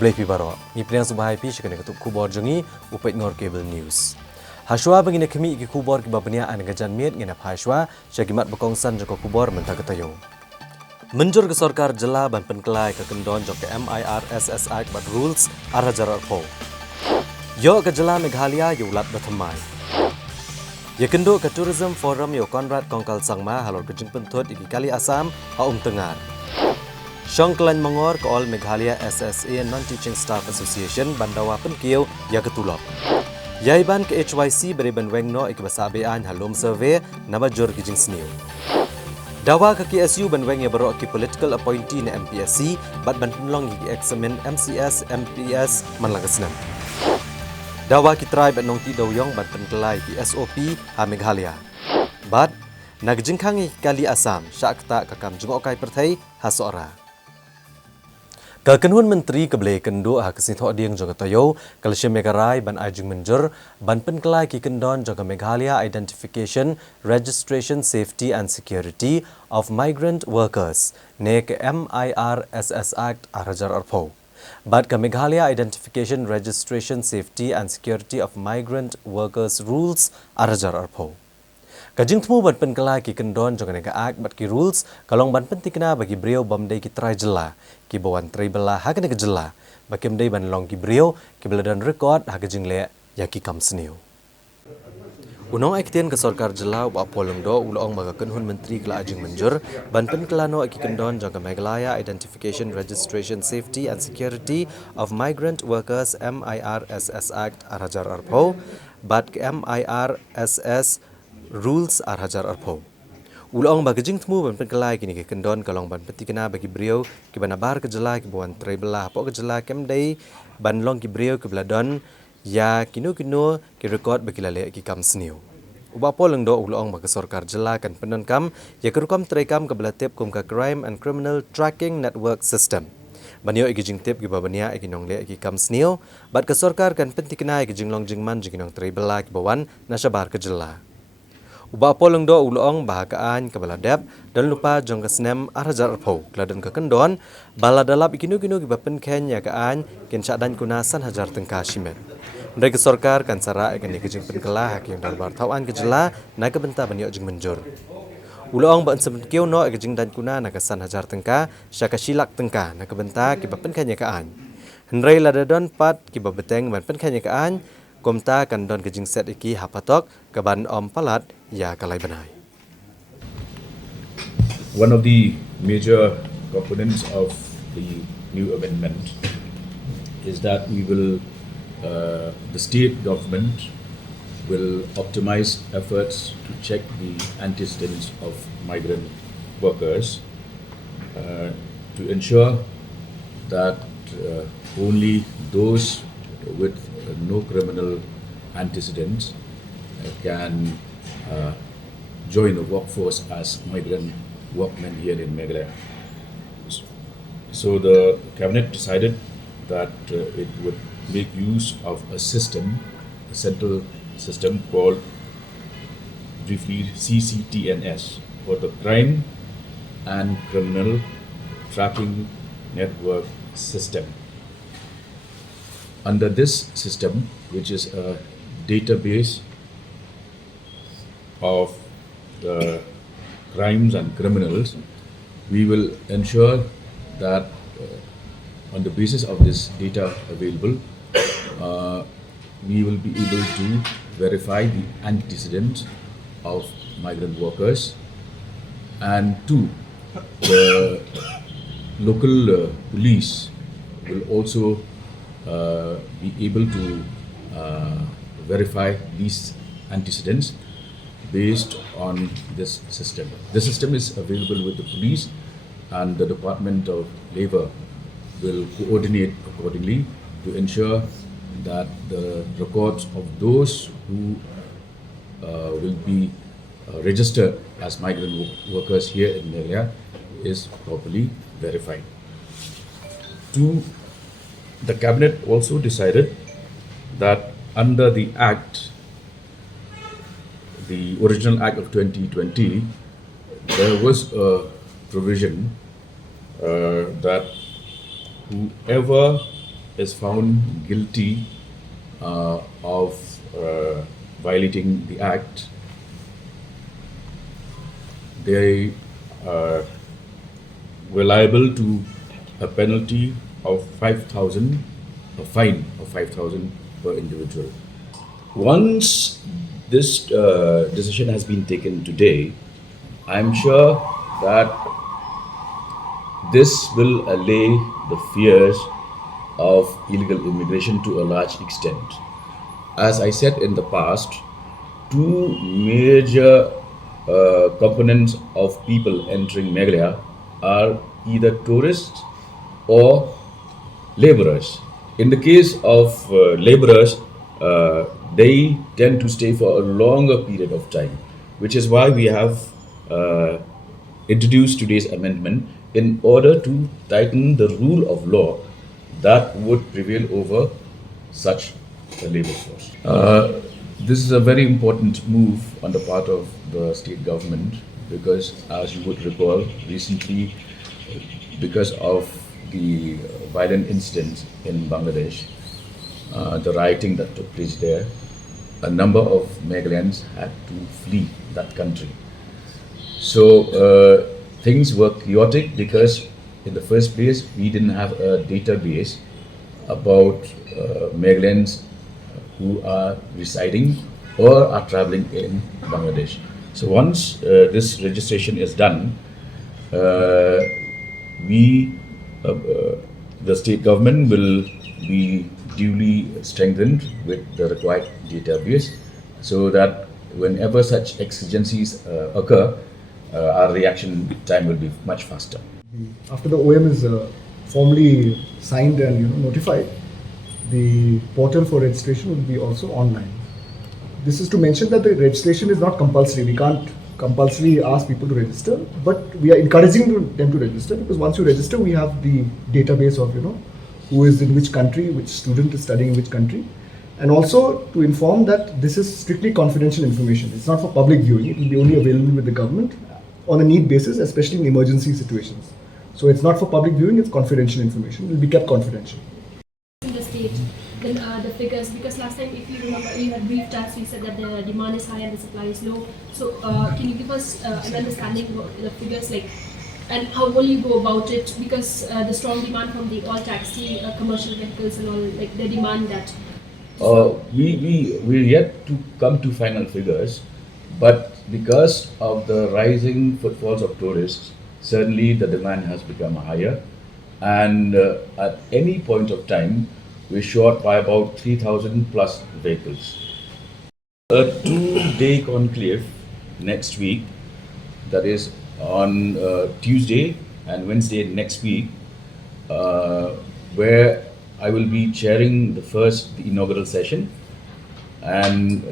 Kebelah pibaro, ni pilihan subahai pi sekena ketuk kubor jengi upait ngor cable news. Haswa bagi nak kami iki kubor ke babania an gajan miet ngena haswa syagimat bekongsan joko kubor mentah ketayo. Menjur ke sarkar jela ban penkelai ke kendon jok ke MIRSS Act but rules arajar arpo. Yo ke jela Meghalaya yo ulat bertemai. Ya kendo ke tourism forum yo Konrad Kongkal Sangma halor ke jeng pentut iki kali Asam Tengar. Syong kelan mengor ke All Meghalaya SSA Non-Teaching Staff Association bandawa penkiau ya ketulop. Yaiban ke HYC beri benwengno ikibasabean halom survey nama jor kijing sniu. Dawa ke KSU benweng ya berok ki political appointee na MPSC bat ban penlong ki examen MCS MPS manlagasnam. Dawa ki tribe nong ti doyong bat penkelai ki SOP ha Meghalaya. Bat nagjingkang kali Asam syakta kakam jengokai pertai hasora. Kekenhuan Menteri Kebelai Kendo ha kesin thok dieng jong tayo kalsya megarai ban ajung menjur ban penkelai ki kendon jong Meghalaya Identification, Registration, Safety and Security of Migrant Workers ne ke MIRSS Act arajar arpo. Bat ke Meghalaya Identification, Registration, Safety and Security of Migrant Workers Rules arajar arpo. Kajing temu ban penkelai ki kendon jong nega act bat ki rules kalong ban pentikna bagi beliau bamdai ki try jela ki bawan try bela ha kena jela bagi mdai ban long ki beliau ki beladan record ha kajing le ya ki kam sniu. Unong aktien ke sarkar jela ba polong do ulong baga kenhun menteri kala ajing menjur ban penkelano ki kendon jong Meghalaya Identification, Registration, Safety and Security of Migrant Workers MIRSS Act arajar arpo bat ke MIRSS rules arajar arpo. Ulong bagajing temu ban penkelai kini ke kendon kalong ban petikena bagi beliau ki banabar ke jela ki buan trebelah pok ke jela kemdai ban long ki beliau ke beladon ya kino ki record bagi lale ki kam sniu. Uba poleng do ulong bagi sarkar jela kan penon kam ya kerukam trekam ke belatip kum ke Crime and Criminal Tracking Network System. Banyo iki jing tip ki babania iki nong le ki kam sniu bat ke sarkar kan pentikena ki jing long jingman jing nong trebelah ki bawan nasabar ke jela. Uba polong do ulong bahagaan ke baladap dan lupa jong kesnem arajar arpo kladan ke kendon baladalap ikinu ki bapen ken ya kaan ken syadan kunasan hajar tengka shimet. Mereka sarkar kan sara akan dikejing penkelah hakim dalbar tawan ke jela na ke benta banyo jing menjur. Ulong ba ansem kieu no ikejing dan kuna na kesan hajar tengka syaka silak tengka na ke benta ki bapen ken ya kaan. Hendrai ladadon pat ki babeteng ban pen ken ya kaan komta kan don kejing set iki hapatok keban palat ya kalai benai. One of the major components of the new amendment is that the state government will optimize efforts to check the antecedents of migrant workers to ensure that only those with no criminal antecedents can join the workforce as migrant workmen here in Meghalaya. So the cabinet decided that it would make use of a central system called briefly CCTNS for the Crime and Criminal Tracking Network System. Under this system, which is a database of the crimes and criminals, we will ensure that on the basis of this data available, we will be able to verify the antecedents of migrant workers, and two, the local police will also be able to verify these antecedents based on this system. The system is available with the police, and the Department of Labour will coordinate accordingly to ensure that the records of those who will be registered as migrant workers here in Meghalaya is properly verified. Two, the cabinet also decided that under the Act, the original Act of 2020, there was a provision that whoever is found guilty of violating the Act, they were liable to a penalty of 5,000, a fine of 5,000 per individual. Once this decision has been taken today, I'm sure that this will allay the fears of illegal immigration to a large extent. As I said in the past, two major components of people entering Meghalaya are either tourists or laborers. In the case of laborers, they tend to stay for a longer period of time, which is why we have introduced today's amendment in order to tighten the rule of law that would prevail over such a labor force. This is a very important move on the part of the state government because, as you would recall, recently, because of the violent incidents in Bangladesh, the rioting that took place there, a number of Meghalayans had to flee that country. So things were chaotic because, in the first place, we didn't have a database about Meghalayans who are residing or are traveling in Bangladesh. So once this registration is done, the state government will be duly strengthened with the required database so that whenever such exigencies occur, our reaction time will be much faster. After the OM is formally signed and notified, the portal for registration will be also online. This is to mention that the registration is not compulsory. We can't compulsorily ask people to register, but we are encouraging them to register because once you register, we have the database of who is in which country, which student is studying in which country, and also to inform that this is strictly confidential information. It's not for public viewing. It will be only available with the government on a need basis, especially in emergency situations. So it's not for public viewing. It's confidential information. It will be kept confidential. In the state, then the figures, because last time, if you remember, you had briefed us, you said that the demand is high and the supply is low. So can you give us an understanding of the figures, and how will you go about it? Because the strong demand from the all taxi commercial vehicles and all, they demand that. We're yet to come to final figures, but because of the rising footfalls of tourists, certainly the demand has become higher, and at any point of time, we're short by about 3,000 plus vehicles. A 2-day conclave next week, that is on Tuesday and Wednesday next week, where I will be chairing the inaugural session, and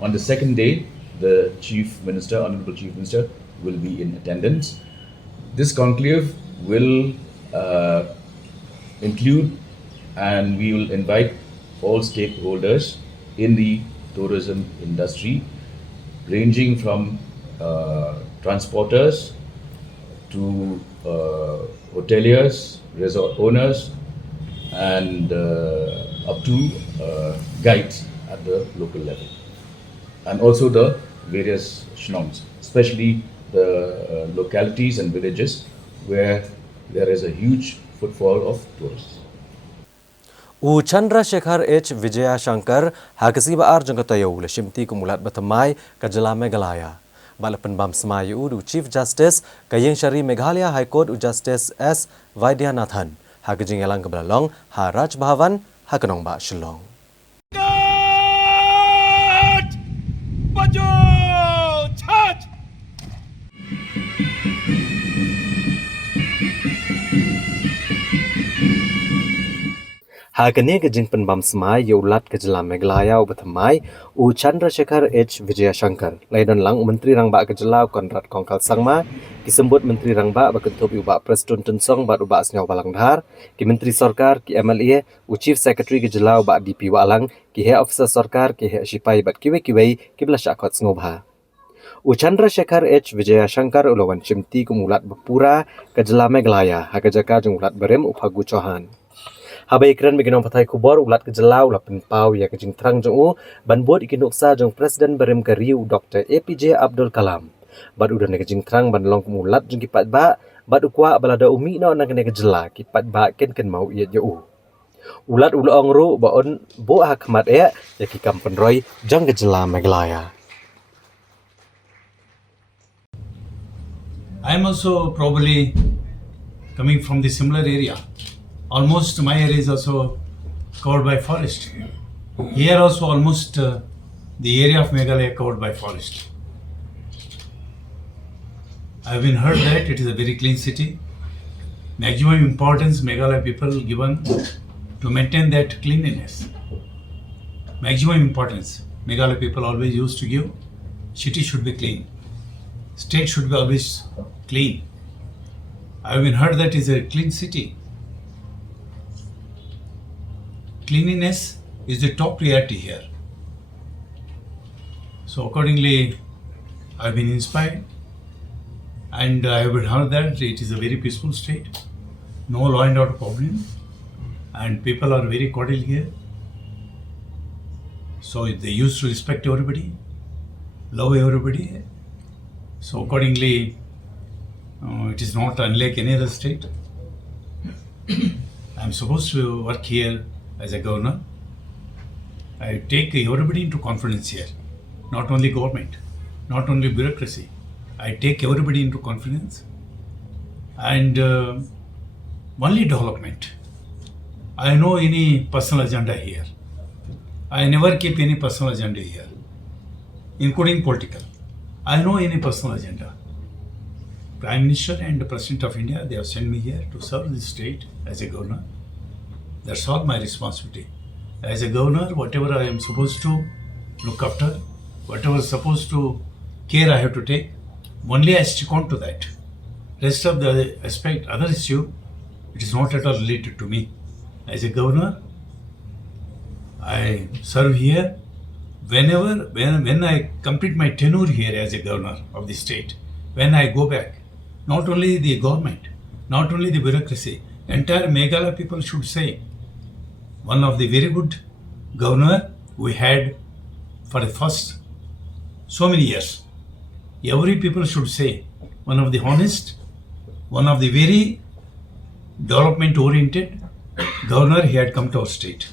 on the second day, the Honorable Chief Minister, will be in attendance. This conclave will include, and we will invite all stakeholders in the tourism industry, ranging from transporters to hoteliers, resort owners, and up to guides at the local level, and also the various shnongs, especially the localities and villages where there is a huge footfall of tourists. U Chandrasekhar H. Vijaya Shankar Hakasiba Arjangatayo Lashimti Kumulat Batamai Kajala Meghalaya. Balapan Bam Smayu U Chief Justice Kayeng Shari Meghalaya High Court U Justice S. Vaidyanathan Hakajing Elang Kabalalong Haraj Bhavan Hakanong Ba Shillong. Hakane kajing penbam semai yulat kejela Meghalaya ubatamai u Chandrasekhar H. Vijaya Shankar. Laidon lang Menteri Rangba kejela Konrad Kongkal Sangma disebut Menteri Rangba bakentub ubak Preston Tensong bat ubak Senyaw Balanghar ki Menteri Sorkar ki MLA u Chief Secretary kejela ubak DP Walang ki Head Officer Sorkar ki Head Sipai bat kiwe-kiwe ki Belasakot Ngobha. U Chandrasekhar H. Vijaya Shankar ulawan cimti kumulat bepura kejela Meghalaya hakajaka jeng ulat berem upagu cohan. Habai keren beginong patai kubor ulat kejelau ulat penpau ya kejing terang jong ban buat ikin nuksa jong Presiden Berim Keriu Dr. APJ Abdul Kalam. Bad udah kejing terang ban long kemulat jong kipat ba bad ukwa balada umi no nang kene kejela kipat ba ken mau iya jauh. Ulat ulong ru baon bo hakmat ya kikam penroy jong kejela Meghalaya. I am also probably coming from the similar area. Almost my area is also covered by forest. Here also almost the area of Meghalaya covered by forest. I have been heard that it is a very clean city. Maximum importance Meghalaya people given to maintain that cleanliness. Maximum importance Meghalaya people always used to give. City should be clean. State should be always clean. I have been heard that it is a clean city. Cleanliness is the top priority here. So accordingly, I have been inspired, and I have heard that it is a very peaceful state, no law and order problem, and people are very cordial here. So they used to respect everybody, love everybody. So accordingly, it is not unlike any other state. I am supposed to work here as a governor. I take everybody into confidence here, not only government, not only bureaucracy. I take everybody into confidence, and only development. I know any personal agenda here. I never keep any personal agenda here, including political. I know any personal agenda. Prime Minister and the President of India, they have sent me here to serve this state as a governor. That's all my responsibility. As a governor, whatever I am supposed to look after, whatever supposed to care I have to take, only I stick on to that. Rest of the aspect, other issue, it is not at all related to me. As a governor, I serve here. When I complete my tenure here as a governor of the state, when I go back, not only the government, not only the bureaucracy, entire Meghalaya people should say, one of the very good governor we had for the first so many years. Every people should say, one of the honest, one of the very development oriented governor he had come to our state.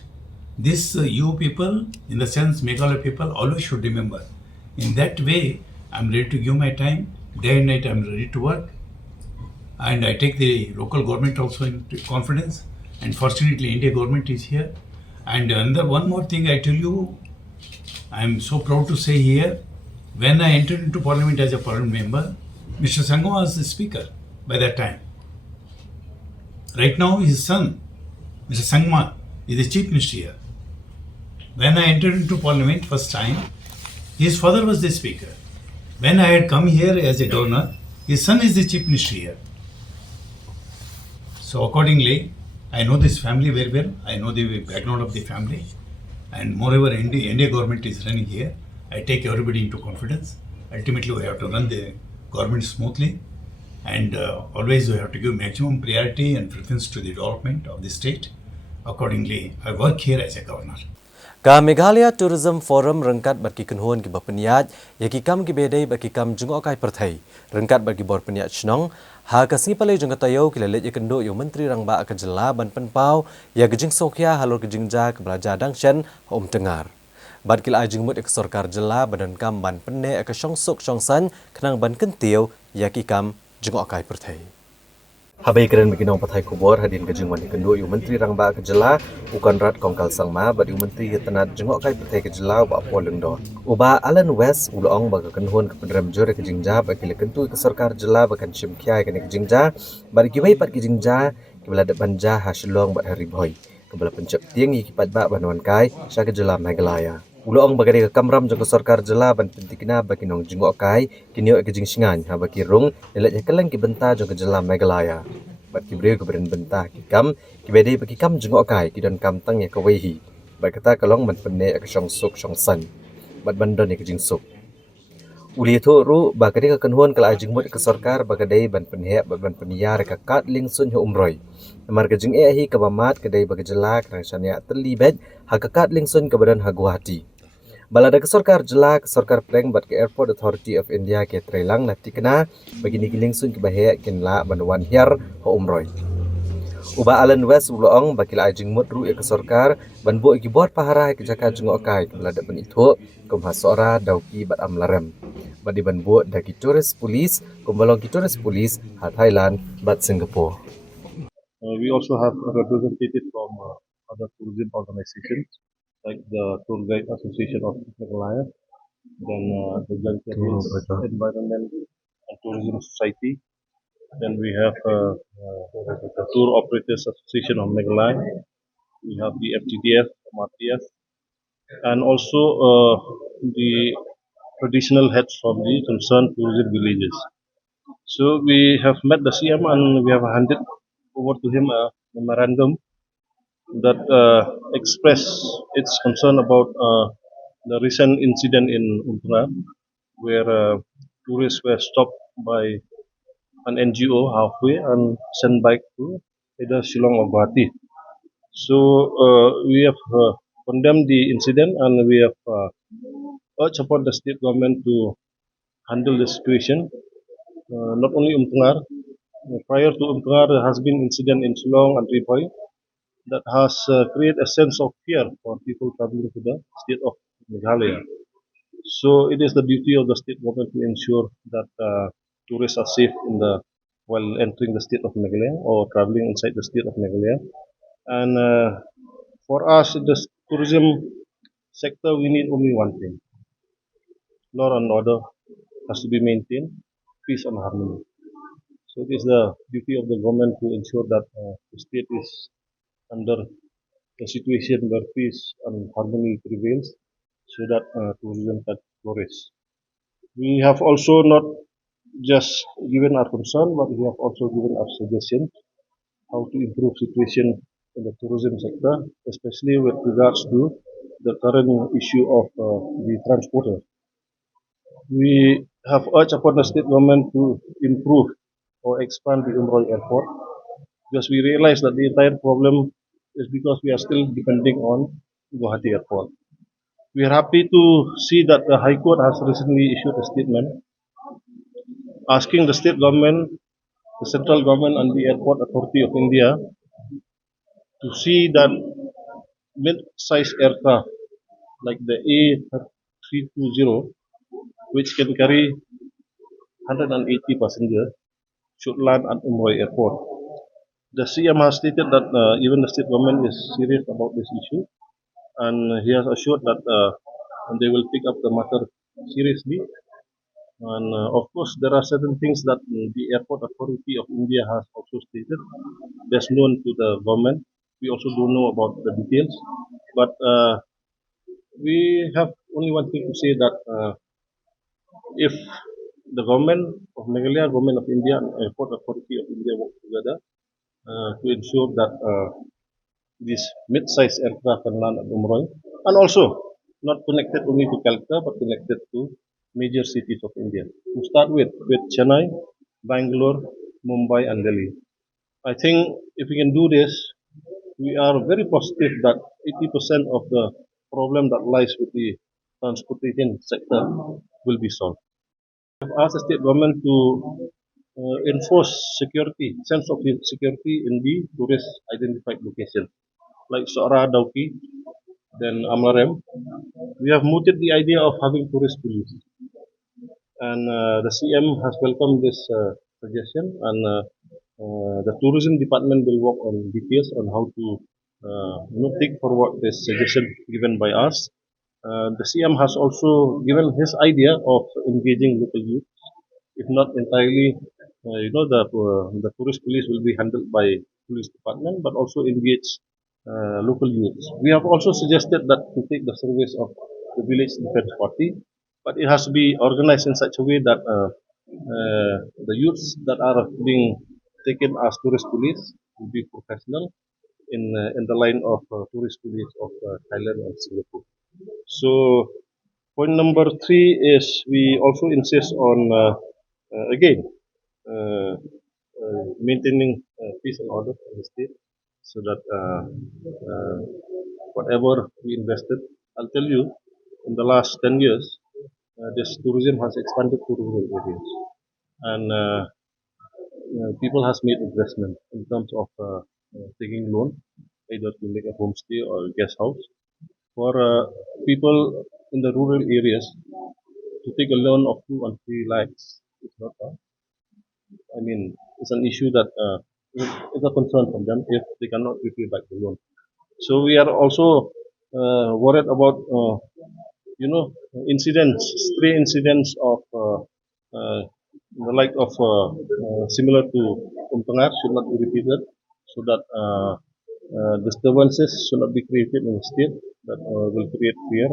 This you people, in the sense Meghalaya people, always should remember. In that way, I am ready to give my time, day and night I am ready to work, and I take the local government also into confidence, and fortunately India government is here. And another one more thing I tell you, I am so proud to say here, when I entered into parliament as a parliament member, Mr. Sangma was the speaker by that time. Right now his son, Mr. Sangma, is the chief minister here. When I entered into parliament first time, his father was the speaker. When I had come here as a governor, his son is the chief minister here. So accordingly, I know this family very well. I know the background of the family. And moreover, India government is running here. I take everybody into confidence. Ultimately, we have to run the government smoothly. And always we have to give maximum priority and preference to the development of the state. Accordingly, I work here as a governor. Ka Meghalaya Tourism Forum rengkat bagi kenhuan ki berpeniat yaki kam ki bedai bagi kam jengok kai perthai rengkat bagi berpeniat chnong ha kasni palai jeng katayo ki lelet yakendo yo menteri rangba ka jela ban penpau ya gejing sokya halor gejing ja ke belajar dangchen tengar bad kil ajeng mut ek sarkar jela badan kam ban penne ek songsuk songsan kenang ban kentiu yaki kam jengok kai perthai Habai keren bikinong pathai kubor hadin kejeng wan kendo yu menteri rangba ke jela ukan rat kongkal sangma bad yu menteri tenat jengok kai pathai ke jela ba poleng do uba Alan West ulong ba kenhon ke pedram jore ke jingja ba kile kentu ke sarkar jela ba kan sim khyai ke jingja ba gibai pat ke jingja ke bela banja hasilong ba hari boy ke bela pencep tiang ki pat ba banwan kai sya ke jela Meghalaya ulong bagari ke kamram jong ke sarkar jela ban pentikna ba kinong jengok kai kinyo ke jing singan ha ba kirung lelet kelang ki benta jong ke jela Meghalaya bat ki breu ke beren benta ki kam ki bedai ba ki kam jengok kai ki don kam tang ya ke wehi ba kata kalong ban penne ke song suk song san bat bandon ke jing suk Uli itu ru bagadi ka kenhuan kala ajing mut ke sorkar bagadai ban penhe ban peniyar ka kat ling sun hu umroi. Mar ka jing hi ka bamat kadai bagajelak rang shania terlibat ha ka kat ling sun ka badan ha Guwahati. Balada ke sorkar pleng bat ke Airport Authority of India ke trelang nati kena bagi ni ling sun ke bahe kinla banwan hiar hu umroi. Uba Alan West uloong bakil ajing mut ru ke sorkar ban bo ki bot pahara ke jaka jungo kai belada ban itu kum hasora dauki bat amlarem. Badi ban bo daki tourist police kumbalong ki tourist police ha Thailand bat Singapore. We also have representatives from other tourism organizations like the Tour Guide Association of Meghalaya, then the Jalkari's Environment and Tourism Society. Then we have the Tour Operators Association of Meghalaya. We have the FTTF, MRTF, and also the traditional heads from the concerned tourism villages. So we have met the CM and we have handed over to him a memorandum that express its concern about the recent incident in Umpra, where tourists were stopped by an NGO halfway and sent back to either Shillong or Guwahati. So we have condemned the incident and we have urged upon the state government to handle the situation. Not only Umtungar, prior to Umtungar, there has been incident in Shillong and Tripoli that has created a sense of fear for people traveling to the state of Meghalaya. So it is the duty of the state government to ensure that tourists are safe in the while entering the state of Meghalaya or traveling inside the state of Meghalaya. And for us, in the tourism sector, we need only one thing: law and order has to be maintained, peace and harmony. So it is the duty of the government to ensure that the state is under a situation where peace and harmony prevails so that tourism can flourish. We have also not just given our concern, but we have also given our suggestions how to improve situation in the tourism sector, especially with regards to the current issue of the transporter. We have urged upon the state government to improve or expand the Umrah airport because we realize that the entire problem is because we are still depending on Guwahati airport. We are happy to see that the High Court has recently issued a statement asking the state government, the central government and the Airport Authority of India to see that mid-size aircraft like the A320, which can carry 180 passengers, should land at Umrah airport. The CM has stated that even the state government is serious about this issue, and he has assured that they will pick up the matter seriously. And of course, there are certain things that the Airport Authority of India has also stated. That's known to the government. We also don't know about the details, but we have only one thing to say that if the government of Meghalaya, government of India, and Airport Authority of India work together to ensure that these mid-size aircraft can land at Umroi, and also not connected only to Calcutta but connected to major cities of India. To start with Chennai, Bangalore, Mumbai, and Delhi. I think if we can do this, we are very positive that 80% of the problem that lies with the transportation sector will be solved. I've asked the state government to enforce security, sense of security in the tourist identified location, like Sora, Dauki, then Amlarem. We have mooted the idea of having tourist police, and the CM has welcomed this suggestion, and the tourism department will work on details on how to take forward this suggestion given by us. The CM has also given his idea of engaging local youth, if not entirely, the tourist police will be handled by police department, but also engage local youths. We have also suggested that to take the service of the village defense party, but it has to be organized in such a way that the youths that are being taken as tourist police will be professional in the line of tourist police of Thailand and Singapore. So Point number 3 is we also insist on again maintaining peace and order in the state, so that whatever we invested, I'll tell you, in the last 10 years, this tourism has expanded to rural areas, and people has made investment in terms of taking loan, either to make a homestay or a guest house. For people in the rural areas, to take a loan of 2 and 3 lakhs is not I mean, it's an issue that is a concern from them if they cannot repay back the loan. So we are also worried about, incidents, stray incidents of the like of similar to Umpangar should not be repeated, so that disturbances should not be created in the state that will create fear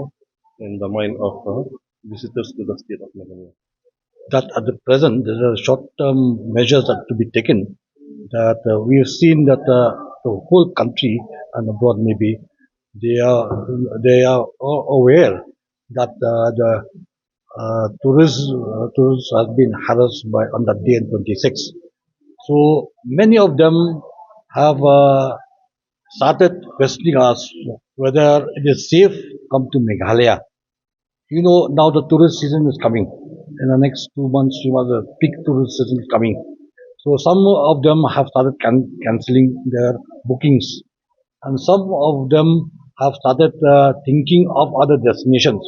in the mind of visitors to the state of Meghalaya. That at the present there are short-term measures that to be taken. That we have seen that the whole country and abroad maybe they are all aware that the tourists have been harassed by on that day in 26. So many of them have started questioning us whether it is safe to come to Meghalaya. You know, now the tourist season is coming. In the next 2 months, the peak tourist season is coming. So some of them have started cancelling their bookings, and some of them have started thinking of other destinations.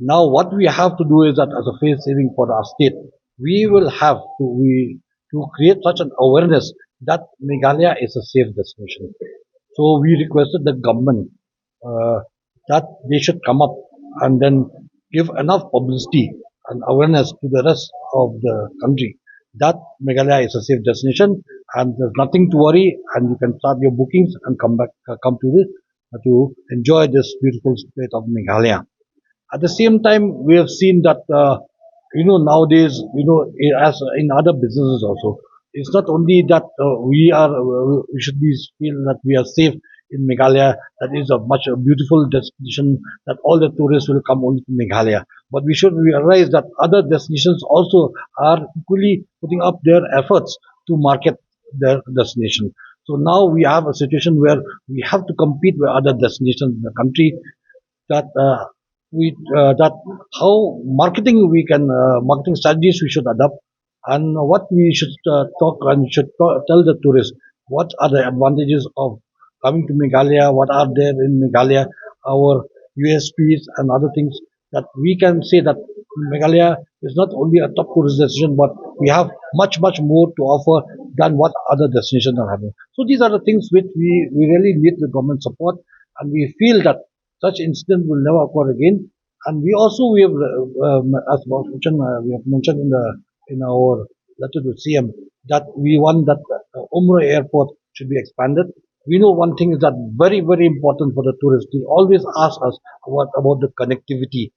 Now, what we have to do is that as a face saving for our state, we will have to create such an awareness that Meghalaya is a safe destination. So we requested the government that they should come up and then give enough publicity and awareness to the rest of the country that Meghalaya is a safe destination and there's nothing to worry, and you can start your bookings and come to this to enjoy this beautiful state of Meghalaya. At the same time, we have seen that nowadays, as in other businesses also, it's not only that we should be feel that we are safe in Meghalaya. That is a beautiful destination that all the tourists will come only to Meghalaya. But we should realize that other destinations also are equally putting up their efforts to market their destination. So now we have a situation where we have to compete with other destinations in the country. That that how marketing strategies we should adopt, and what we should talk and should tell the tourists what are the advantages of coming to Meghalaya, what are there in Meghalaya, our USPs and other things, that we can say that Meghalaya is not only a top tourist destination, but we have much more to offer than what other destinations are having. So these are the things which we really need the government support, and we feel that such incident will never occur again. And we have, as we have mentioned in our letter to CM, that we want that Umrah airport should be expanded. We know one thing is that very important for the tourists. They always ask us about the connectivity.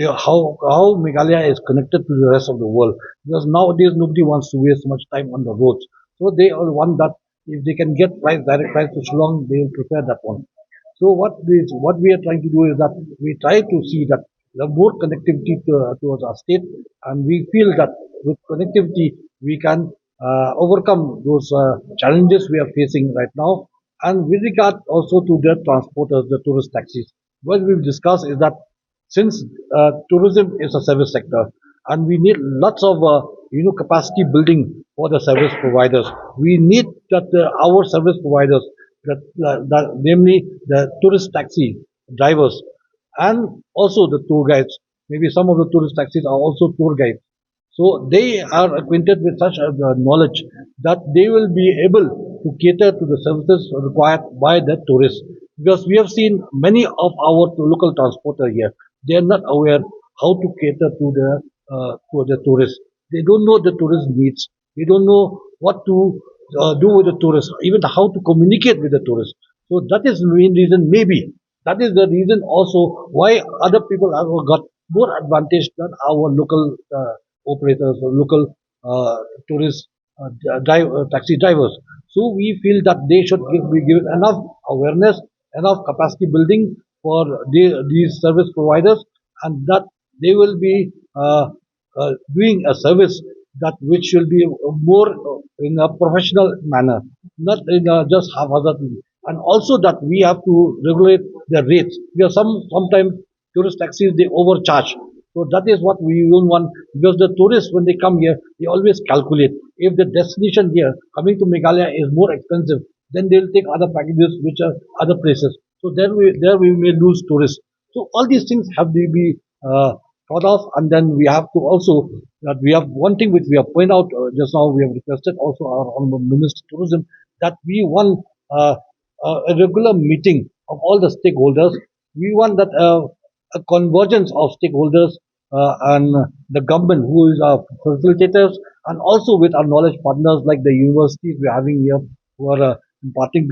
How Meghalaya is connected to the rest of the world, because nowadays nobody wants to waste much time on the roads. So they all want that if they can get direct flights to Shillong, they will prefer that one. So what we are trying to do is that we try to see that the more connectivity towards our state, and we feel that with connectivity we can overcome those challenges we are facing right now. And with regard also to the transporters, the tourist taxis, what we've discussed is that since tourism is a service sector and we need lots of capacity building for the service providers, we need that our service providers, namely the tourist taxi drivers and also the tour guides. Maybe some of the tourist taxis are also tour guides. So they are acquainted with such knowledge that they will be able to cater to the services required by the tourists. Because we have seen many of our local transporters here, they are not aware how to cater to the tourists. They don't know the tourist needs. They don't know what to do with the tourists, even how to communicate with the tourists. So that is the main reason, maybe. That is the reason also why other people have got more advantage than our local operators or local tourist taxi drivers. So we feel that they should be given enough awareness, enough capacity building for these service providers, and that they will be doing a service that which will be more in a professional manner, not in a just haphazardly. And also that we have to regulate the rates, because sometimes tourist taxis they overcharge. So that is what we don't want, because the tourists when they come here they always calculate. If the destination here coming to Meghalaya is more expensive, then they'll take other packages which are other places. So there we may lose tourists. So all these things have to be thought of, and then we have to also that we have one thing which we have pointed out just now. We have requested also our Honorable Minister of Tourism that we want a regular meeting of all the stakeholders. We want that a convergence of stakeholders and the government, who is our facilitators, and also with our knowledge partners like the universities we are having here, who are imparting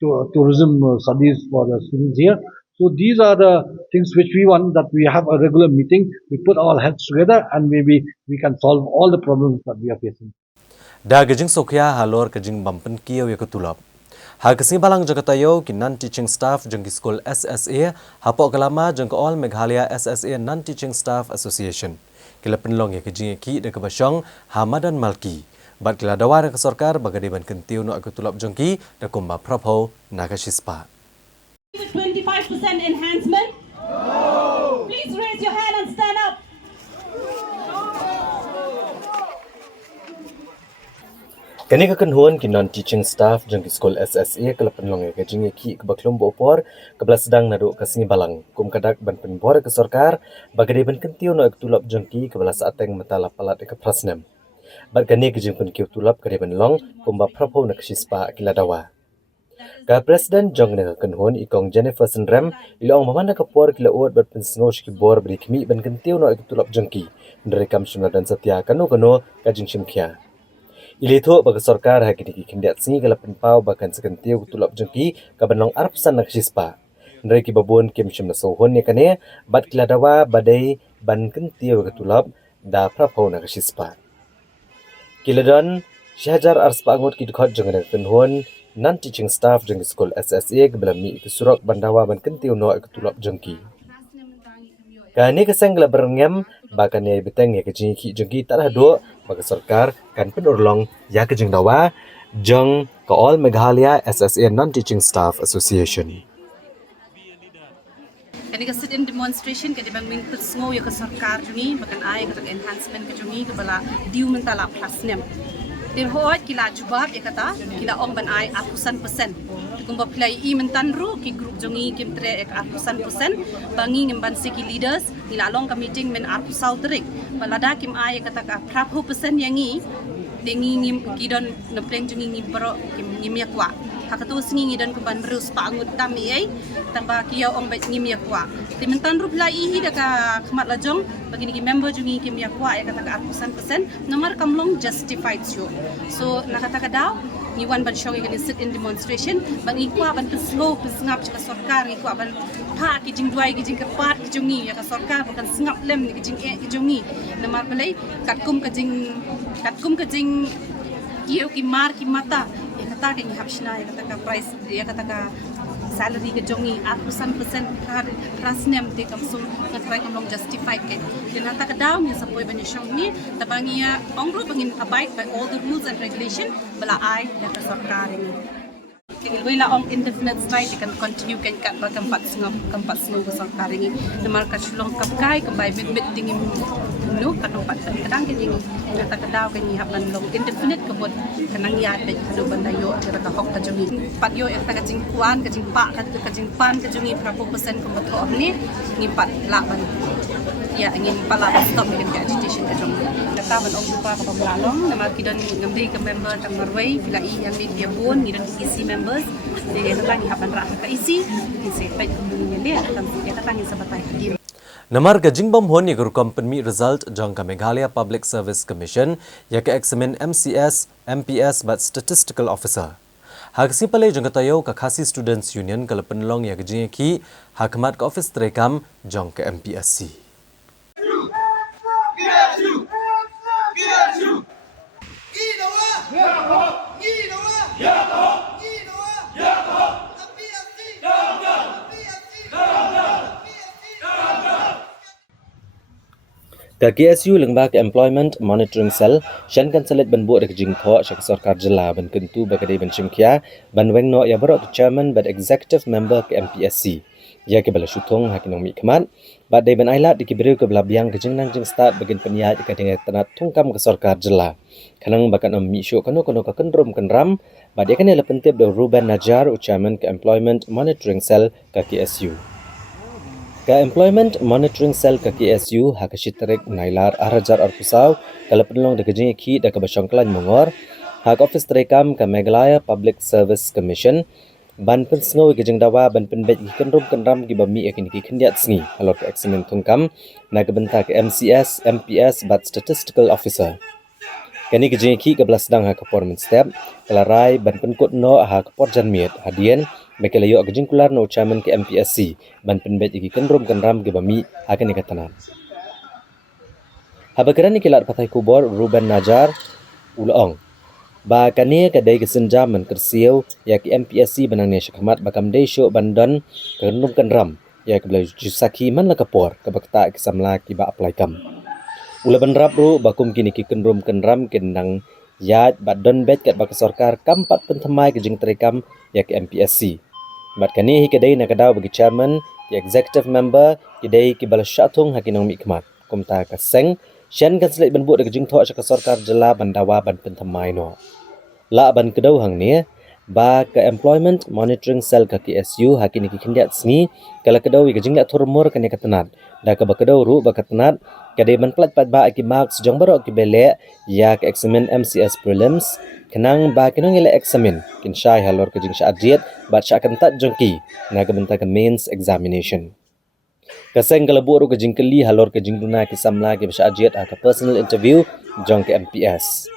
tourism studies for the students here. So these are the things which we want, that we have a regular meeting, we put our heads together, and maybe we can solve all the problems that we are facing. Da gajing sokya halor gajing bampen kiyo yakutulap. Ha kesing balang jagatayo ki non-teaching staff jeng ki school SSA hapok kelama jeng all Meghalaya SSA Non-Teaching Staff Association. Kila penlong ya kejing ki de kebasyong Hamadan Malki. Bat kila dawar ke sorkar bagadi ban kentiu no akutulap jeng ki de kumba propho nakashispa. 25% enhancement? No! Please raise your hand and stand up. Kani kekenhuan ki non-teaching staff jeng ki school SSA kala penlong ya kejing ki ke baklum bopor kebela sedang nadu kasing balang kum kadak ban penbor ke sorkar bagadi ban kentiu no akutulap jeng ki kebela saateng metala palat ke prasnem. Bat kani kejing pen kiu tulap kadi penlong kumba propho nakashispa kila dawa. Ka Presiden jong ne kenhon ikong Jennifer Senrem ilong mamanda kapor kila uat bat pensngosh ki bor beri kmi ban kentiu no ikutulap jengki nerekam shimla dan setia kano kajing shimkia. Ilito bagi sorkar ha kini kindiat singi kala penpau bahkan sekentiu kutulap jengki ka banong arpsan nakashispa. Nereki babun kim shimla sohon ne kane bat kila dawa badai ban kentiu kutulap da prapo nakashispa. Kila dan Syahajar arspa angot ki dekat jeng ne kenhon non-teaching staff jeng school SSA kebelami ke surak bandawa ban kentiu no ketulap jengki. Kani kesang gela berengam bahkan ya beteng ya kejengki jengki tak ada dua bagi sorkar kan penurlong ya kejeng dawa jeng ke all Meghalaya SSA Non-Teaching Staff Association. Kani ka sit in demonstration kadi bang ming pesngo ya ke sarkar jungi bahkan ai ka enhancement ke jungi ke bala diu mentala plasnem. Tirhoat kila jubab ya kata kila ong ban ai atusan persen. Kumba play I mentanru ki grup jungi kim tre ek atusan persen bangi ngimban siki leaders nila long ka meeting men atusau Tarik. Balada kim ai kata ka prapu persen yangi dengi ngim kidon na pleng jungi ngibro kim ngimya kwa. Hakatu singi dan kuban rus pangut tami ai tamba kiau ong bet ngimya kwa. Timentan rup lai hi daka khamat lajong bagi ni member jungi kimya kwa ya kata ka atusan persen nomor kamlong justified show. So nakata ka daw ni wan ban show kan sit in demonstration bang ikwa ban slow pesngap ka sorkar ikwa ban pa ki jing duai ki jing kepat ki jungi ya ka sorkar bukan sengap lem ni ki jing ki jungi nomor balai katkum ka jing kieu ki mar ki mata ya kata ka hapshna ya kata ka price ya kata ka salary ke jongi atusan persen rasnem te kamsum ngatrai kamlong justified ke dinata ka daw ni sapoy ban syong ni tabangia ongro bangin abide by all the rules and regulation bala ai da ka sarkar ni Kingilway la ong indefinite strike kan continue kan kat bagam kampat sngop ka sarkar ni namar ka sulong kapkai kambay bit dingim no kanompat kadang kan yang nata ka daw kan haban long indefinite kabot kanang yat bet kadu bandayo kira ka hok ka jungi pat yo ek ta jing kuan ka jing pa ka jing pan ka jungi prapo persen ko bato ni ni pat la ban ya angin pala stop dengan ka agitation ka jungi kata ban ong pa ka pamlalong nama kidon ngamdi ka member tang Norway pila I yang dia bon ni dan isi members dia kata ni haban ra ka isi ni se pat ni dia kata ni sabatai dia Namar gajing bom hon ya guru company result jong ka Meghalaya Public Service Commission ya ka examine MCS, MPS but statistical officer. Hak sipale jong tayo ka Khasi Students Union kala penlong ya gajing ki hakmat ka office terekam jong ka MPSC. Ka KSU lengba ke Employment Monitoring Cell shan kan selit ban buat jing tho syak sarkar jela ban kentu bagade ban chimkia ban wengno ya barok ke chairman ban executive member ke MPSC ya ke bala syutong hakinong mi kemat ba dai ban ailat dikiberi ke bala biang ke jing nang jing start bagin peniat ke dengan tanat tungkam ke sarkar jela kanang bakan am mi syuk kano ka kendrum kenram ba dia kan pentip do Ruben Najar chairman ke Employment Monitoring Cell ke KSU. Ka Employment Monitoring Cell ka KSU hakashi Tarik nailar arajar arpusau kala penlong de kejing ki da ka basyongklan mongor hak office terekam ka Meghalaya Public Service Commission ban pen sngo kejing dawa ban pen bet kenrum kenram ki bami akin ki kendiat sngi alor ka eksamen tungkam na ka bentak MCS MPS bat statistical officer kani kejing ki ka belasdang hak performance step kala rai ban pen kut no hak por janmiet hadien Bekelayo agajing kular no chairman ke MPSC ban penbet iki kenrum kenram ke bami akan ikatanan. Habakaran ni kilat patai kubor Ruben Najar ulaong. Ba kani kadai kesenja men kersiau ya ke MPSC benang ni syakmat bakam dai syuk bandan kenrum kenram ya ke bela jusaki man la kapor ke bakta ke samla ki ba apply kam. Ula banrap ru bakum kini ki kenrum kenram kendang yat badan bet kat bak sarkar kampat pentemai ke jing terekam ya ke MPSC. Bat kani hi kedai nak kadaw bagi chairman, ki executive member, kedai ki bala syatung hakinong mi kemat. Kumta ka seng, syan kan selit ban buat ke jing tho syaka sarkar jela bandawa ban pentamai no. La ban kedaw hang ni, ba ke Employment Monitoring Cell ka KSU hakini ki kendiat sngi, kala kedaw ke jing lak turmur kan ya katanat. Da ka ba kedaw ru ba katanat, kadai ban plat pat ba ki marks jong barok ki belek ya ke eksamen MCS prelims, kenang ba kinong ila eksamen kin syai halor ke jing syadiet bat syakan tat jongki na ka benta ke mains examination kaseng kala buru ke jing keli halor ke jing duna ki samla ke syadiet ka personal interview jong ke MPS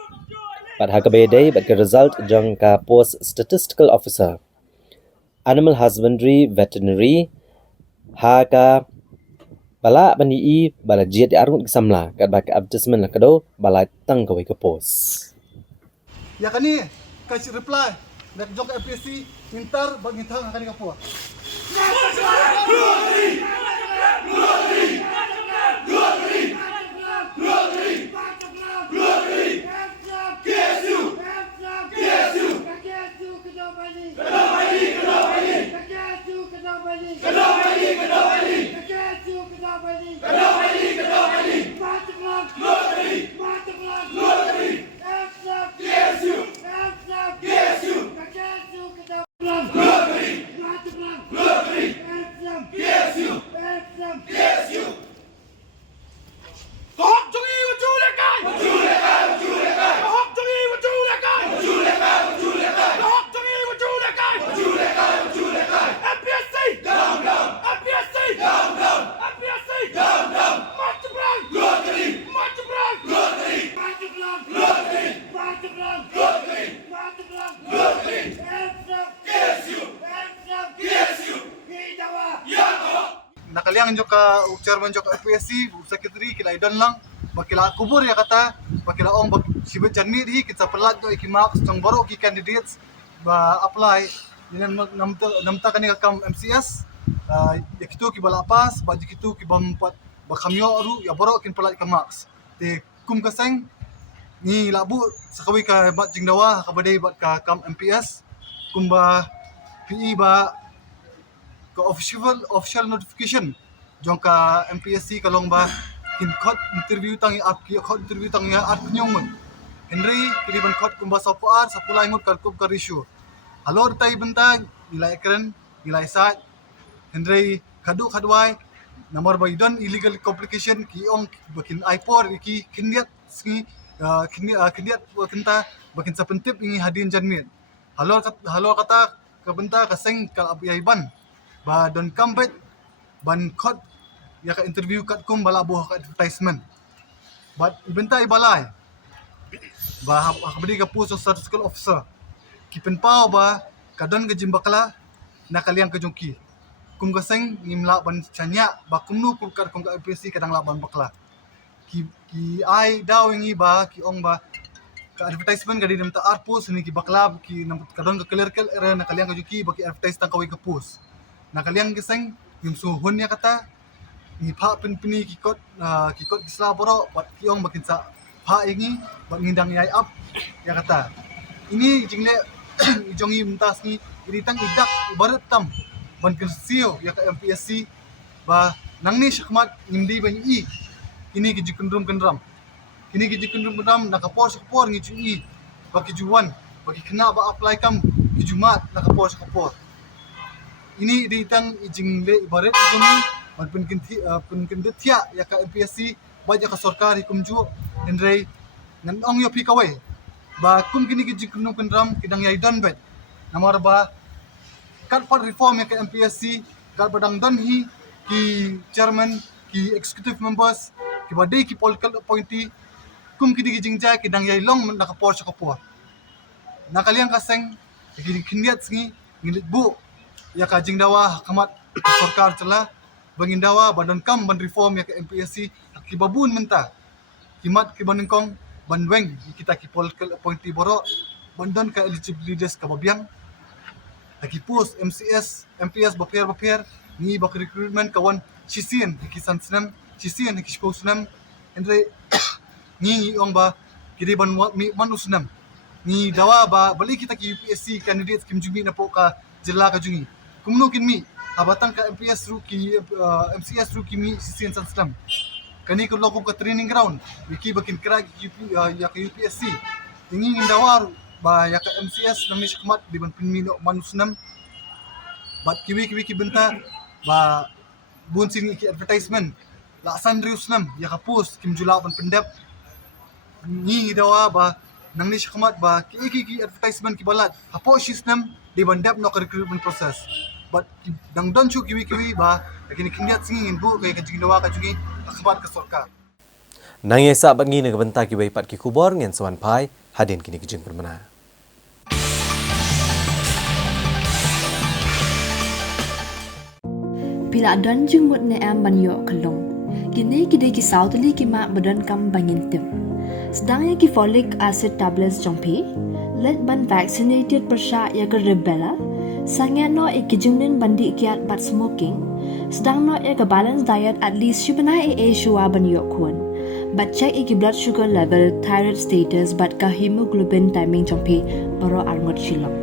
bat ha ka bedai bat ke result jong ka post statistical officer animal husbandry veterinary ha ka bala bani bala jiet arun ki samla kat ba ke advertisement la kado bala tang ka ke post Ya kani kasih reply nak jong ke MPSC mintar bagi thang kani kapua. Nakaliang juga chairman juga MPSC, secretary kila idan lang, bakila kubur ya kata, bakila ong bak sibet janmi di kita pelat do ikimak stong baru ki candidates ba apply dengan namta kani kam MCS, ya kitu ki balapas, ba kitu ki bampat ba kamyo ru ya baru kin pelat ka marks. Te kum kaseng ni labu sakawi ka bat jingdawa ka badai bat ka kam MPS, kum ba PE ba ke official notification jong ka MPSC kalong ba kin khot interview tang ap ki khot interview tang ya at nyong Henry kiriban khot kumba sapar sapulai ngut kal kup ka issue alor tai benta gilai keren gilai sat Henry kadu khadwai nomor ba idon illegal complication ki ong bakin ipor ki kindiat ski kindiat kenta bakin sapentip ingi hadin janmit halor kata ka benta ka seng kal abiaiban ba don kambet ban khot ya ka interview kat kum bala buah ka advertisement but ibenta ibalai ba habdi ka post of statistical officer kipen pau ba kadon ke jimbakla na kaliang ke jongki kum gaseng nimla ban chanya ba kumnu kum kat kum ka MPSC kadang la ban bakla ki ai daw ingi ba ki ong ba ka advertisement gadi dem ta arpus ni ki bakla ki kadon ka clear era na kaliang ke jongki ba ki advertise tang kawi ke post na kaliang geseng yung suhon niya kata ni pha peni kikot kisla borok bat kiong makin sa pha ingi bat ngindang yai up ya kata ini jingle ijongi mentas ni iritang idak ibarat tam ban kersio ya ka MPSC ba nangni syakmat ngimdi ban i ini kiji kendram ini kiji kendram nakapor ngi i baki juwan baki kena ba apply kam kijumat nakapor ini ditang ijingle ibarat ijongi ban pen kendetia ya ka MPSC ba ya ka sarkar hikum ju henrei ngan ong yo pikawai ba kum kini kiji kendram kidang yai dan bet namar ba kat part reform ya ka MPSC kat badang dan hi ki chairman ki executive members ki badai ki political appointee kum kidi jingja ki dang yai long nakapor nakaliang kaseng ki kindiat sngi ngilit bu ya ka jingdawa kamat sarkar cela bangindawa badan kam ban reform ya ka MPSC ki babun menta kimat ki banengkong banweng kita ki political appointee borok bandan ka eligibility list ka babiang lagi post MPS bapiar ni bak recruitment kawan sisian kisan senam sisian kisko senam andre ni ong ba kiri ban man usnam ni dawa ba balik kita ki UPSC candidates kim jumi na po ka jilla ka jungi kumno kin mi abatang ka MPS ru ki MCS ru ki mi sisian san senam kani ko loko ka training ground wiki bakin kra ki ya ka UPSC tingi dawa ba ya ka MCS nami syakmat di ban pinmino manusnam bat kiwi ki benta ba bun sing ki advertisement la san riusnam ya ka post kim jula ban pendap ni dawa ba nang ni syakmat ba ki advertisement ki balat hapo shisnam di bandap no recruitment process but dang don chu kiwi ba kini kindiat singin bu kay ka jingdawa ka jungi akabat ka sarkar Nang yesa bangi na benta ki bay pat ki kubor ngen sawan pai hadin kini kijing permana. Pila dan jengmut ne am banyo kalong. Kini kide ki sautali ki mak badan kam bangin tim. Sedangnya ki folic acid tablets jongpi, let ban vaccinated persya ya ke rebella, sangya no e kijungnin bandi kiat bat smoking, sedang no e ke balance diet at least syubana e shua banyo kuan. But check e ki blood sugar level, thyroid status, but ka hemoglobin timing jongpi baro arngot shilong.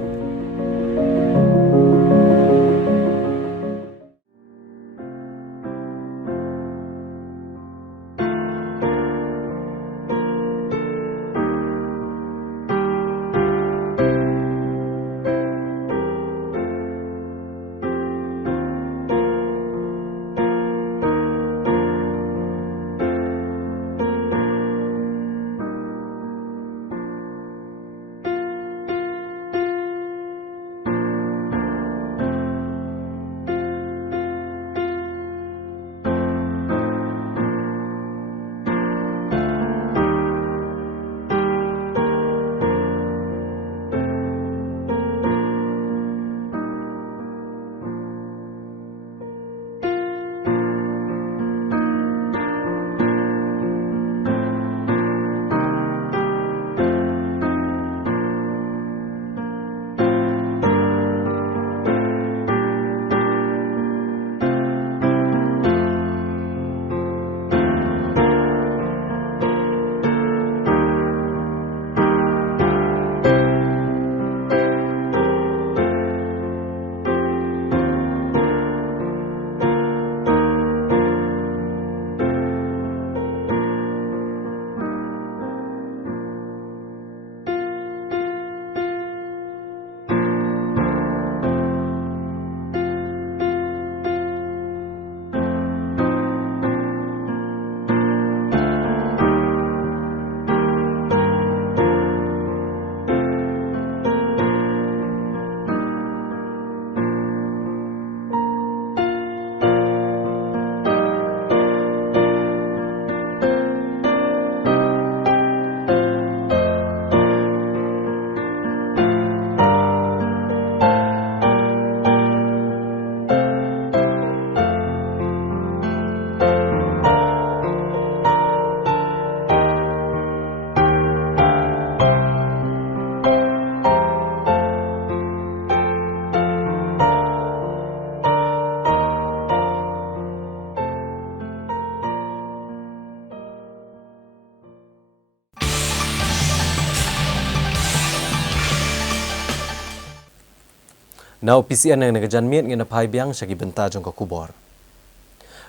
Now PCN yang nagajan miet ngena pai biang syagi benta jong ka kubor.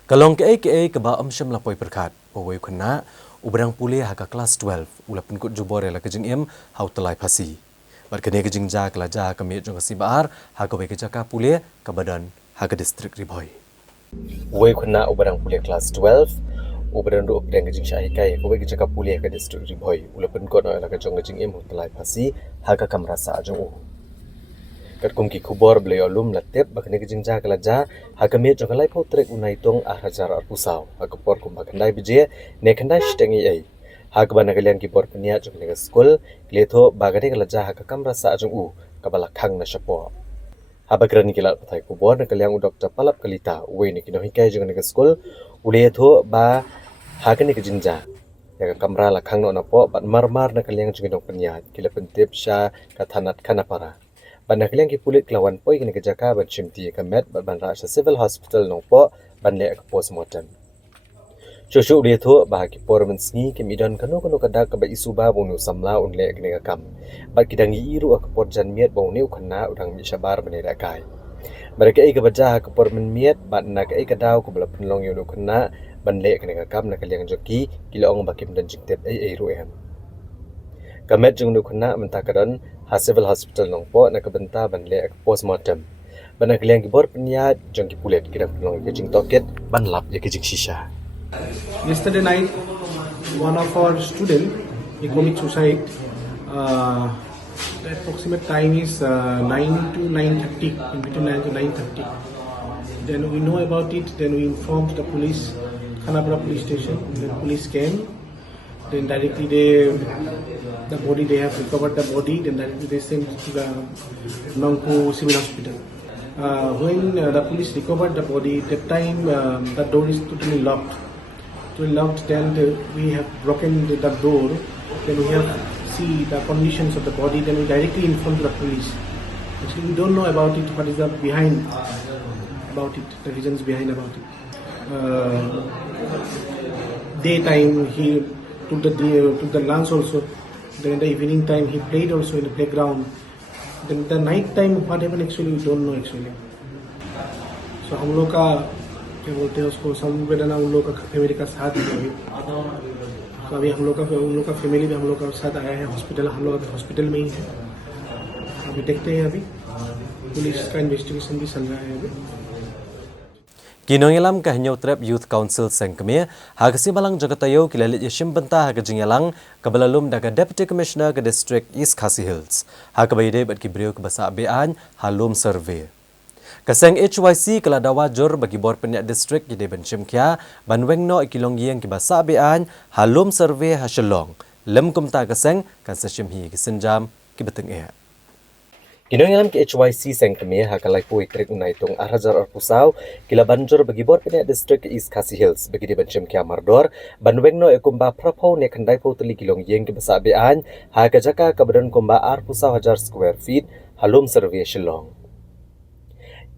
Kalong ke ba amsyam lapoi perkat. Pawai kena ubrang pulih haka kelas 12 ula penkut jubor la kejing im hau telai pasi. Bar kene kejing ja kelaja ka miet jong ka sibar haka wei keja ka pulih ka badan haka distrik Riboy. Wei kena ubrang pulih kelas 12 ubrang do updang kejing syai kai ko wei keja ka pulih ka distrik Riboy ula penkut la kejong kejing im hau telai pasi haka kam rasa jong u. Kat kumki kubor beli alum latep bakne kejing ja kelaja hakame jong kalai pau trek unai tong hajar pusau hakapor kum bakandai bije ne kandai shtengi ai hak bana kalian kibor penia jong ne skul kletho bagade kelaja hakakam rasa jong u kabala khang na shapo habagrani kilat pathai kubor ne kalian dr palap kalita we ne kino hikai jong ne skul uletho ba hakane kejing ja ya kamra la khang no na po bat marmar na kalian jong ne penia kila pentip sha kathanat khanapara ban nakliang ki pulit kelawan poi kini kejaka ban chimti kamet ban rasa civil hospital nongpo ban le postmortem Shoshu dia tu bah ki por mensni ki midan kanu kadak ka ba isu ba bonu samla un le kini kam ba kidang iru ak por jan miet bau ni ukna udang mi sabar bane da kai mereka ai ka baja ka por men miet ban nak ai ka daw ko bla penlong yo ukna ban le kini kam nak liang joki kilong ba kim dan jiktet ai ru em kamet jung nu khna mentakaran ha civil hospital nongpo nak benta ban le postmortem ban nak liang gibor penya jung ki pulet kira long ke jing toket ban lap ye ke jing shisha. Yesterday night, one of our student he commit suicide. The approximate time is 9 to 9:30, in between 9 to 9:30. Then we know about it. Then we informed the police, Khanapura police station. The police came. Then directly the body, they have recovered the body. Then directly they sent to the Nongpo Civil Hospital. When the police recovered the body, that time the door is totally locked. Then we have broken the door. Then we have see the conditions of the body. Then we directly informed the police. Actually, we don't know about it. What is the behind about it? The reasons behind about it. Daytime he took the lunch also. Then in the evening time he played also in the playground. Then the night time what happened actually we don't know actually. So हम लोग का क्या बोलते हैं उसको संवेदना उन लोग का फैमिली का साथ है अभी. तो अभी हम लोग का फैमिली भी हम लोग का साथ आया है हॉस्पिटल. हम लोग अभी हॉस्पिटल में ही है. अभी देखते हैं अभी पुलिस का इन्वेस्टिगेशन भी चल रहा है अभी. Kinongilam ka hinyaw trap youth council sengkeme hagasi balang jagatayo kilalit yashim benta hagajingalang kabalalum daga deputy commissioner ke district East Khasi Hills hakabayde bat kibriyo ke basa abean halum survey kaseng HYC kala dawajur bagi bor penyak district ide benchim kya banwengno ikilongiang ke basa abean halum survey hashalong lem kumta kaseng kan sashim hi kisenjam ki beteng e Kinongilam ke HYC sengkeme hakalai pui trek unai tong arhajar pusau kila banjur bagi bor penyak district East Khasi Hills bagi di bencem kia mardor banwengno ekumba prapau ne kandai pau teli kilong yeng ke basa bean ha kajaka kabadan kumba ar pusau hajar square feet halum survey shillong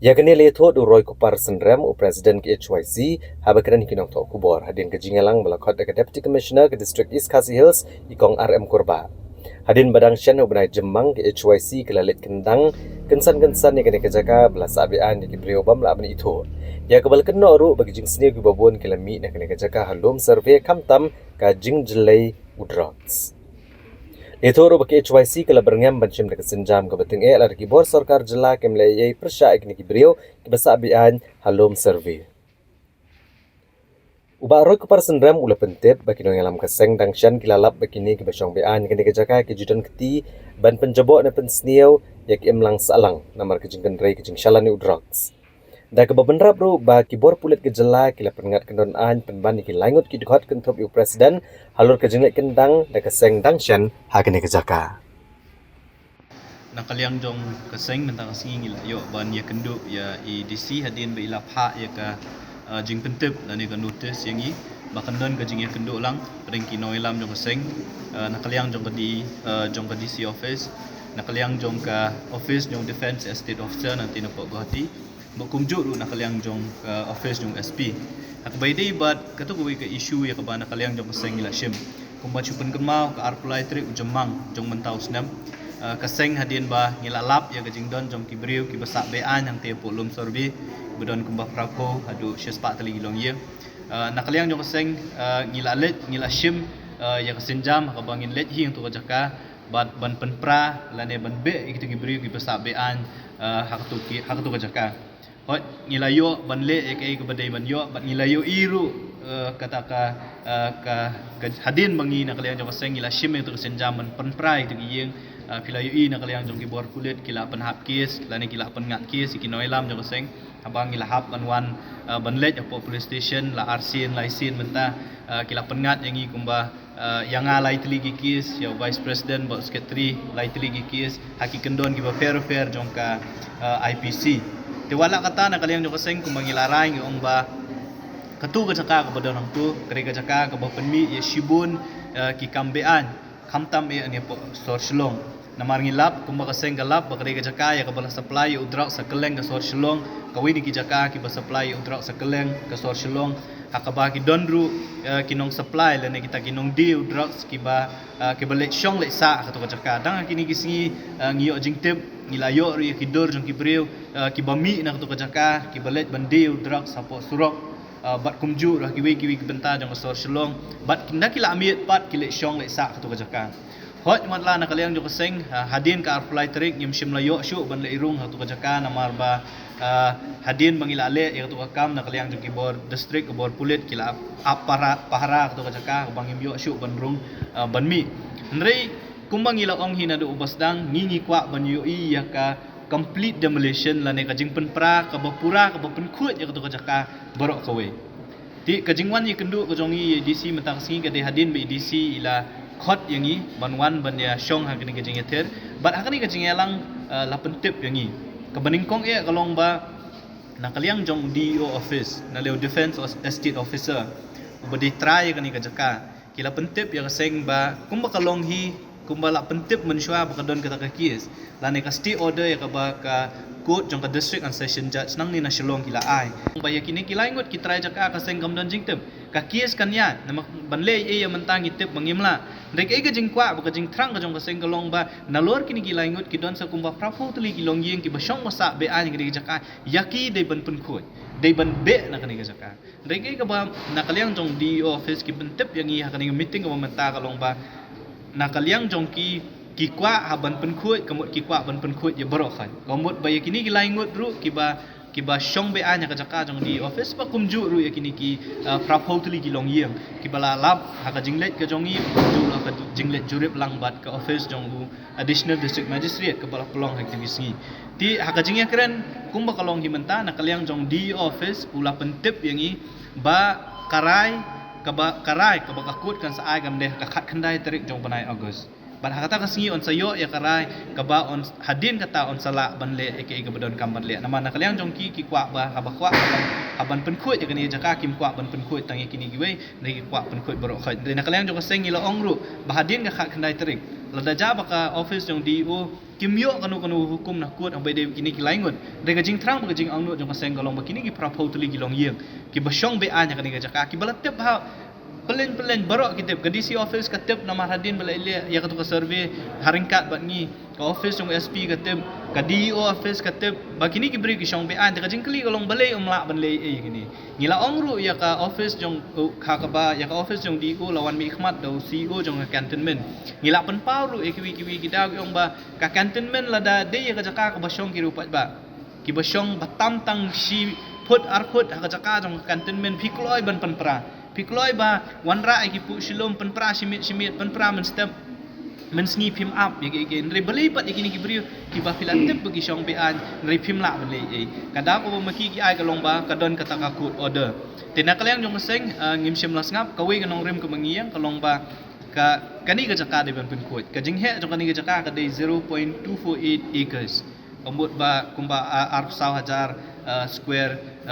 yakane letho du roy kupar senrem u president ke HYC habakran kinong to kubor hadin kejingalang balakot ke deputy commissioner ke district East Khasi Hills ikong RM Kurba Hadin badang syan ubnai jemang ke HYC kelalit kendang kensan-kensan yang kena kejaka belas abian yang kibrio bam la abni itu. Ya kebal kena ru bagi jing seni gubabun kelami yang kena kejaka halum survey kamtam ka jing jelai udrots. Itu ru bagi HYC kala berngam bancim dekat senjam ke beteng la kibor sarkar jela kemlayai persya kena kibrio ke basa abian halum survey. Uba roy kupar sendram ula pentep bagi nong alam kaseng dangshan kilalap bagi ni ke basong bean kena kejaka ke judan keti ban penjabok na pensniau yak imlang salang namar kejing kendrai kejing shalani udrots. Da ke babenrap ru ba kibor pulit kejela kila pengat kendon an penban ki langut ki dikot kentop yu presiden halur kejing lek kendang da kaseng dangshan ha kena kejaka. Nakaliang jong kaseng mentang singil yo ban ya kendu ya EDC hadin be ilapha ya ka jing pentep lani ka notice yang i bahkan don ka jing ya kendu lang ring kino ilam jong kaseng nakaliang jong ka di jong ka DC office nakaliang jong ka office jong defense estate officer nanti na po gati bakumju ru nakaliang jong ka office jong SP akbay day but kato ko ka issue ya ka ba nakaliang jong kaseng ila shim kumba chupan kemau ka arpulai tri ujemang jong mentau snam kaseng hadin ba ngilalap ya gajing don jong kibriu ki basak bean yang te polum sorbi bedon kumbah prako hadu syespa tali gilong ye nakaliang jong kaseng ngilalet ngilashim ya kasenjam ka bangin let hi untuk jaka ban penpra lane ban be gitu kibriu ki basak bean hakatu jaka hot ngilayo ban le ek ek badai ban yo ban ngilayo iru kata ka hadin bangi nakaliang jong kaseng ngilashim untuk kasenjam ban penpra itu giyeng pilayu i nakaliang jong kibor kulit kila penhap kes lani kila pengat kes ikinoilam jong seng abang kila hap banwan banlet apo police station la arsin laisin benta kila pengat yang i kumba yang alai teligi kes ya vice president bot secretary lai teligi kes haki kendon kiba fair jong ka IPC te wala kata nakaliang jong seng kumba ngilarai ngong ba katu ka jaka ka badon tu kre ka jaka ka ba penmi ye shibun ki kambean kamtam e ani po sorslong namar ngilap kumba kaseng galap bakari ka jaka ya ka bala supply udrak sa keleng ka sorslong kawini ki jaka ki ba supply udrak sa keleng ka sorslong hakaba ki donru kinong supply lene kita kinong di udrak ki ba le shong le sa ka to ka jaka dang kini kisingi ngiyo jingtep ngilayo ri ki dor jong ki breu ki ba mi na to ka jaka ki balet bandi udrak sapo surok bat kumju dah kiwi benta jong sor shlong bat kinda kila amiet pat kile shong le sa tu ka jaka hot matla na kaliang jong seng hadin ka arfly tarik yim shimlayo shu ban le irung tu ka jaka namar ba hadin bangila le ya tu ka kam na kaliang jong kibor district kibor pulit kila pahara tu ka jaka bangim yo shu ban rung ban mi ndrei kumbang ila ong hina do ubasdang ngingi kwa ban yo i ya ka complete demolition lane kajing penpra ka bapura ka bapenkut ya ka jaka borok kawe ti kajing wan ye kendu ko jongi DC mentang singi ka de hadin be DC ila khot yangi banwan ban ya shong ha kini kajing ether bat ha kini kajing yalang la pentip yangi ka baningkong e kalong ba nakaliang jong DO office na leo defense estate officer ubadi try kani ka jaka kila pentip ya kaseng ba kumba kalong hi kumbala pentip mensyua bakadon kata kakis lane ka stay order ya ka ba ka court jong ka district and session judge nang ni na shilong kila ai baya kini kila ingot ki try jaka ka seng kamdon jingtep ka kies kanya nama banle e ya mentang itep mangimla rek e ga jingkwa ba ka jing trang ka jong ka seng kalong ba nalor kini kila ingot ki don sa kumba prafu tuli kilong yeng ki ba shong masa be ai ngi jaka yaki de ban pen khoi de ban be na kani ka jaka rek e ka ba nakaliang jong di office ki pentep yang i ha kani meeting ka menta kalong ba nakaliang jongki kikwa haban penkhut kemut kikwa ban penkhut ye borokhan komut baya kini ki laingut ru kiba shong be anya ka jaka jong di office pa kumju ru ye kini ki prapautli ki long yeng kibala lab ha ka jinglet ka jongi ju la ka jinglet jurip lang bat ka office jong u additional district magistrate ka bala pelong aktivisi ti ha ka jingya keren kumba kalong himenta nakaliang jong di office ula pentip yangi ba karai kaba kakut kan sa ay gamde kakat kandai tarik jong banai August ban hakata kasingi on sayo ya karai kaba on hadin kata on sala banle eke badon kamban le nama nakaliang jong ki kwa ba haba kwa haban penkut ya kani jaka kim kwa ban penkut tangi kini giwe neki kwa penkut borok khat de nakaliang jong kasengi lo ongru ba hadin ka khat kandai tarik lada ja baka office jong DO kimyo kanu hukum nak kuat ambai de kini ki laingut de ka jing trang ba jing angnu jong kaseng galong ba kini ki prapautli gilong yeng ki basyong be anya kani jaka ki balatep ha pelen barok kitip ke DC office katip nama hadin bala ile ya katu ka survey haringkat bat ni ka office jong SP katip ka DO office katip bakini ki beri ki shong be an ka jingkli kalong balai umla ban le e kini ngila ongru ya ka office jong ka ba ya ka office jong DO lawan mi khmat do CEO jong cantonment ngila pen pauru e kiwi kidag yong ba ka cantonment lada de ya ka jaka ka basyong ki rupat ba ki basyong batam tang si put arput ka jaka jong cantonment phikloi ban penpra pikloi ba wanra ki pu shilom penpra simit penpra men step men sngi phim up ye ge nri beli pat ikini ki bri ki ba filatip bagi shong be an nri phim la beli e kada ko maki ki ai ka long ba kadon kata ka court order tina kalian jong seng ngim sim las ngap kawi ka nong rem ka mangiang ka long ba ka kani ka jaka de ban pen court ka jing he jong kani ka jaka ka de 0.248 acres ambut ba kumba arp 1,000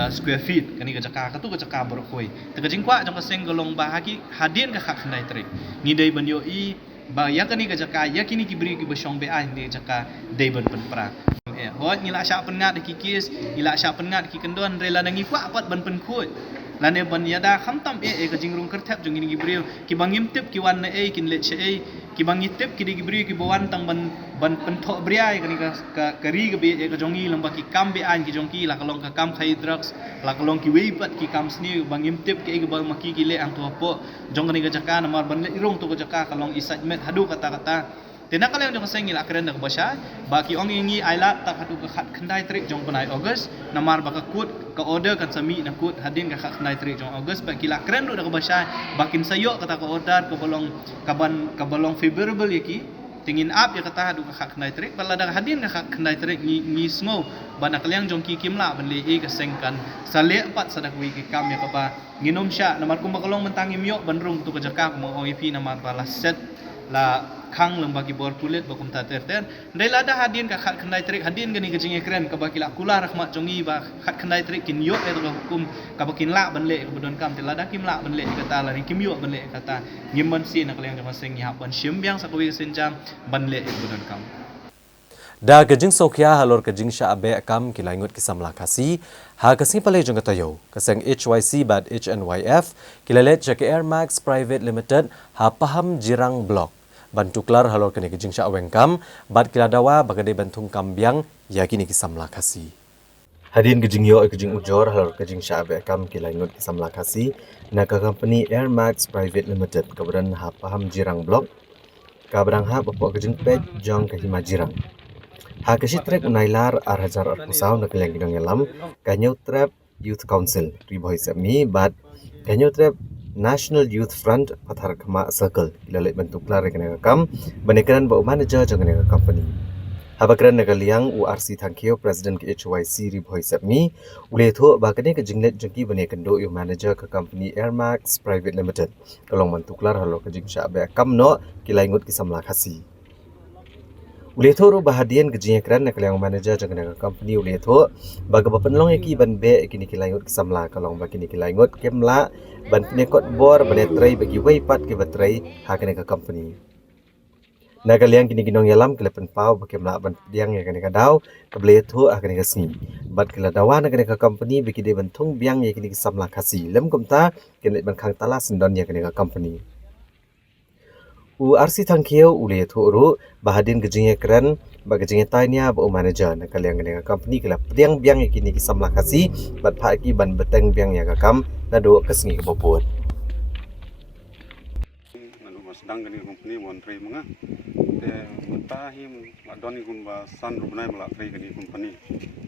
square feet kani ka jaka ka tu ka jaka borok koi te ka jingkwa jong ka seng golong ba haki hadin ka khak nai tri ni dei ban yo i ba ya kani ka jaka ya kini ki bri ki ba shong be ai ni jaka dei ban pen pra hot ni la sha pengat ki kis ila sha pengat ki kendon rela nangi kwa pat ban pen khut lane ban yada khamtam ka jingrung kerthap jong ini gibriu ki bangim tip ki wan na kin le che ki bangi tip ki gibriu ki bawan tang ban pentho bria ka ni ka kari ka jongi lamba ki kam be an ki jongki la kalong ka kam khai drugs la kalong ki wei pat ki kam sni bangim tip ki ba maki ki le ang to po jong ni ka jaka na mar ban le irong to ka jaka kalong isat met hadu kata Tena kalau yang saya ngilak keren dah bahasa, baki orang ini ailat tak hadu kehat kendai trik jong penai Ogos, namar baka kut ke order kan sami nak kut hadin ke kehat kendai trik jong Ogos, baki lak keren dah bahasa, bakin sayok kata ke order ke balong favorable yaki, tingin up ya kata hadu kehat kendai trik, bala dah hadin ke kehat kendai trik ni snow, bana kaliang jong ki kimla benli ke sengkan, salek pat sadak wi ki kam ya kapa, nginom sya namar kumba kalong mentangim yok bandrung tu ke jakak mo OEP namar bala set la khang leng bagi bor kulit bakum ta ter ndai lada hadin ka khat khandai trik hadin gani kejing ekren ka baki la kula rahmat jongi ba khat khandai trik kin yo e to hukum ka bakin la banle ka bodon kam te lada kim la banle kata la kim yo banle kata ngimon si nak leng jama seng ya ban shim byang sakwi senjam banle ka bodon kam Da kejing sokya halor kejing sha abe kam kilangut kisamla kasi ha kasi pale jong katayo kaseng HYC bad HNYF kilalet jake Air Max Private Limited ha paham jirang block bantuklar halor kene kejing sha awengkam bad kiladawa bagade bantung kambyang yakini kisamla kasi hadin kejing yo kejing ujor halor kejing sha abe kam kilangut kisamla kasi na ka company Air Max Private Limited kabran ha paham jirang block kabrang ha bapo kejing pet jong kahima jirang ha kasi trek unailar arhajar arpusau na keleng gidong yalam kanyo trap Youth Council riboy sami bad kanyo trap National Youth Front pathar kama circle ilalit bentuk lar kena kam banekaran ba manager jang kena company habakran nagaliang URC thankyo president ke HYC riboy sami uletho ba kene ke jinglet jangki banekan do yo manager ke company Air Max Private Limited kalong bentuk lar halo ke jingsha ba kam no kilaingut kisamla khasi Uletho ro bahadian kejing kran nak yang manager jangan company uletho baga bapenlong eki ban be kini kilangut kisamla kalong ba kini kilangut kemla ban pinekot bor banetrai bagi wei pat ke batrai ha kene ka company nagaliang kini ginong yalam kelepen pau bakemla ban diang ya kene ka daw kabletho ha kene ka sni bat kila dawan kene ka company bagi de bantung biang ya kini kisamla kasi lem kumta kene ban khang tala sendon ya kene ka company URC tangkio ule thuru bahadin kejing keren ba kejing tanya ba manager na kaliang dengan company kala piang biang ikini ki samla kasi bat pha ki ban beteng biang ya kam na do kesengi ke bopot nganu masdang gani company montre mga te mutahim madoni kun ba san rubnai mala tre gani company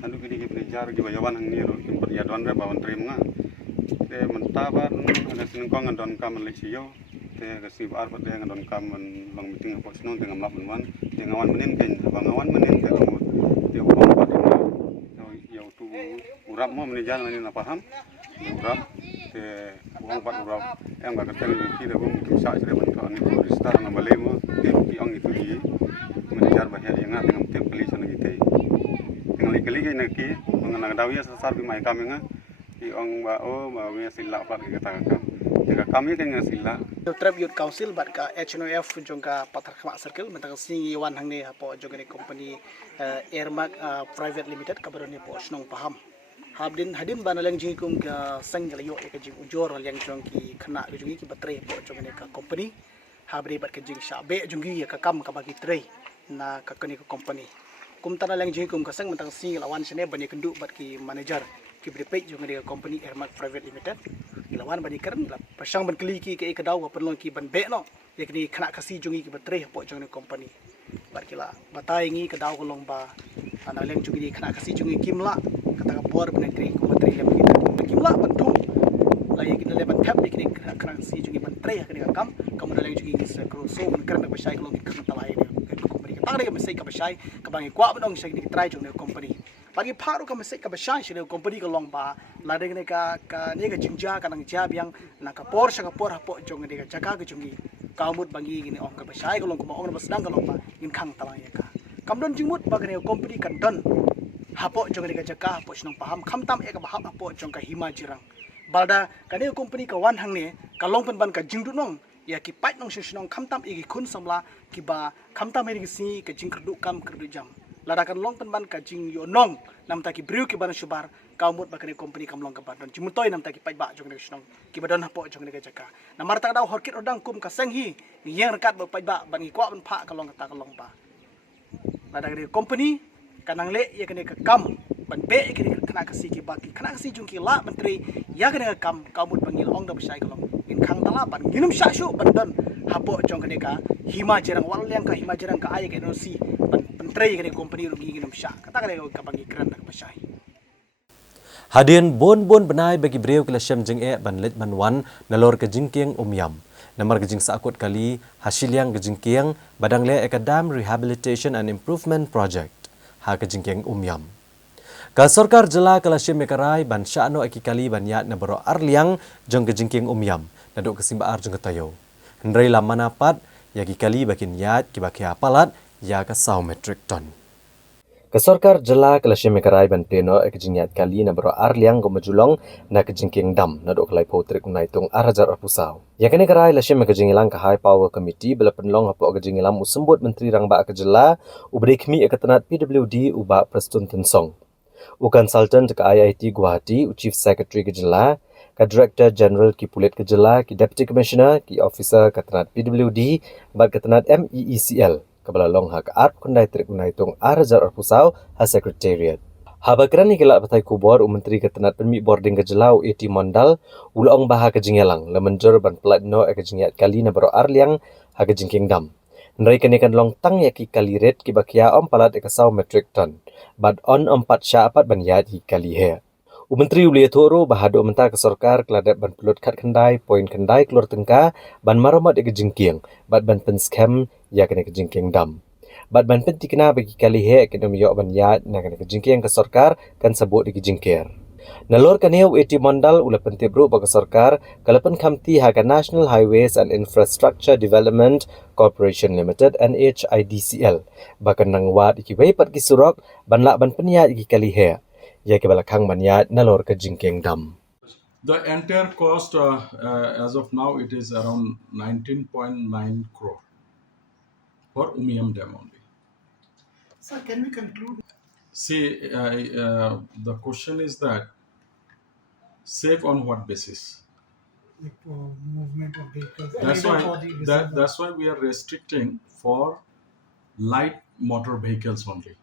anu gini ki prejar gi bayawan hang ni ro company ya don re ba montre mga te mentabar ana sin kong don kam malaysia te kasi bar pat dengan don kam long meeting apa sino dengan map man dengan awan menen kan bang awan menen te kamu te bang pat ya tu urap mo manajan menen paham urap te bang pat urap yang ba katel ki da bang kim sa sire ban kan ni register na balemo te ki ang itu di manajan bahaya yang ngat dengan te kali sana gitu dengan kali na ki mengenang dawiya sasar bi mai kam nga ki ang ba o ba wi sila pat kata kam kami dengan sila Trap Youth Council bat ka HNOF jongka pathar khama circle mentang singi wan hang ne apo jogani company Air Max Private Limited kabarone po snong paham hadin banaleng jikum ka sanggal yo ka jing ujor yang jongki khana jungi ki batre po jogani ka company habre bat ka jing shabe jungi ka kam ka bagi tre na ka kani ka company kum tanaleng jikum ka sang mentang singi lawan sene bani kendu bat ki manager ki brepek jongani ka company Air Max Private Limited lawan bani keren la pasang ban kli ki ke daw penlong ki ban be no yakni khana kasi jungi ki batre po jong company bar kila batai ngi ke daw kolong ba ana leng jungi khana kasi jungi kimla kata ka bor ban kri ko batre lem kita kimla ban thong la yakni le ban thap yakni khana kasi jungi ban tre yakni kam leng jungi ki se kro so ban keren ba shai kolong ki khana talai ne company ka tang re mesai ka ba shai ka bangi kwa ban ong shai ni try jong company bagi paru ka mesek ka besai sile company ka long ba la de ne ka ne ka jingja ka nang jab yang na ka por sa ka por hapo jong ne ka jaka ka jungi kaumut bangi gini ong ka besai ka long ko ong na basdang ka long ba in khang talang ya ka kamdon jingmut ba ne company kan don hapo jong ne ka jaka hapo snong paham khamtam e ka ba hapo jong ka hima jirang balda ka ne company ka wan hang ne ka long pen ban ka jingdu nong ya ki pat nong snong khamtam e ki khun samla ki ba khamtam e ki si ka jing kerdu kam kerdu jam ladakan long penban kajing yo nong nam taki briu ki ban shubar kaumut bakane company kamlong ka badon jimutoy nam taki pai ba jong ne shnong ki badon hapo jong ne jaka namar tak daw horkit odang kum ka seng hi yang rekat ba pai ba ban kwa ban pha kalong ta kalong ba ladakan company kanang le ye kene ka kam ban be kene kana kasi ki baki kana kasi jung ki la menteri ya kene ka kam kaumut bangil ong da besai kalong in khang tala ban ginum sha shu bandon hapo jong kene ka hima jerang wal yang ka hima jerang ka ay ka no si menteri kene company rugi ginum sha kata kene ka bangi kran tak besai Hadian bon benai bagi breu kila syam jeng ban let ban wan nalor ke jingkiang Umiam. Namar ke jing sakut kali hasilyang ke jingkiang badang le Dam Rehabilitation and Improvement Project. Ha ke jingkiang Umiam. Ka sarkar jela kala syam mekarai ban syano aki kali ban yat na baro arliang jong ke jingkiang Umiam. Nadok ke simba ar jong ke tayo. Hendrai lam manapat ya ki kali bakin yat ki baki apalat ya ka saw metric ton. Kesorkar jela kelasya mekarai ban pleno ekjingyat kali na bro arliang go majulong na kejingking dam na do kelai potrik unaitung arajar arpusau. Ya kene karai lasya mekejingilang ka high power committee bela penlong hapo kejingilang usembut menteri rang ba kejela ubri khmi eketanat PWD uba Preston Tensong. U consultant ke IIT Guwahati u chief secretary kejela ka director general ki pulit kejela ki deputy commissioner ki officer ketanat PWD ba ketanat MEECL kabala long hak art kundai trik unaitung arajar arpusau ha secretariat. Habakran ni kelak batai kubor menteri ketenat permit boarding ke jelau 80 mondal ulong baha ke jingelang lemenjur ban plat no ke jingiat kali na baro arliang ha ke jingking dam. Nrai kenekan long tang yaki kali red ki bakia palat ke saw metric ton. Bad on 4 sya apat ban yat hi kali he. Menteri ulia thoro bahado mentah ke sarkar keladat ban pelut kat kendai poin kendai keluar tengka ban maramat ke jingking bad ban pen scam ya kena ke jingking dam. Bad ban pen tikna bagi kali he kena miyok ban yat na kena ke jingking ke sarkar kan sebut di jingkir. Nalor kan heu 80 mandal ula pentebru bagi sarkar kalapan khamti haga National Highways and Infrastructure Development Corporation Limited NHIDCL bahkan nang wat iki weipat ki surok ban lak ban penyat iki kali he. Ya ke balakang banyat nalor ke jingking dam. The entire cost as of now it is around 19.9 crore for Umiam Dam only. sir can we conclude See, the question is that safe on what basis? like movement of vehicles That's why we are restricting for light motor vehicles only.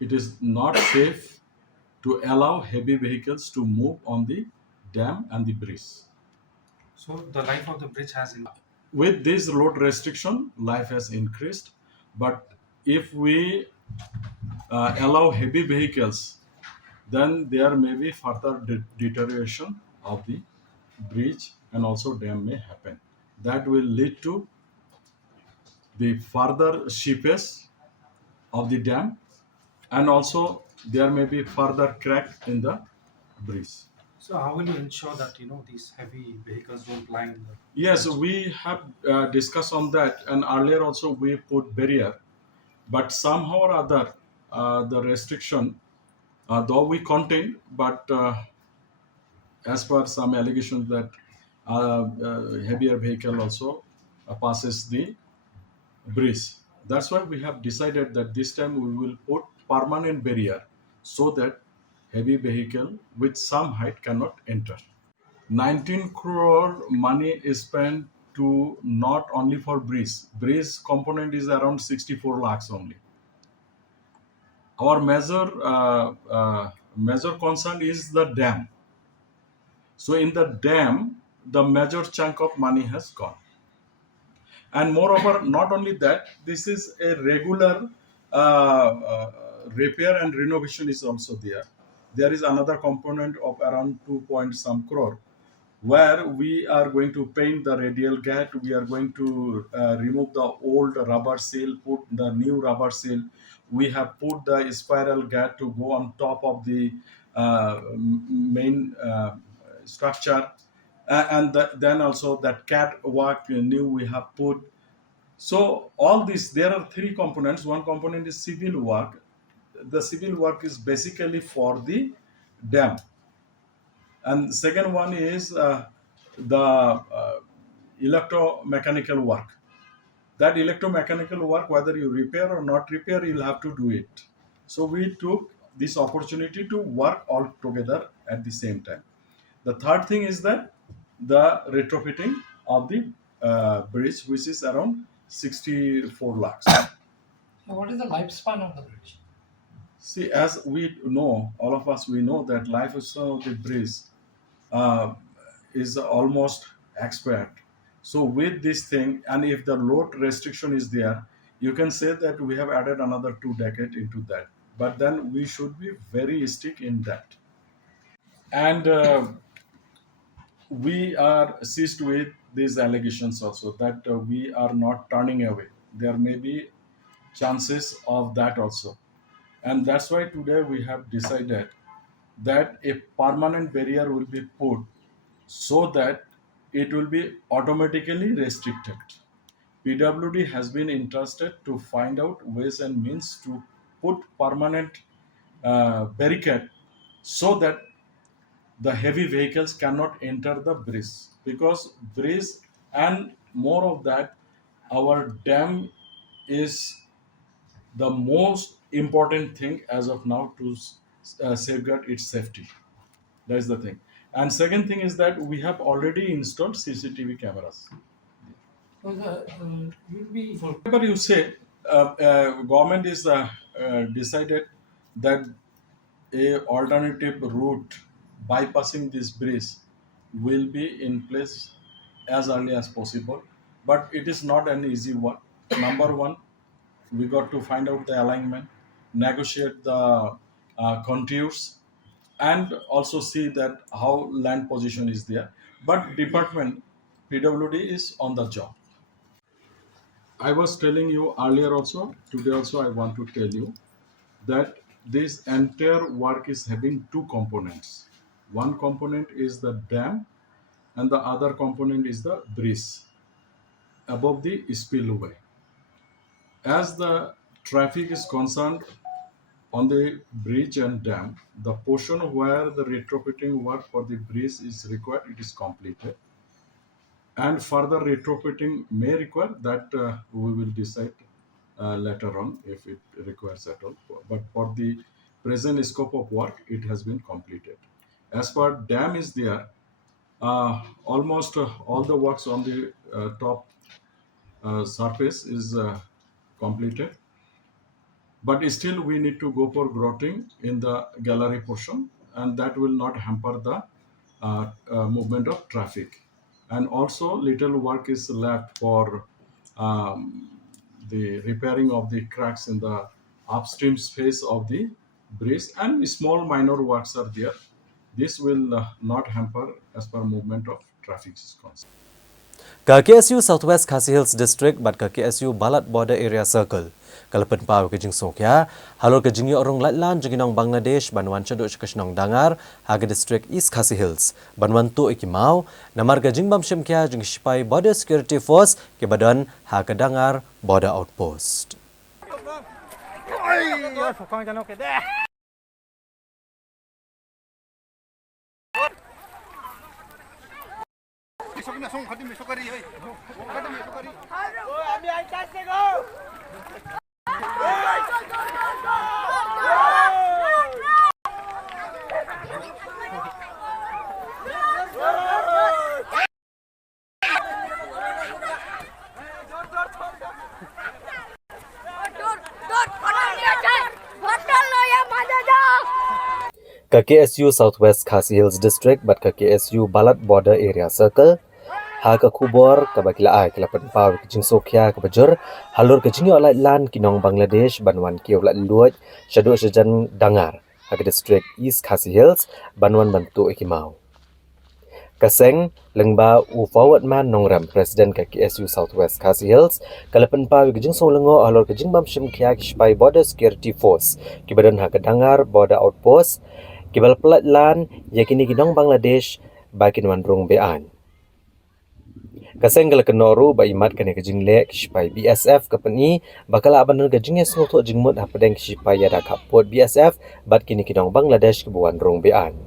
It is not safe to allow heavy vehicles to move on the dam and the bridge. So the life of the bridge has With this load restriction, life has increased. But if we allow heavy vehicles, then there may be further deterioration of the bridge and also dam may happen. That will lead to the further seepage of the dam and also there may be further crack in the bridge. So how will you ensure that these heavy vehicles don't lie in the Yes, we have discussed on that, and earlier also we put barrier, but somehow or other the restriction, though we contain, but as per some allegations that heavier vehicle also passes the bridge. That's why we have decided that this time we will put permanent barrier so that heavy vehicle with some height cannot enter. 19 crore money is spent to not only for bridge. Bridge component is around 64 lakhs only. Our major concern is the dam. So in the dam, the major chunk of money has gone. And moreover, not only that, this is a regular repair and renovation is also there. There is another component of around 2 point some crore where we are going to paint the radial gate, we are going to remove the old rubber seal, put the new rubber seal. We have put the spiral gate to go on top of the main structure. Then also that catwalk new we have put. So all this, there are three components. One component is civil work. The civil work is basically for the dam. And second one is the electromechanical work. that electromechanical work, whether you repair or not repair, you'll have to do it. So we took this opportunity to work all together at the same time. The third thing is that the retrofitting of the bridge, which is around 64 lakhs. What is the lifespan of the bridge? See, as we know, all of us, we know that lifespan of the bridge uh, is almost expired. So with this thing, and if the load restriction is there, you can say that we have added another 2 decades into that. But then we should be very strict in that. And we are seized with these allegations also that we are not turning away. There may be chances of that also. And that's why today we have decided that a permanent barrier will be put so that it will be automatically restricted. PWD has been entrusted to find out ways and means to put permanent barricade so that the heavy vehicles cannot enter the bridge, because bridge and more of that, our dam is the most important thing as of now to safeguard its safety. That is the thing. And second thing is that we have already installed CCTV cameras. So you'll be Whatever you say, government is decided that a alternative route bypassing this bridge will be in place as early as possible. But it is not an easy one. Number one, we got to find out the alignment, negotiate the contours, and also see that how land position is there. But department PWD is on the job. I was telling you earlier also, today also I want to tell you that this entire work is having two components. One component is the dam and the other component is the bridge above the spillway. As the traffic is concerned on the bridge and dam, the portion where the retrofitting work for the bridge is required, it is completed. And further retrofitting may require that we will decide later on if it requires at all. But for the present scope of work, it has been completed. As far dam is there, almost all the works on the top surface is completed. But still we need to go for grotting in the gallery portion, and that will not hamper the movement of traffic. And also little work is left for the repairing of the cracks in the upstream space of the bridge, and small minor works are there. This will not hamper as per movement of traffic is concerned. Ka KSU Southwest Khasi Hills District bat ka KSU Balat Border Area Circle. Kalapan pau ke jing sokya, halor ke jingi orang latlan jinginong Bangladesh banwan chaduk chakasnong dangar haga District East Khasi Hills. Banwan tu ikimau, namar ke jingbam shimkya jing shipai Border Security Force ke badan haga dangar Border Outpost. Ka KSU Southwest Khasi Hills District bat ka KSU Balat Border Area Circle ha ka kubor ka bakila ai kelapan pau ke jing sokya ka bajur halur ke jingi olai lan kinong Bangladesh banwan ki olai luoj shadu sejan dangar ha ka District East Khasi Hills banwan bantu ikimau kaseng lengba u forward man nongram President ka KSU Southwest Khasi Hills kelapan pau ke jing so lengo halur ke jing bam shimkya ki spai Border Security Force ki badan ha ka dangar Border Outpost kibal pelat lan yakini kinong Bangladesh bakin wandrung bean. Kaseng kala kenoru ba imat kane kejingle kispai BSF kapani bakala abanan kejingnya soto jingmut hapadeng kispai yada kapot BSF bat kini kinong Bangladesh kebuan rong bean.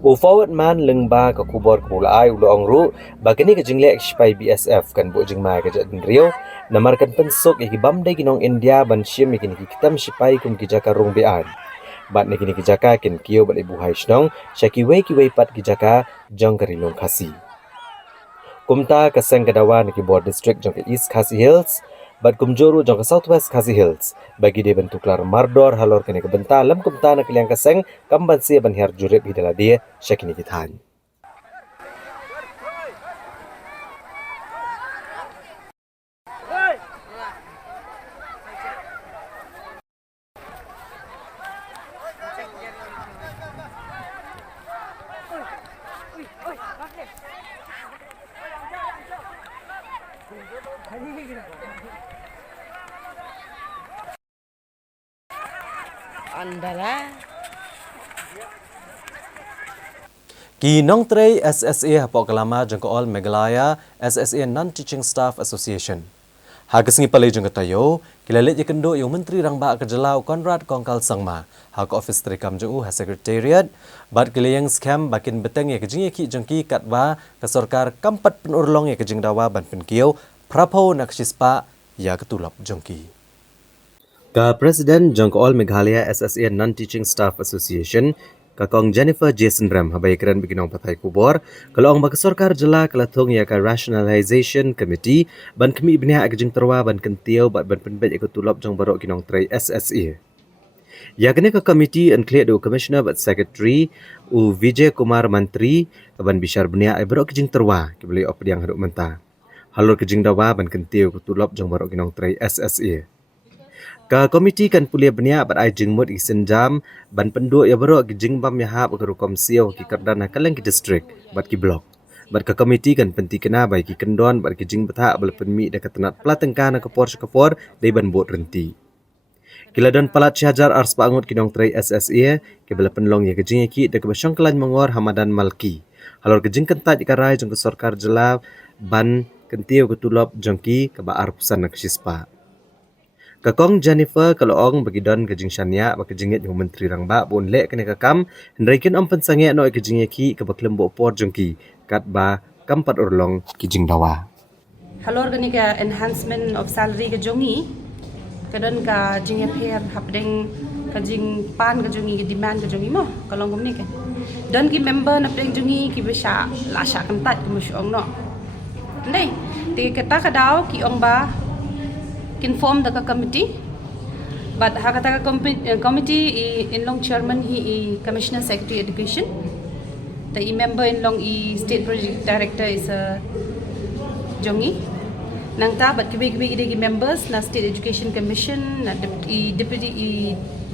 U forward man lengba ka kubor kumula ai ulo ongru bagani ka jingle expai BSF kan bo jingmai ka jadin rio namarkan pensok iki bamde ginong India ban shim iki kitam sipai kum kijaka rung bean bat ne kini kijaka kin kio bat ibu hai shnong shaki we pat kijaka jong karinong khasi kumta ka seng kadawa ni board district jong ke East Khasi Hills bat kumjoru jong ke Southwest Khasi Hills bagi dia bentuk lar mardor halor kene ke benta lam kumta na kiliang ka seng kamban sia ban her jurep hidala dia shakini kithan Ki nong trei SSA hapok kelama jengko all Meghalaya SSA Non-Teaching Staff Association. Hagas ngi palai jengko tayo, kilalit yakendo yung menteri rangba kejelau Konrad Kongkal Sangma, hak office terikam jengku ha secretariat, bat kilayang scam bakin beteng ya kejing ki jengki katwa ke sorkar kampat penurlong ya kejing dawa ban penkiau, prapo naksispa ya ketulap jengki. Ka Presiden jengko all Meghalaya SSA Non-Teaching Staff Association, Kakong Jennifer Jason Ram habai keren bikinong patai kubor kalau ang sorkar jela kelatung ya ka rationalization committee ban kemi bnia agjing terwa ban kentiau bat ban penbet ikut tulop jong barok kinong tray SSA ya kene ka committee include do commissioner bat secretary u Vijay Kumar Mantri ban bishar bnia ai barok kijing terwa kibeli op yang haduk menta halur kijing dawa ban kentiau ikut tulop jong barok kinong tray SSA Ka komiti kan pulia benia bat ai jingmut isen jam ban penduk ya berok jing bam ya hab ke rukom sio ki kerdana kaleng ki district bat ki blok bat ka komiti kan penti kena bai ki kendon bat ki jing betha bal penmi dekat tenat platengka na kapor dei ban bot renti kiladon palat syajar ars pangut kinong tray SSA ke bala penlong ya kejing ki dekat basyong kelan mengor Hamadan Malki halor kejing kentat ikarai jong ke sorkar jela ban kentiu ketulop jongki ke baar pusan nak sispa Kakong Jennifer kalau ong bagi don kejing syania bagi jingit yung menteri rangba bun lek kene kakam hendaikin om pensange no kejing ki ke baklem bo por jongki kat ba kampat urlong kijing dawa Halor gani ka enhancement of salary ke jongi kadon ka jing pher hapdeng ka jing pan ka jongi ke demand ka jongi mo kalong gumni ke don ki member na pdeng jongi ki besha la sha kantat ke musyong no ndai ti kata kadao ki ong ba inform the committee but hakata committee in long chairman he commissioner secretary education the member in long state project director is jongi nang ta but kibi members na state education commission na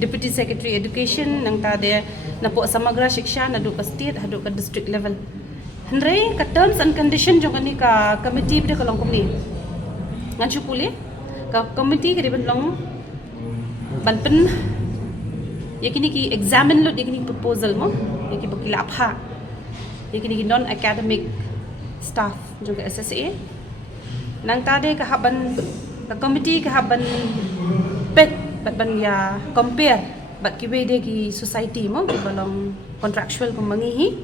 deputy secretary education nang ta de na po samagra shiksha na do ka state hadu ka district level hendrai ka terms and condition jong ni ka committee de kalong kumni ngan chupuli ka committee ke diban long banpen yakini ki examine lo yakini proposal mo yakini bakila apha yakini non academic staff juga SSA nang tade ka haban the committee ka haban pet ban ya compare bat ki de ki society mo ki balong contractual ko mangihi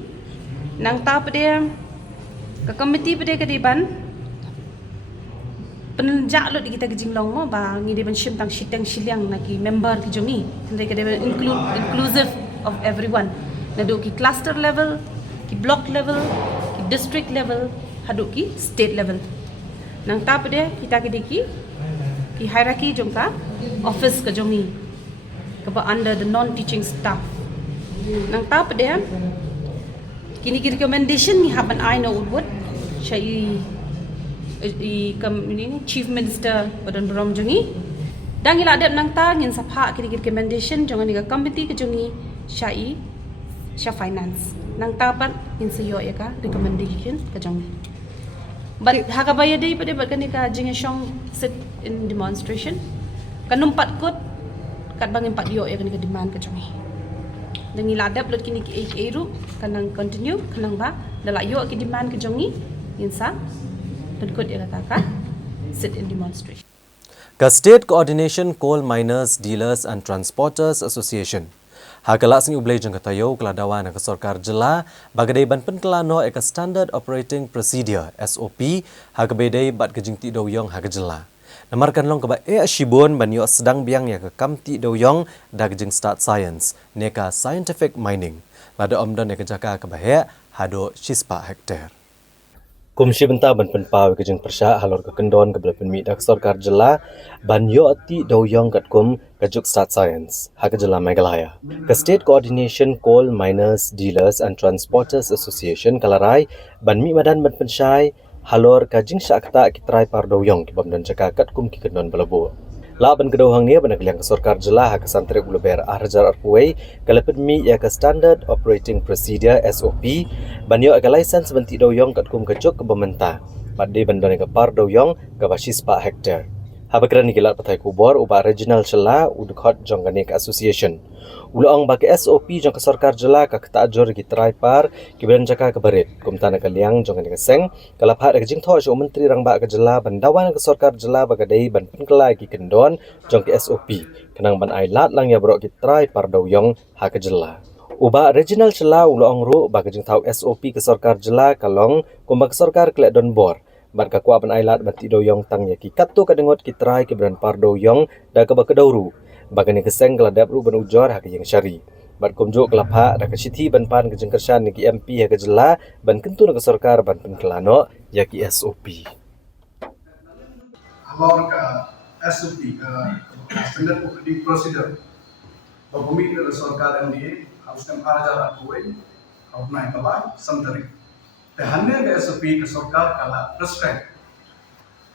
nang ta pade ka committee pade ka diban penjak lo di kita kejinglong mo ba ngi de ban shim tang shitang shiliang na ki member ki jongi tende ka de inclusive of everyone na do ki cluster level ki block level ki district level hadu ki state level nang ta pade kita ki hierarchy jongka office ka jongi ka ba under the non teaching staff nang ta pade kini ki recommendation ni haban I know would shai Chief Minister Badan Berom Jongi dang ila adep nang ta ngin sapha kini recommendation jongan ni committee ke jongi syai sya finance nang ta pat ngin sayo ya ka recommendation ke jongi but hakabaya dei pade bat kani ka jinga shong sit in demonstration kanumpat kot kat bangin pat yo ya kani ka demand ke jongi dang ila adep lot kini ki eru kanang continue kanang ba dala yo ki demand ke jongi ngin sa sit in demonstration. Ka State Coordination Coal Miners, Dealers and Transporters Association. Hakalak sing ublay jeng katayo keladawan ke sarkar jela bagadai ban penkelano eka standard operating procedure SOP hakabedai bat kejing ti doyong hakajela. Namarkan long keba shibun banyo sedang biang ya ke kamti doyong da kejing start science neka scientific mining. Lada omdon ya kejaka kebahe hado shispa hektar. Komisi benta ban penpaw kejeng persya halor ke kendon ke bela penmi dak sarkar jela ban yo ati doyong kat kum kajuk start science hak jela Meghalaya. Ke State Coordination Coal Miners Dealers and Transporters Association kalarai ban mi madan ban pensyai halor kajing syakta kitrai par doyong ki bam dan jaka kat kum ki kendon belabu. La ban kedauhang ni ban keliang ke sarkar jela hak santri uluber arjar arpuai kalepet mi ya ke standard operating procedure SOP ban yo ke license benti doyong kat kum kajuk ke bementa badde ban don ke par doyong ke basis pa hektar. Habakran ni kilat patai kubor uba regional cela udkhot jongganik association. Ulang bagi SOP jong ke sarkar jela ka ketajur ki trai par ki ban jaka ke barit kumtana ke liang jongganik seng kalaphat ke jingtho jo menteri rangba ke jela bandawan ke sarkar jela bagadai ban penkelai ki kendon jong ke SOP kenang ban ai lat lang ya brok ki trai par doyong ha ke jela. Uba regional cela ulang ru bagi jingtho SOP ke sarkar jela kalong kumba ke sarkar klek don bor bat ka kwa ban ailat bati doyong tang ya ki katto ka dengot ki trai ki bran par doyong da ka ba kedauru bagani keseng keladap ru ban ujor ha ki yang syari bat kumjo kelapha da ka sithi ban pan ke jengkersan ni ki MP ha ke jela ban kentu na ke sarkar ban penkelano ya ki SOP about SOP standard operating procedure bagumi ke sarkar MDA harus kan ajar akuai au naik kala Tarik. Tehanya ke SOP ke sarkar kala prescribe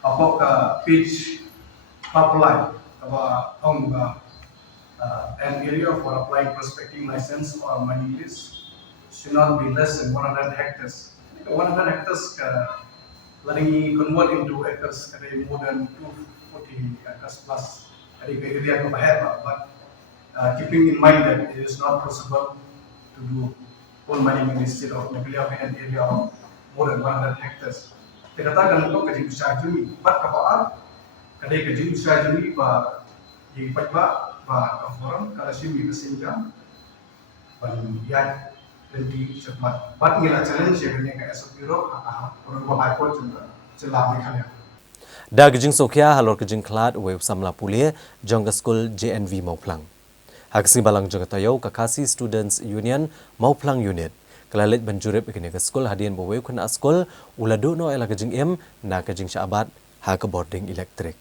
apa ke pitch apply apa an area for applying prospecting license or mining lease should not be less than 100 hectares. 100 hectares letting convert into acres more than 240 acres plus area ke bahaya, but keeping in mind that it is not possible to do coal mining in the state of Meghalaya in an area of more than 100 hectares. Dikatakan untuk kejing usaha jumi, bat kapaan, kadai kejing usaha jumi ba di pajba ba kaforan kada simi kesenjang ban ya di cepat. Bat ngila challenge yang ke SOP ro orang ba high court juga celah Meghalaya. Da kejing sokya halor kejing klat web samla pulia jong ke skul JNV Mauplang. Haksi balang jong tayo kakasi Students Union Mauplang Unit. Kelalit banjurip ikini ke skul hadian bawa kuna skul uladu no ela kejing na kejing syabat ha ke boarding elektrik.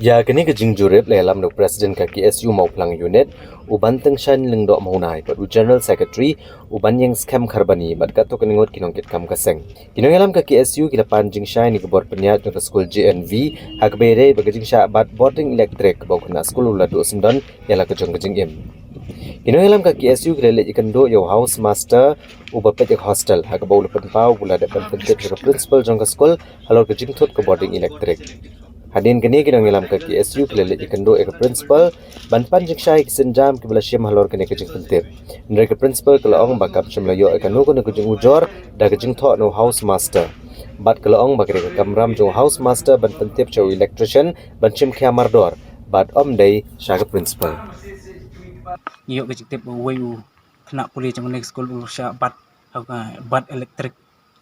Ya kini kejing jurip lelam no presiden ka KSU Mauplang Unit uban tengshan lengdok mahunai pat General Secretary uban yang scam karbani bat kato keningot kinongkit kam kaseng. Kinong elam ka KSU kilapan jing syai ni ke bor penyat no ke skul JNV ha ke bere bagajing syabat boarding elektrik bawa kuna skul uladu sendon yala kejong kejing Kinong elam ka KSU kilalit ikan do yo house master uba petik hostel ha ke bau lepen pau gula depan pentit ke principal jong ke skul halor kejing thut ke boarding elektrik. Hadin kini kinong elam ka KSU kilalit ikan do ke principal ban pan jing syai kisenjam ke bela syam halor kene kejing pentit. Ndre ke principal kelaong bakap syamlayo ikan no kono kejing ujor da kejing thok no house master. Bat kelaong bakre ke kamram jong house master ban pentip chow electrician ban chim khamar dor bat om day sya ke principal. Iyo ke tip wayu kena puli jang next school ursha bat elektrik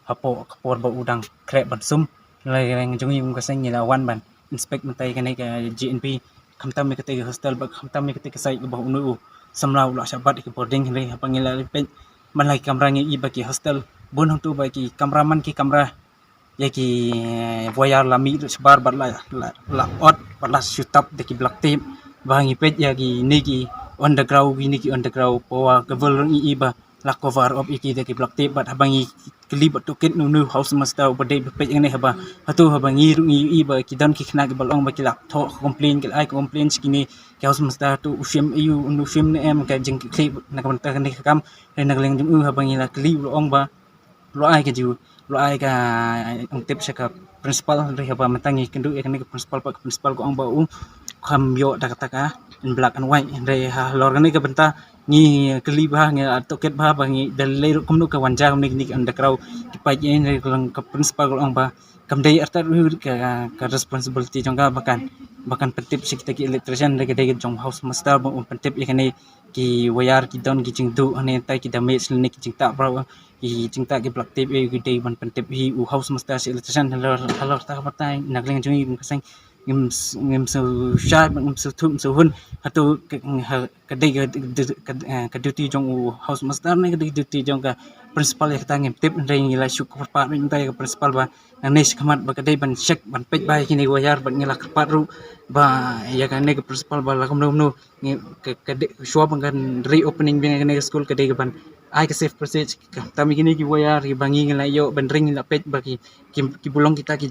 hapo kapor ba udang krek ban sum lai reng jong yung kaseng ni lawan ban inspect mentai kene ke GNP kamtam me kete hostel ba kamtam me kete sai ba unu samlau la sabat ke boarding re pangila pe malai kamra ngi ba ki hostel bon tu ba ki kameraman ki kamera ya ki voyar lami sebar bat la ot bat la shoot up de ki black tape bangi pet ya ki negi underground gini ki underground power gavel ngi iba la cover up iki de ki black tape bat habangi kelib toket nu house master bade pet ngene haba hatu habangi ngi iba ki dan ki khna ki balong ba ki la tho complain ki ai complain skini ki house master tu ushim eu nu shim ne em ka jing klip na kam ta ni kam re na leng jung habangi la kelib long ba lo ai ke ju lo ai ka ang tip sa ka principal re haba matangi kendu ya kan principal pa principal ko ang ba kam yo da kata in black and white re ha lor ni ka benta ni kelib ha ngi toket ba ngi dalai kum nu ka wanja ni ni anda krau ki pa ni ka principal ko ang ba kamdai arta ka responsibility jongga bahkan pentip sikita ki electrician de gede jong house master pentip yakane ki wayar ki don ki jingdu ane tai ki damage ni ki jingta bra ki jingta ki plak tip e gede ban pentip hi u house master si electrician halor ta patai nagleng jungi kasang ngim so sharp ngim so tum so hun hatu kadai ka duty jong u house master ni kadai duty jong ka principal ya kita ngim tip ndai la syukur pa ndai ka principal ba nanis kamat ba kadai ban check ban pej ba kini wayar ban ngila kerpat ru ba ya kan ne ka principal ba la no kadai shua ban reopening bing ne school kadai ban ai ka safe passage kami kini ki wayar ki bangi ngila yo ban ring la pej ba ki bulong kita ki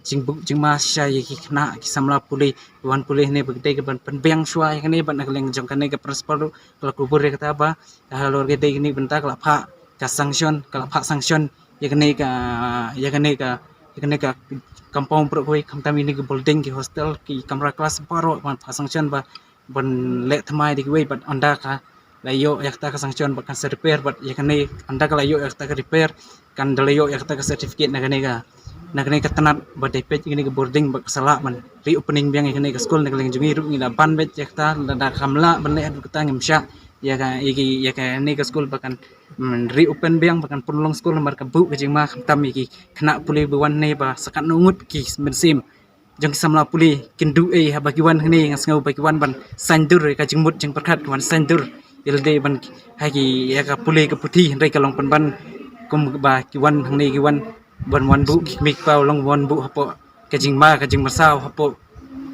jing mas syai ki kena ki samla pulih wan pulih ne bagdai ke ban penbeng syai kene ban nagleng jong kene ke principal kalau kubur ya kata ba halor gede kini bentak la pha ka sanction kalau pha sanction ya kene ka kampung pro koi kami ni ke building ki hostel ki kamera kelas paro ban pha sanction ba ban le thamai di wei ban anda ka layo yakta ka sanction ba kan repair ba ya kene anda ka layo yakta ka repair kan dalayo yakta ka certificate na kene ka tanat ba depet kene ka boarding ba sala man reopening biang kene ka school nagleng jungi ru ngila ban bet yakta da kamla ban le adu ka ngimsha ya ka ne ka school ba kan reopen biang ba kan pulong school mar ka bu ka jingma tam iki kena pulih buan ne ba sakat nungut ki mensim jang samla puli kindu ha bagiwan ni ngasngau bagiwan ban sandur ka jingmut jing perkat wan sandur ilde ban hagi ya ka puli ka puti ndai ka long ban kum ba kiwan hang ni kiwan ban wan bu mik pau long wan bu hapo ka jing masau hapo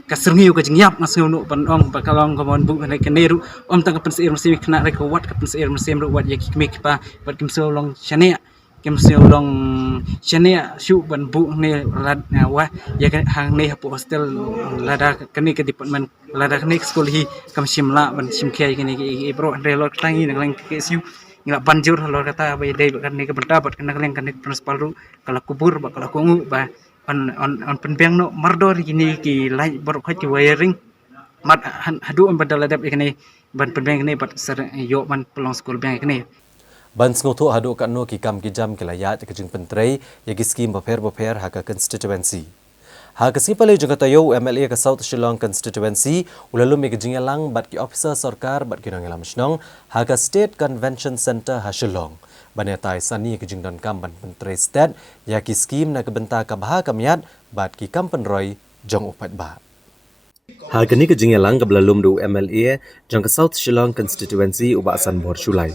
ka serniu ka jing yap ngasngau nu ban ong ba kalong ka wan bu ne ka neru tang ka penseir mesim kena re ka wat ka penseir mesim ru wat ya ki mik pa wat kim so long chane kem seo long chane shu ban bu ne lad wa ya hang ne hapo hostel lada kani ke department lada kani school hi kam simla ban sim khai kani ke bro re lo tangi nang lang ke siu ngila banjur lo kata ba dei kan ne ke benta bat kan lang kan principal ru kala kubur ba kala kungu ba on penbeng no mardor kini ki light bor khat ki wiring mat hadu on badal adap kini ban penbeng ni bat ser yo ban pelong school beng kini Ban sengoto hadu kat no ki kam ki jam ki layat ke jing pentrei ya ki skim baper ha ka constituency. Ha ka si pale jeng tayo MLA ka South Shillong constituency ulalu mi ke jing lang bat ki officer sarkar bat ki nang lam snong ha ka State Convention Center ha Shillong. Ban tai sani ke jing don kam ban pentrei state ya ki skim na ke benta ka bah kamiat bat ki kam penroi jong upat ba. Ha ka ni ke jing lang ka belalum du MLA jang ka South Shillong constituency ubasan bor Sulai.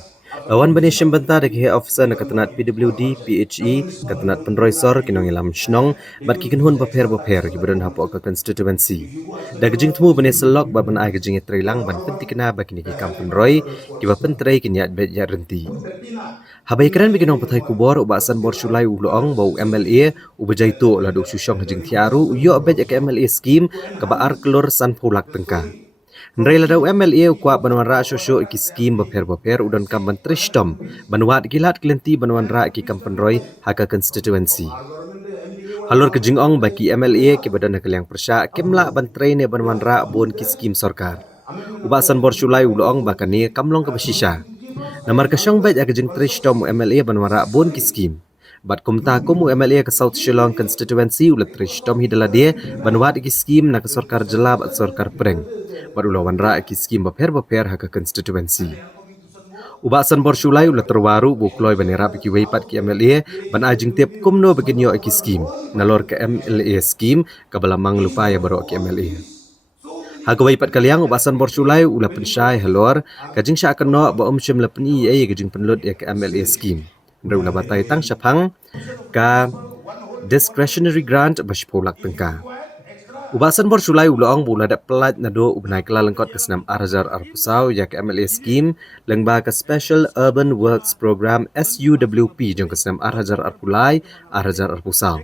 Awan bani shimbanta de ke officer na katanat PWD PHE katanat penroi sor kinong ilam shnong bat ki kinhun baper ki badan hapo ka constituency da gijing tmu bani selok ba ban ai gijing trailang ban pentikna ba kini ki kam penroi ki ba pentrei kinyat bet ya renti habai kran bikinong pathai kubor ubasan bor Sulai uloong bau MLA ubajaito la do susyong hajing tiaru yo bet ya MLA scheme ka ba ar klor san pulak tengka Nrai ladau MLA ukwa banwan ra shosho iki skim baper udan kamban tristom banwat gilat klenti banwan ra iki kampenroi haka constituency. Halor ke jingong baki MLA ki badan hakaliang persya kimla bantrei ne banwan ra bon ki skim sarkar. Ubasan bor Sulai ulong bakani kamlong ke besisha. Namar kasyong bet ak jing tristom MLA banwan ra bon ki skim. Bat kumta kumu MLA ke South Shillong constituency ulat tristom hidala dia banwat iki skim na ke sarkar jelab at sarkar pereng. Barulawan ra ki skim baper ha ka constituency. Ubasan bor Sulai ulah terwaru bukloi banera ki weipat ki MLA ban ajing tiap kumno beginyo ki skim nalor ke MLA skim ka balamang lupa ya baro ki MLA. Ha ka weipat kaliang ubasan bor Sulai ulah pensyai halor kajing sya akan no ba shim la peni ai kajing penlut ya ke MLA skim. Ndra ulah batai tang syapang ka discretionary grant bashpolak tengka. Ubasan bor Sulai ulong bula dak pelat nado ubnai kala lengkot ke senam Arjar Arpusau ya ke MLA scheme lengba ke Special Urban Works Program SUWP jong ke senam Arjar Arpulai Arjar Arpusau.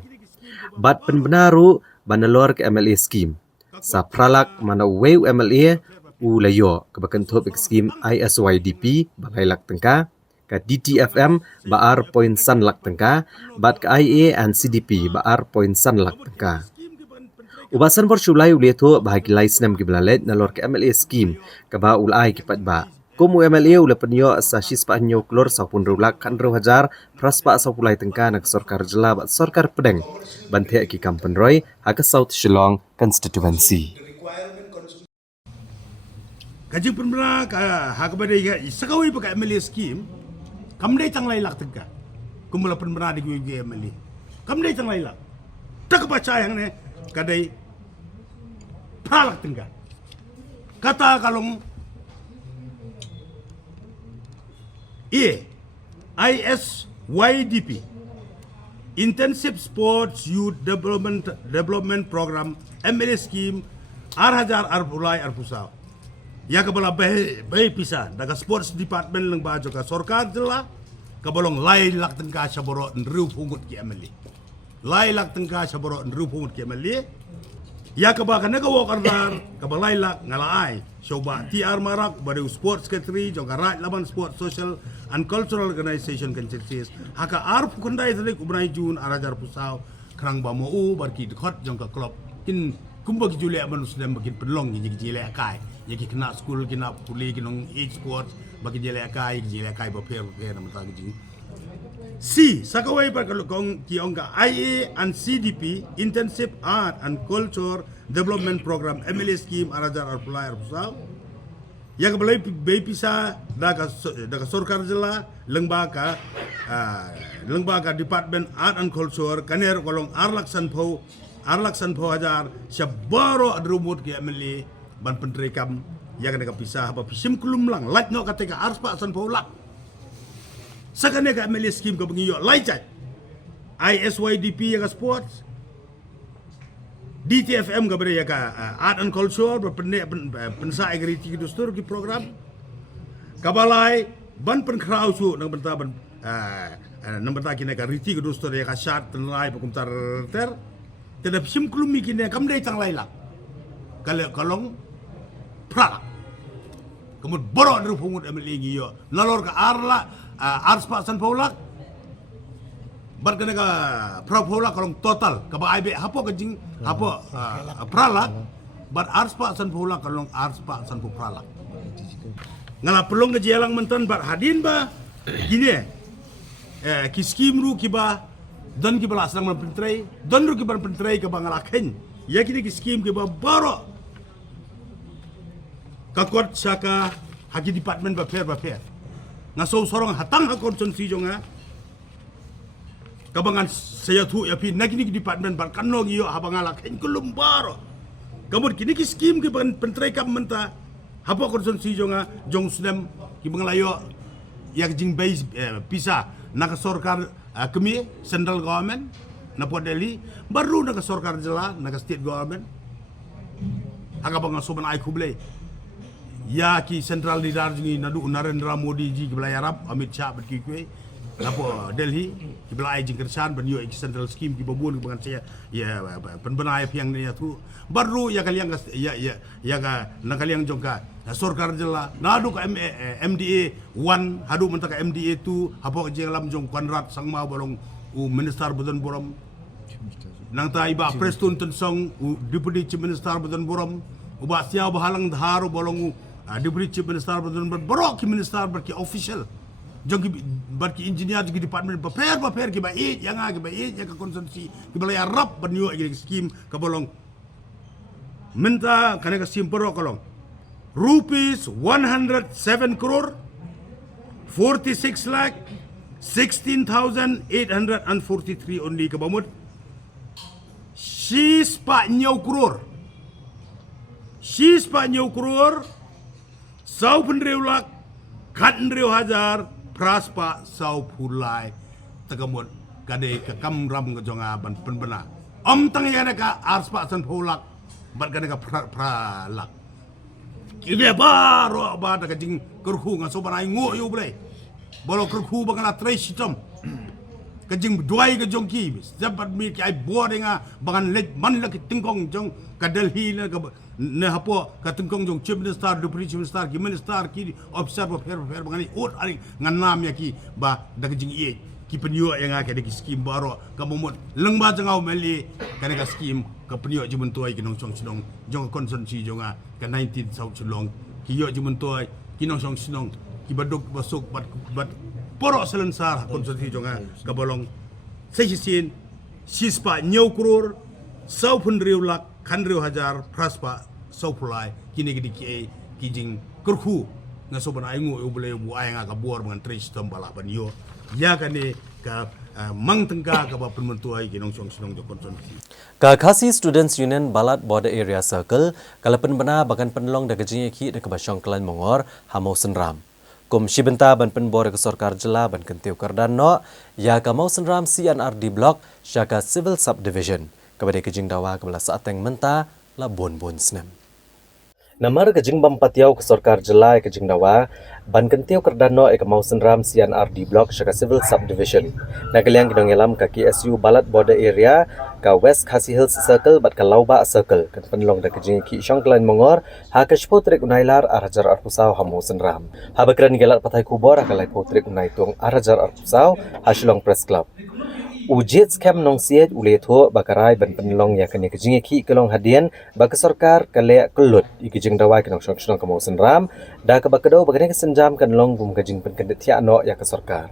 Bat penbenaru banalor ke MLA scheme. Sa pralak mana weu MLA ulayo ke bakentop ke scheme ISYDP balai lak tengka ke DTFM baar poin san lak tengka bat ke IA and CDP baar poin san lak tengka. Ubasan bor Sulai ulieto bahagi laisnem ki blalet nalor ke MLA scheme ke ba ulai ki pat ba Como MLA ula penyo sa shispa nyo klor sa pun rulak kan ru hajar praspa sa pulai tengka nak sorkar jela bat sorkar pedeng banthe ki kampen roy ha South Shillong constituency. Kaji penbela hak pada sekawai pakai MLA scheme kamdai tang lai lak tengka kumula penbela di gue MLA kamdai tang lai lak tak baca yang ne kadai pralak tengka kata kalong ISYDP Intensive Sports Youth Development Program MLA scheme arhajar arpulai arpusau ya kabala bay pisa daga sports department lang ba ka sorkar jela kabalong lai lak tengka saboro nriu pungut ki MLA lai lak tengka saboro nriu pungut ki MLA ya kaba kana ka wakardar kabalai lak ngalaai coba TR marak baru sports secretary juga right laban sport social and cultural organization kan cercis haka arf kundai tadi kubrai jun arajar pusau kerang bamu barki dekat jangka klub kin kumba ki jule manus dem bakin penlong ji jile kai ki kena school kena puli kinong e-sports bagi jile kai ba per nama tang ji C sakawai par kong ki onga IA and CDP Intensive Art and Culture Development Program MLA scheme arajar arpulai arpusau ya kabelai bay pisa daga sorkar jela lembaga Department Art and Culture kaner kolong arlak sanpo hajar syabaro adrumut ki MLA ban pentrekam ya kana pisa apa pisim kulum lang lat no kateka arspa sanpo lak sakane ka MLA scheme ka bengiyo laijat ISYDP ya sports DTFM ka bere ya art and culture pensa agriti ki dustur ki program kabalai ban pen krau su nang benta ban nang benta kine ka riti ki dustur ya ka shat tenlai pakum tar ter tedap sim kulumi kine kam dai tang laila kalong pra kemud borok dari pungut MLA ngiyo nalor ka arla arspa san paulak bar kena ka prapola kalong total ka ba IB hapo ka jing hapo pralak bar arspa san paula kalong arspa san pralak ngala pelong ka jelang mentan bar hadin ba gini ki scheme ru ki ba don ki bala sang man pentrai don ru ki ban pentrai ka bangala ken ya kini ki scheme ki ba baro ka kot saka haki department ba fair ngaso sorong hatang ha konsumsi jonga kabangan saya tu ya pi nagini department bar kanong iyo habangala ken kulum baro kamud kini ki scheme ki ban pentrai kam menta hapo konsumsi jonga jong snem ki banglayo ya jing base pisa nak sorkar kemi central government na po Delhi baru nak sorkar jela nak state government aga bang soban ai kuble ya ki central leader jingi nadu Narendra Modi ji ki belai Arab Amit Shah berki kue lapo Delhi ki belai jing kersan ban yo ki central scheme ki babun ki saya ya penbenai piang ni tu baru ya kalian ya ka nak kalian jongka sorkar jela nadu ka MDA 1 hadu mentaka MDA 2 hapo jeng lam jong Konrad sangma bolong minister badan borom nang ta iba Preston tensong deputy chief minister badan borom uba sia bahalang dharu bolong deputy chief minister badan borok ki minister berki official jong berki engineer di department paper ki ba yang ka konsumsi ki balai Arab banyo ki scheme ka bolong minta kana ka scheme borok kolong rupees 107 crore 46 lakh 16,843 only ka bamut she's pa nyau crore sau penreu lak kat nreu hajar praspa sau pulai tagamut kade ka kam ram ka jonga ban penbena om tang ya ka arspa san pulak bat kade ka pralak ile baro ba da ka jing kerhu nga so banai ngo yo ble bolo kerhu bangala trai sitom kajing duai ke jongki sabat mi ki ai boarding bangan lej man la ki tingkong jong ka Delhi na ka ne hapo ka tingkong jong chief minister deputy chief minister ki minister ki officer ba fer bangani ot ari nganam ya ki ba da kajing ie ki penyo yang ka de ki scheme baro ka momot leng ba jangau meli ka de ka scheme ka penyo jimun tuai ki nong chong chong jong konsensi jonga ka 19 South Shillong ki yo jumentoy ki nong song sinong ki baduk basuk bat porok selensar konstitusi jonga kabolong sejisin sispa nyau krur 1,000 lak khandriu hajar praspa sopulai kini gidi ki jing kurku ngasoban aingu ubule bu ayanga ka bor dengan tris tambala ban yo ya kane ka mang tengka ka ba penmentuai ki nong song sinong jokon konstitusi Ka Khasi Students Union Balat Border Area Circle kalapan bana bagan penlong da gajing ki da kebasyong kelan mongor hamau senram. Kum shibenta ban penbor ke sorkar jela ban kentiu kardan no ya ka mau senram CNRD block syaka civil subdivision kepada kejing dawa kebala saateng menta la bon snem. Namar kejing bampatiau ke sorkar jela kejing dawa ban kentiu kardan no ka mau senram CNRD block syaka civil subdivision. Nagaliang kidong elam ka KSU Balat Border Area ka West Khasi Hills Circle bat ka Lauba Circle kan penlong da kejing ki syongklan mongor ha ka shpotrik unailar arajar arpusau hamau senram. Ha bakran gelat patai kubor akalai potrik unai tung arajar arpusau ha Shillong Press Club. Ujit scam nong siet uletho bakarai ban penlong ya kene kejing ki kelong hadian ba ke sorkar kale kelut ikijing dawai kenong syong kamau senram da ka bakado bagane kesenjam kan long bum kejing penkendet tia no ya ke sorkar.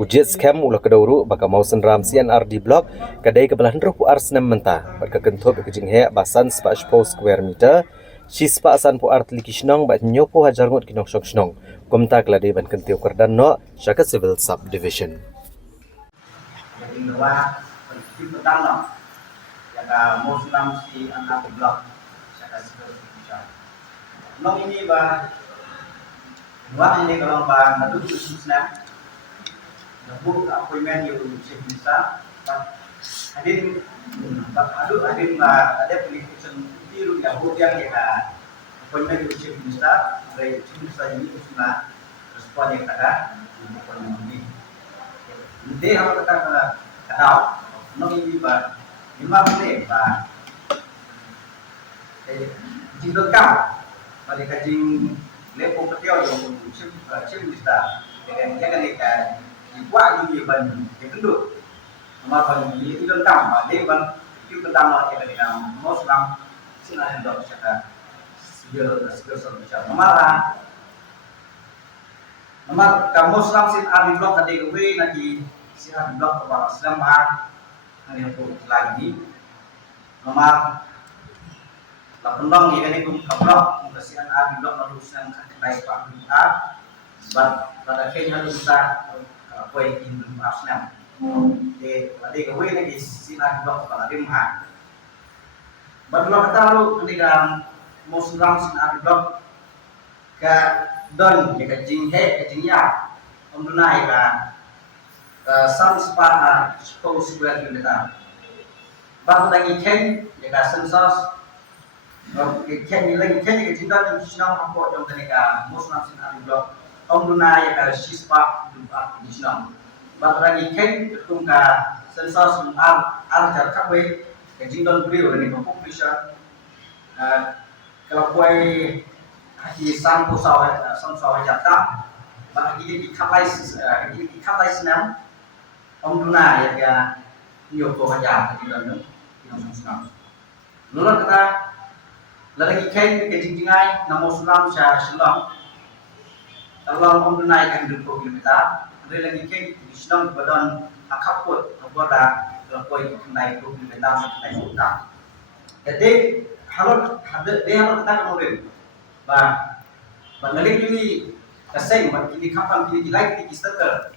Ujit scam ulah kedawru baka mau senram CNRD block kadai kebelah hendruh pu arsnem menta baka kentup kejing he basan spa square meter sispa asan pu art likishnong ba nyopo hajar ngot kinong syong komta klade ban kentiu kardan no syaka civil subdivision. Bahwa prinsip pertama yang Muslim si anak blok saya kasih tahu. Nong ini bah dua ini kalau bah madu Islam, dahulu appointment yang bisa hadir bah ada application biru yang bukan ya appointment yang bisa dari bisa ini sudah respon yang ada ini. Dia harus kata kadau, nong ini bah 5 menit bah, jindul kau, pada kajing lepo petiau yang cim kita, dengan jangan ikan, dibuat ini ban, duduk, nama ban ini jindul kau, bah dia ban itu pertama kita dengan Muslim, sila hendak cakap segala solusi, nama kamu Muslim sin ada blok ada gue lagi siapa blok kepala Islam hari itu lagi nomor 8 ya kan itu blok kesian ada blok lalu Islam naik Pak Bia pada akhirnya kita kue in Islam de ada gue lagi siapa blok kepala Rimha berdua kata lu ketika Muslim sin ada blok ke don ke jing he ke jing ya omdunai ka sam spa ko square kilometer baru lagi ken ka sensus ke ken lagi ken ke jing dan sinang hampo jong kenika Muslim sin ali blok omdunai ka sispa dupa di sinang baru lagi ken tung ka sensus ar jar kakwe ke jing don brio ni population kalau kue hati sang sawah jatah, bagi di kapal senam, omduna ya nyoko hajar di dalam senam. Lalu kata, lagi kain kejingjingai, namo senam saya senam, kalau omduna yang 20 kilometer, lagi kain di senam badan akaput, berada kalau naik 20 kilometer naik utang. Jadi kalau dia harus kita kemudian. Mengelik ini keseng, kini kapan kini like kini starter,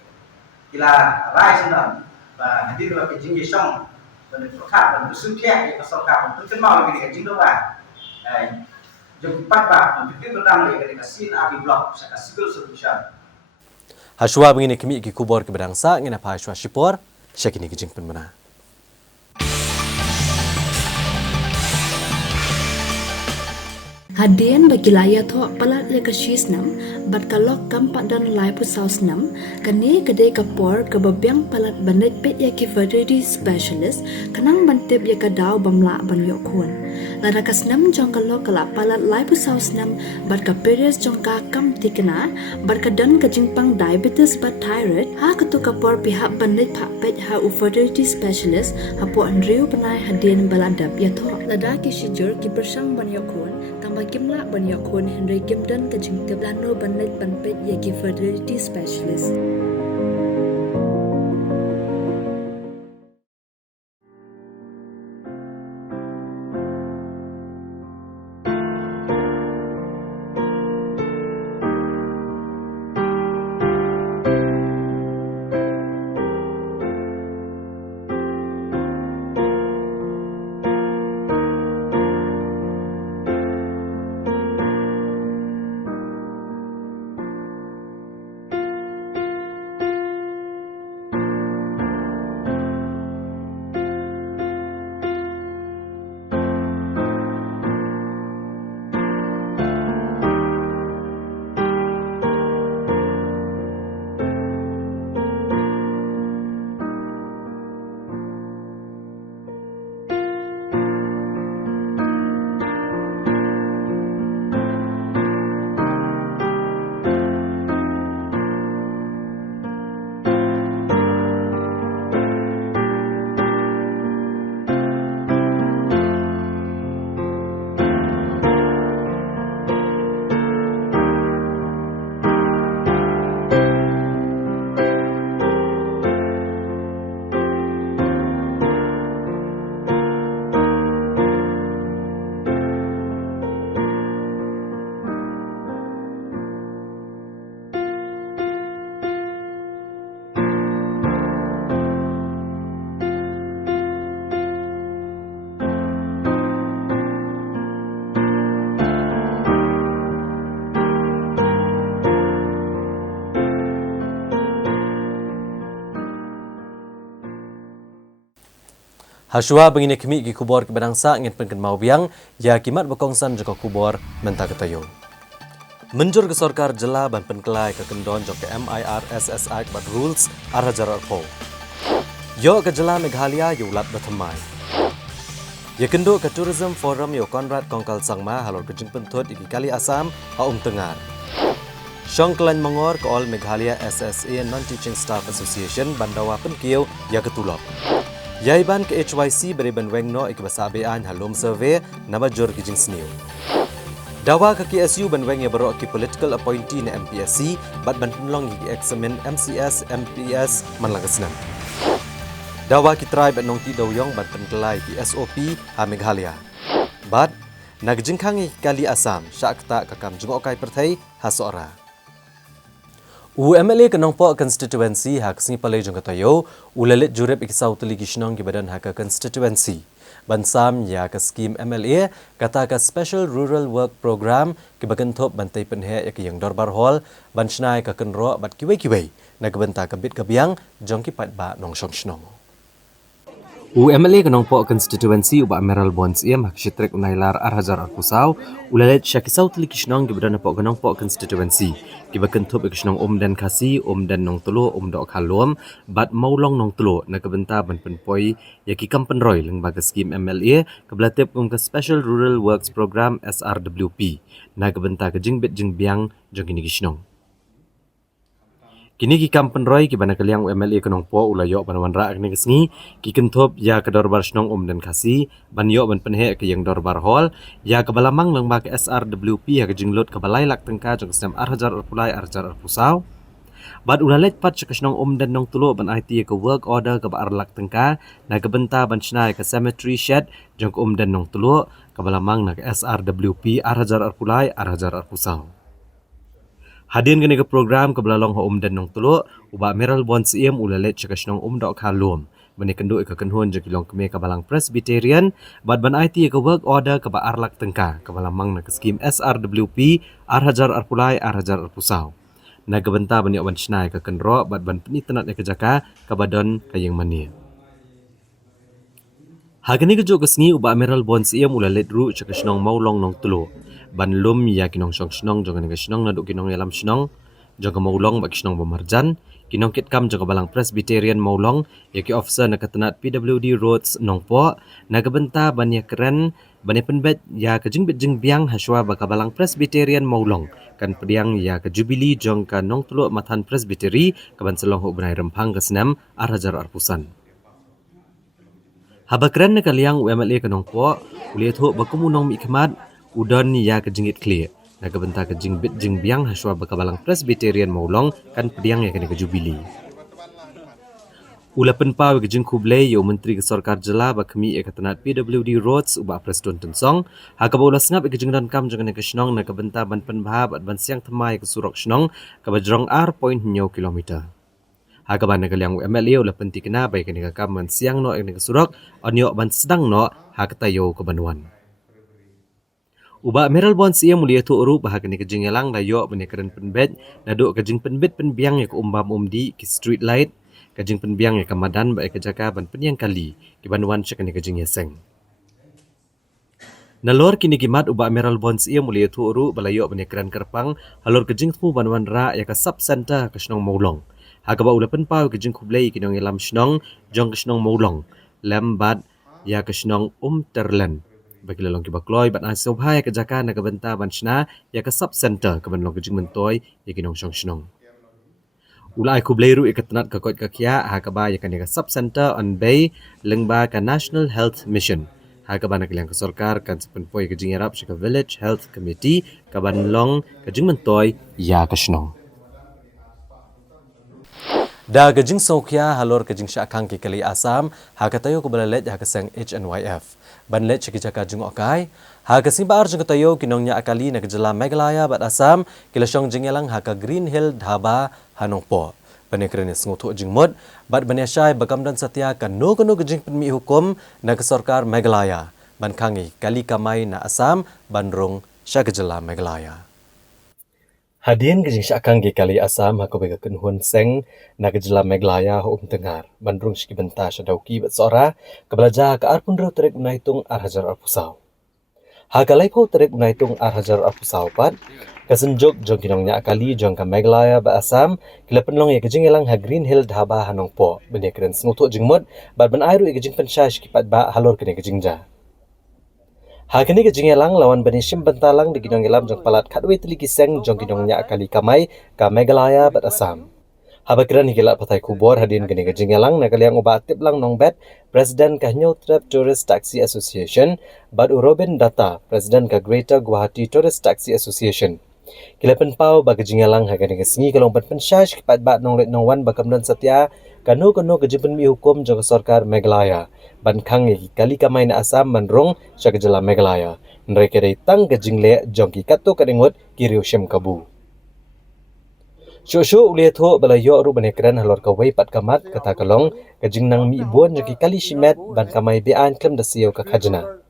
kila rai senang, hadir lagi jinggi song, berkat dan bersukia di pasokan, untuk mau lagi jinggi doa, jempat untuk itu pertama lagi kasih abi blok, saya kasih solution. Haswa begini kami ki kubor ke bedangsa ngena pa haswa sipor, syakini ke jing penmena. Hadian bagi layar thok palat ya kashis nam bat kalok kampak dan lai pusaus nam kani kedai kapor kebabiang palat bandit pet ya ki fertility specialist kanang bantep ya kadau bamla ban yok kun lada kasnam jong kalok kala palat lai pusaus nam bat ka periods jong ka kam tikna bat ka dan ka jingpang diabetes bat thyroid ha ketu kapor pihak bandit pak pet ha fertility specialist ha po andriu panai hadian baladap ya thok lada ki shijur ki bersang ban yok kun tamba Kimla Banyak Kun Henry Kimden Kajing Tiblano Banlet Banpet Yaki Fertility Specialist. Haswa begini kami gi kubor ke bangsa ngin penken mau biang ya kimat bekongsan joko kubor menta ketayo. Menjur ke sorkar jela ban penkelai ke kendon joko MIRSSI bat rules arajar arpo. Yo ke jela Meghalaya yo lat batamai. Ya kendo ke tourism forum yo Konrad Kongkal Sangma halor ke jing pentut iki kali Assam ha tengar. Syongklan mengor ke all Meghalaya SSA Non-Teaching Staff Association bandawa penkiau ya ketulop. Yaiban ke HYC beriban wengno ikbasabean halom survey nama jor kijing sniu. Dawa ke KSU ban weng ya berok ki political appointee na MPSC bat ban penlong ki examen MCS MPS manlagasnan. Dawa ki tribe nong ti doyong bat penkelai ki SOP ha Meghalaya. Bat nagjingkang kali Assam syakta kakam jungokai perthai ha sora. UMLA kenongpo constituency hak sini palai jong katayo ulalit jurep ikisau teligi shnong ki badan hak constituency bansam ya ke skim MLA kata ke special rural work program ki bagantop bantai penhe ya ki yang dorbar hall bansnai ke kenro bat kiwei na gebenta ke bit kebiang jong ki pat ba nong shong shnong. UMLA kenongpo constituency uba Meral Bonds iam hak shitrek unailar arhajar arkusau ulalet syakisau teliki shnong ki badan po kenongpo constituency ki bakentup ikishnong dan kasi dan nong telo dok halom bat maulong nong telo na kebenta ban penpoi ya ki kampenroy leng baga skim MLA keblatip ke special rural works program SRWP na kebenta ke jingbit jingbiang jong kini kishnong. Kini ki kampenroy ki bana kaliang UMLA kenongpo ulayo banawan ra akne kesngi ki kentup ya ke dorbar shnong dan kasi ban yo ban penhe ke yang dorbar hall ya ke balamang leng baga SRWP ya ke jinglot ke balai lak tengka jong sem arhajar arpulai arhajar arpusau bad ulalet pat chakashnong dan nong tulo ban IT ke work order ke ba arlak tengka na ke benta ban chnai ke cemetery shed jong dan nong tulo ke balamang na ke SRWP arhajar arpulai arhajar arpusau. Hadin kini ke program ke belalong ho dan nong tulo uba Meral Bonds iem ulalet chakashnong dok halom bani kendu ke kenhun je kilong keme ke balang Presbyterian bad ban IT ke work order ke ba arlak tengka ke balamang na ke skim SRWP arhajar arpulai arhajar arpusau. Na gebenta bani ban chnai ke kenro bad ban penitenat ke jaka ke badon ke yang mani. Hagani ke jo ke sngi uba Meral Bonds iem ulalet ru chakashnong maulong nong tulo ban lum ya kinong shong shnong jong nge shnong na du kinong yalam shnong jong maulong ba shnong bamarjan kinong kit kam jong balang Presbyterian maulong ya ki officer na katanat PWD roads nongpo na gebenta ban ya keren ban penbet ya ke jingbit jingbiang haswa ba ka balang Presbyterian maulong kan pediang ya ke jubilee jong ka nong tulo matan presbytery ka ban selong ho benai rempang ke senam arhajar arpusan. Habakran na kaliang UMLA kanong po ulit ho bakumunong mikmat udon ya kejingit clear. Naga benta kejing bit jing biang haswa bakabalang Presbyterian maulong kan pediang ya kena kejubili. Ulapan pa kejing kublai yo menteri kesorkar jela bakmi ekatanat PWD roads uba Preston Tensong hakaba ulas ngap kejing dan kam jangan kesnong naga benta ban penbahab ban siang temai ke surok snong kabajrong R.9 kilometer. Hakaba nagaliang MLA ulapan tikena baik kena kam ban siang no kena kesurok onyo ban sedang no hakatayo kebanuan. Uba Meral Bon siya mulia tu uru bahag ni kejing yalang dayo benekaran penbet naduk kejing penbet penbiang ya ke umbam umdi ki street light kejing penbiang ya ke madan baik kejaka ban penyang kali ki banuan syak ni kejing yaseng. Nalor kini kimat uba Meral Bon siya mulia tu uru balayo benekaran kerpang halor kejing tu banuan ra ya ke sub center ke snong maulong. Hakaba ulapan pau kejing kublai kinong yalam snong jong ke snong maulong lambat ya ke snong terlen. Bagi lalong kibakloi bat asal bahaya kejakan nak benta banchna ya ke sub center ke banlong kejing mentoy ya kinong shong shnong. Ulai ku bleiru ikatnat ke kot kakia hakaba ya kan ya sub center on bay lengba ke National Health Mission. Hakaba nak liang ke sorkar kan sepenpoi kejing yarap ke Village Health Committee ke banlong kejing mentoy ya ke shnong. Da kejing sokya halor kejing syakang ki kali Asam hakatayo ko balalet ya keseng HNYF. Banlet cekicaka jung okai ha kesimbar jung tayo kinongnya akali na kejela Meghalaya bat Asam kilasyong jingelang ha ka Green Hill Dhaba Hanongpo banekren sngutu jing mod bat banesyai bakamdan satya kan no kejing penmi hukum na kesorkar Meghalaya ban kangi kali kamai na Asam bandrung sya kejela Meghalaya. Hadin kejing syakang gi kali Asam ha ko bega kenhun seng na kejela Meghalaya ho tengar bandrung syki benta syadauki bat sora kebelaja ke arpun ro terek unaitung arhajar arpusau. Ha kalai po terek unaitung arhajar arpusau pat kasenjuk jong kinongnya akali jong ka Meghalaya ba Asam kila penlong ya kejing elang ha Green Hill Dhaba Hanongpo bende keren smutu jingmut bat ban airu kejing pensyash kipat ba halor kene kejing ja. Ha kini kejing elang lawan bani sim bentalang di kinong elam jong palat katwe teli kiseng jong kinongnya akali kamai ka Meghalaya bat Asam. Habakiran hikila patai kubor hadin kini kejing elang nakaliang uba tip lang nong bet Presiden ka New Trip Tourist Taxi Association bat Robin Data Presiden ka Greater Guwahati Tourist Taxi Association. Kila penpau ba kejing elang ha kini kesengi kalong pensyash kipat bat nong let nong wan bakamdan satya kanu kejing penmi hukum jong sorkar Meghalaya ban kang kali kamai na Asam manrong sya kejela Meghalaya nreke dei tang kejing le jong ki kato kadingot kiriu syem kabu. Syosyo ulia tho balayo ru banekran halor kawai pat kamat kata kalong kejing nang mi buan jong ki kali shimet ban kamai bean klem dasiyo ka khajna.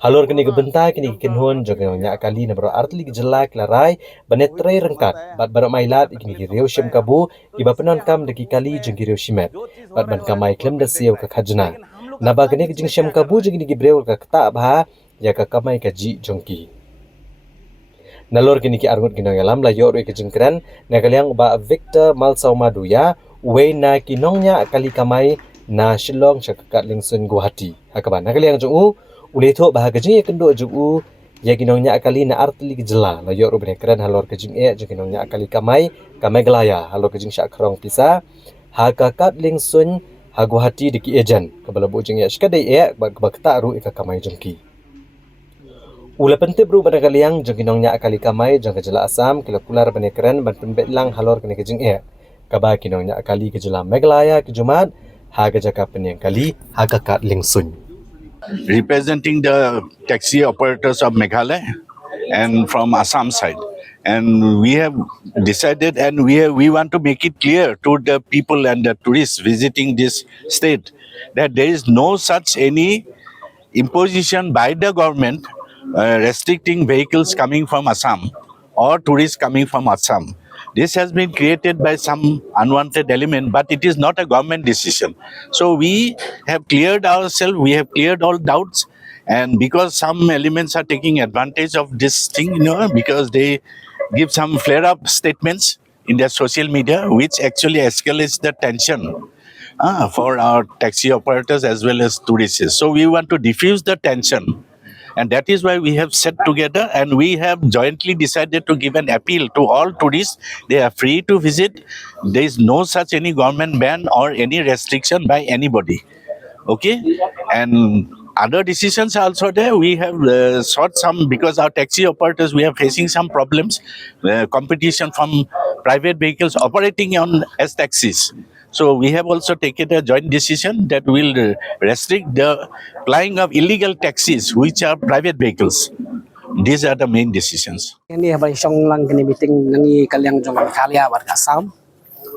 Halor kini kebenta kini kinhun jong nya kali na bro artli kejela klarai banetre rengkat bat barok mailat kini kiriu syem kabu iba penon kam deki kali jong kiriu shimet bat ban kamai klem dasiyo ka khajna. Naba kini kejing syem kabu jong kini gibreu ka kata bah ya ka kamai kaji jongki. Nalor kini ki arngut kinong alam la yor kejing keren nakaliang ba Victor Malsau Maduya we na kinongnya kali kamai na Shillong syakakat lingsun Guwahati. Hakaban nakaliang jong ule tho bah kejing kendo jong ya kinongnya akali na artli kejela la yor keren halor kejing jong kinongnya akali kamai ka Meghalaya halor kejing syakrong pisa hakakat lingsun Guwahati deki ejen kabala bojing ya skadai bakta ru ika kamai jongki. Ula pentip ru pada kaliang jong kinongnya akali kamai jong kejela Asam kila kular banekeren ban pembet lang halor kene kejing kaba kinongnya akali kejela Meghalaya kejumat ha kejaka penyang kali ha kakat lingsun. Representing the taxi operators of Meghalaya and from Assam side. And we have decided and we want to make it clear to the people and the tourists visiting this state that there is no such any imposition by the government restricting vehicles coming from Assam or tourists coming from Assam. This has been created by some unwanted element, but it is not a government decision. So we have cleared ourselves, we have cleared all doubts, and because some elements are taking advantage of this thing, because they give some flare-up statements in their social media, which actually escalates the tension for our taxi operators as well as tourists. So we want to diffuse the tension. And that is why we have sat together and we have jointly decided to give an appeal to all tourists. They are free to visit. There is no such any government ban or any restriction by anybody. Okay? And other decisions are also there. We have sought some, because our taxi operators, we are facing some problems, competition from private vehicles operating on as taxis. So we have also taken a joint decision that will restrict the flying of illegal taxis, which are private vehicles. These are the main decisions. Ini habang isang lang kini meeting nangi kalyang jong kalya warga Assam.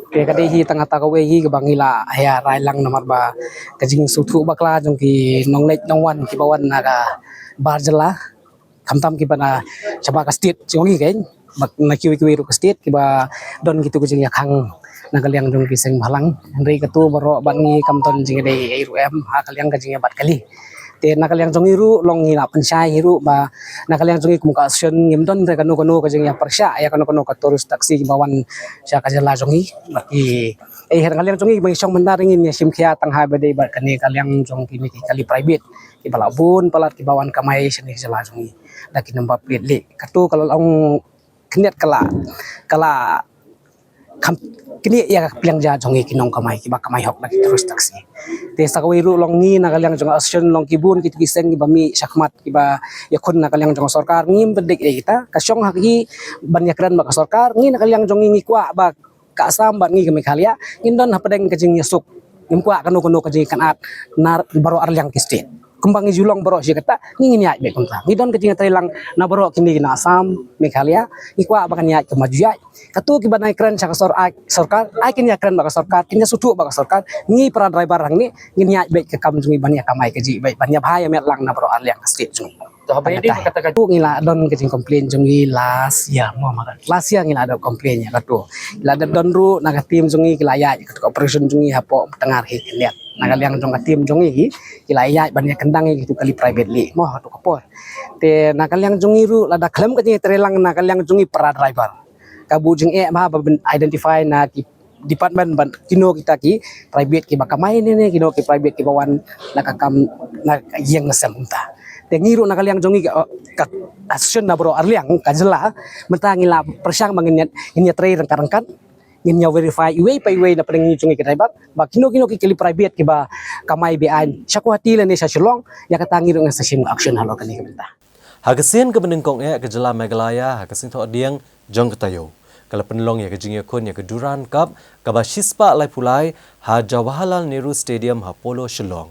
Kaya kadai hi tengah tagawe hi ke bangila haya rai lang nomor ba kajing suthu bakla jong ki nonglek nongwan ki bawan naga barjela kamtam ki bana coba ka state jongi kan bak na kiwi kiwi ru ka state ki ba don gitu kajing yakang nagalyang jong ki seng balang ndai katu baro bangi kamton jing dei ru em ha kalyang kajing bat kali te nakalyang jongi ru long hina pensai hiru ba nakalyang jongi kum ka action ngimdon re kanu kanu kajing ya persya ya kanu kanu ka turus taksi bawan sya kajala jongi baki her kalyang jongi bang song mendaringin ya simkhia tang ha bade ba kani kalyang jong kini kali private ki balabun palat ki bawan kamai seni jala jongi daki namba plate le katu kalau long keniat kala kini ya piang ja jongi kinong kamai ki ba kamai hok lagi terus taksi te sakawi ru long ni nakalyang jong action long kibun kit kiseng ki bami sakmat ki ba yakun nakalyang jong sarkar ngim bedek kita kasyong haki banyakran ba sarkar ngi nakalyang jong ngi kwa ba ka Assam ba ngi kami khalia ngindon hapadeng kajing yasuk ngim kwa kanu kajing kanat nar baro arlyang ki state kumbangi julong baro si kata ngin ya be kontra ngidon kajing trilang na baro kini na Assam Meghalaya ikwa bakan ya kemajuan katu ki banai kran sarkar ai kin ya kran baka sarkar kin ya sutu baka sarkar ngi para driver hang ni ngin ya be ke kam jungi banya kamai kaji be banya bahaya met lang na baro arlyang state jungi to apa ini kata katu ngila don kajing komplain jungi last ya mo maka last ya ngila ada komplain ya katu la don ru naga tim jungi kilaya katu operation jungi hapo tengar hi lihat nagalyang jong tim jongi kilaya banyak kendang gitu kali privately mo to kapor te nagalyang jongi ru lada klem ka trelang nagalyang jongi para driver kabu jeng ma identify na ki department ban kino kita ki private ki bakamai ne kino ki private ki bawan nakakam na yang ngasem unta te ngiru nagalyang jongi ka action na bro arliang kajela mentangila persang manginyat inya tray rengkan nya verify iwe pa iwe na pring chungi ki driver ba kino ki kili private ki ba kamai bian syakwati le ne sa shilong ya katangi ru sa sim action halo kani kebenta hagasin ke benengkong ke jela Meghalaya hagasin tho diang jong ketayo kala penlong ya kejing yakun ya keduran cup kaba shispa lai pulai ha Jawaharlal Nehru Stadium ha Polo Shillong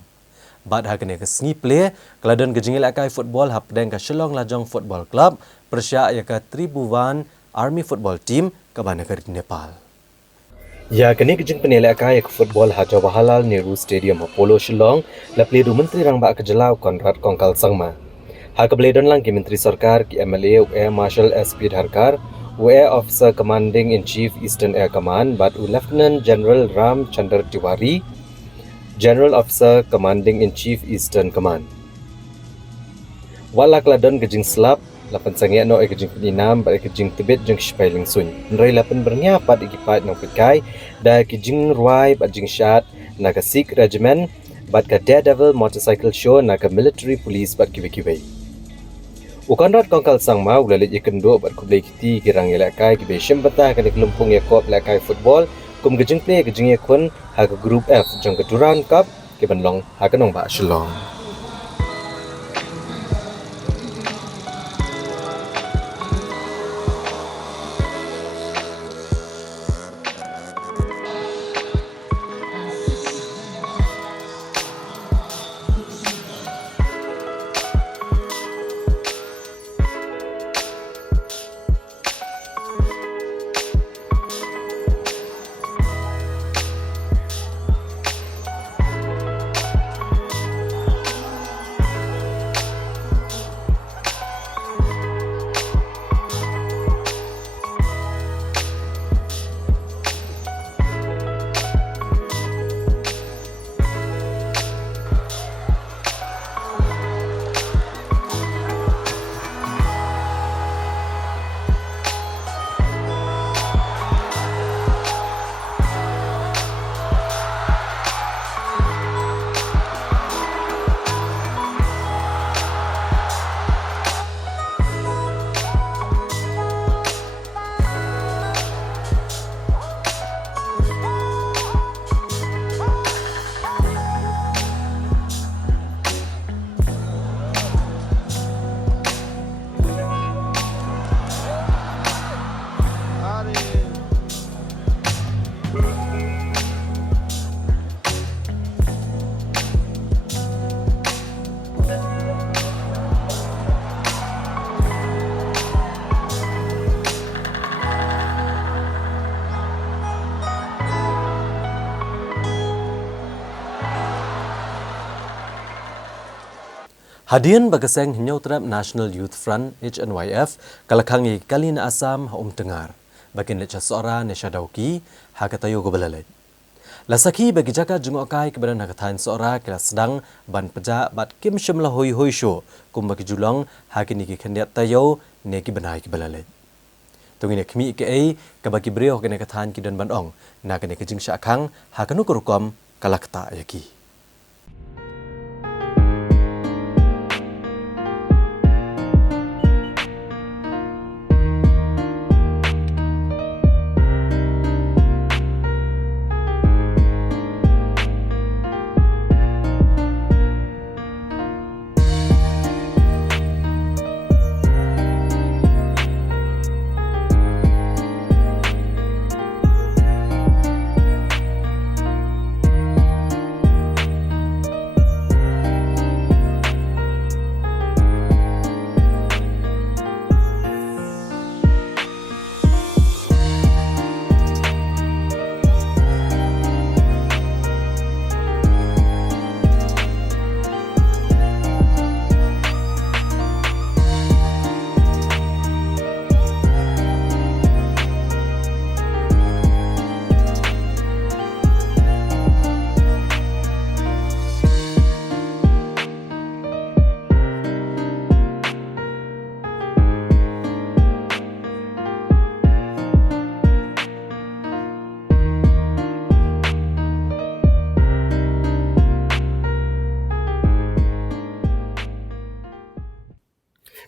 bad ha kene ke sngi play kala don kejing lakai football ha pedeng ka Shillong Lajong Football Club persya ya ka Tribhuvan Army Football Team ka banakar Nepal. Ya kini kejing penilai ke football ha Jawaharlal Nehru Stadium Apollo Shillong la pledu menteri rang ba kejelau Konrad Kongkal Sangma. Ha kebledon lang ki menteri sarkar ki MLA Air Marshal SP Dharkar, Air Officer Commanding in Chief Eastern Air Command but Lieutenant General Ram Chandra Tiwari, General Officer Commanding in Chief Eastern Command. Walak ladon kejing slap lapan sangia no ekejing peninam ba ekejing tibet jeng spailing sun nrai lapan bernya pat ekipat nang pekai da ekejing ruai ba jing shat naga Sikh regiment bat ka Daredevil motorcycle show naga military police bat kiwe Ukanrat Kongkal Sangma ulalit ikendo bat kublai kiti kirang ilakai kibe shimbata kan kelumpung yakop lakai football kum kejing play kejing yakun ha group F jeng keduran cup ke benlong ha kanong ba Shillong. Hadian bagaseng hinyau terap National Youth Front HNYF kalakhangi kalin Asam Tengar bakin lecha sora nesha dauki hakatayo gobelalai. Lasaki bagi jaka jungokai kebadan hakatain sora kelas sedang ban peja bat kim shimla hoi hoi sho kum bagi julong hakini ki khendiat tayo neki banai ki belalai. Tungine kmi ke ai kabagi brio kene katan ki dan ban ong na kene kejing syakang hakanu kurukom kalakta yaki.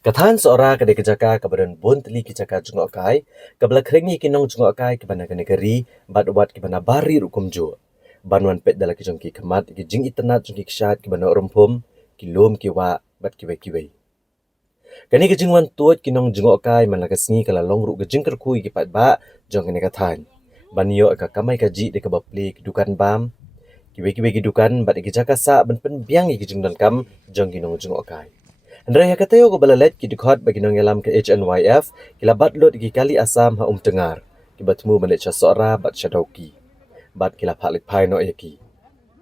Katahan seorang kedai kejaka kebadan bon teli kejaka jungok kai, kebala keringi kinong jungok kai kebana negeri, bat kebana bari rukum jo. Banuan pet dalam kijong ki kemat, kijing internet jungki kesyat kebana rumpum, kilom kiwa, bat kiwai-kiwai. Kani kijing wan tuat kinong jungok kai manlagasngi kala longruk kijing kerkui kipat ba, jong kene katahan. Banyo aka kamai kaji de kebapli kedukan bam, kiwai-kiwai kedukan, bat kejaka sa ban pen biang kijing dan kam, jong kinong jungok kai. Andrai hakatayo ko balalet ki dukhat bagi nong yalam ke HNYF kila batlot ki kali Asam Tengar ki batmu balet cha sora bat shadauki bat kila phalik phai no yaki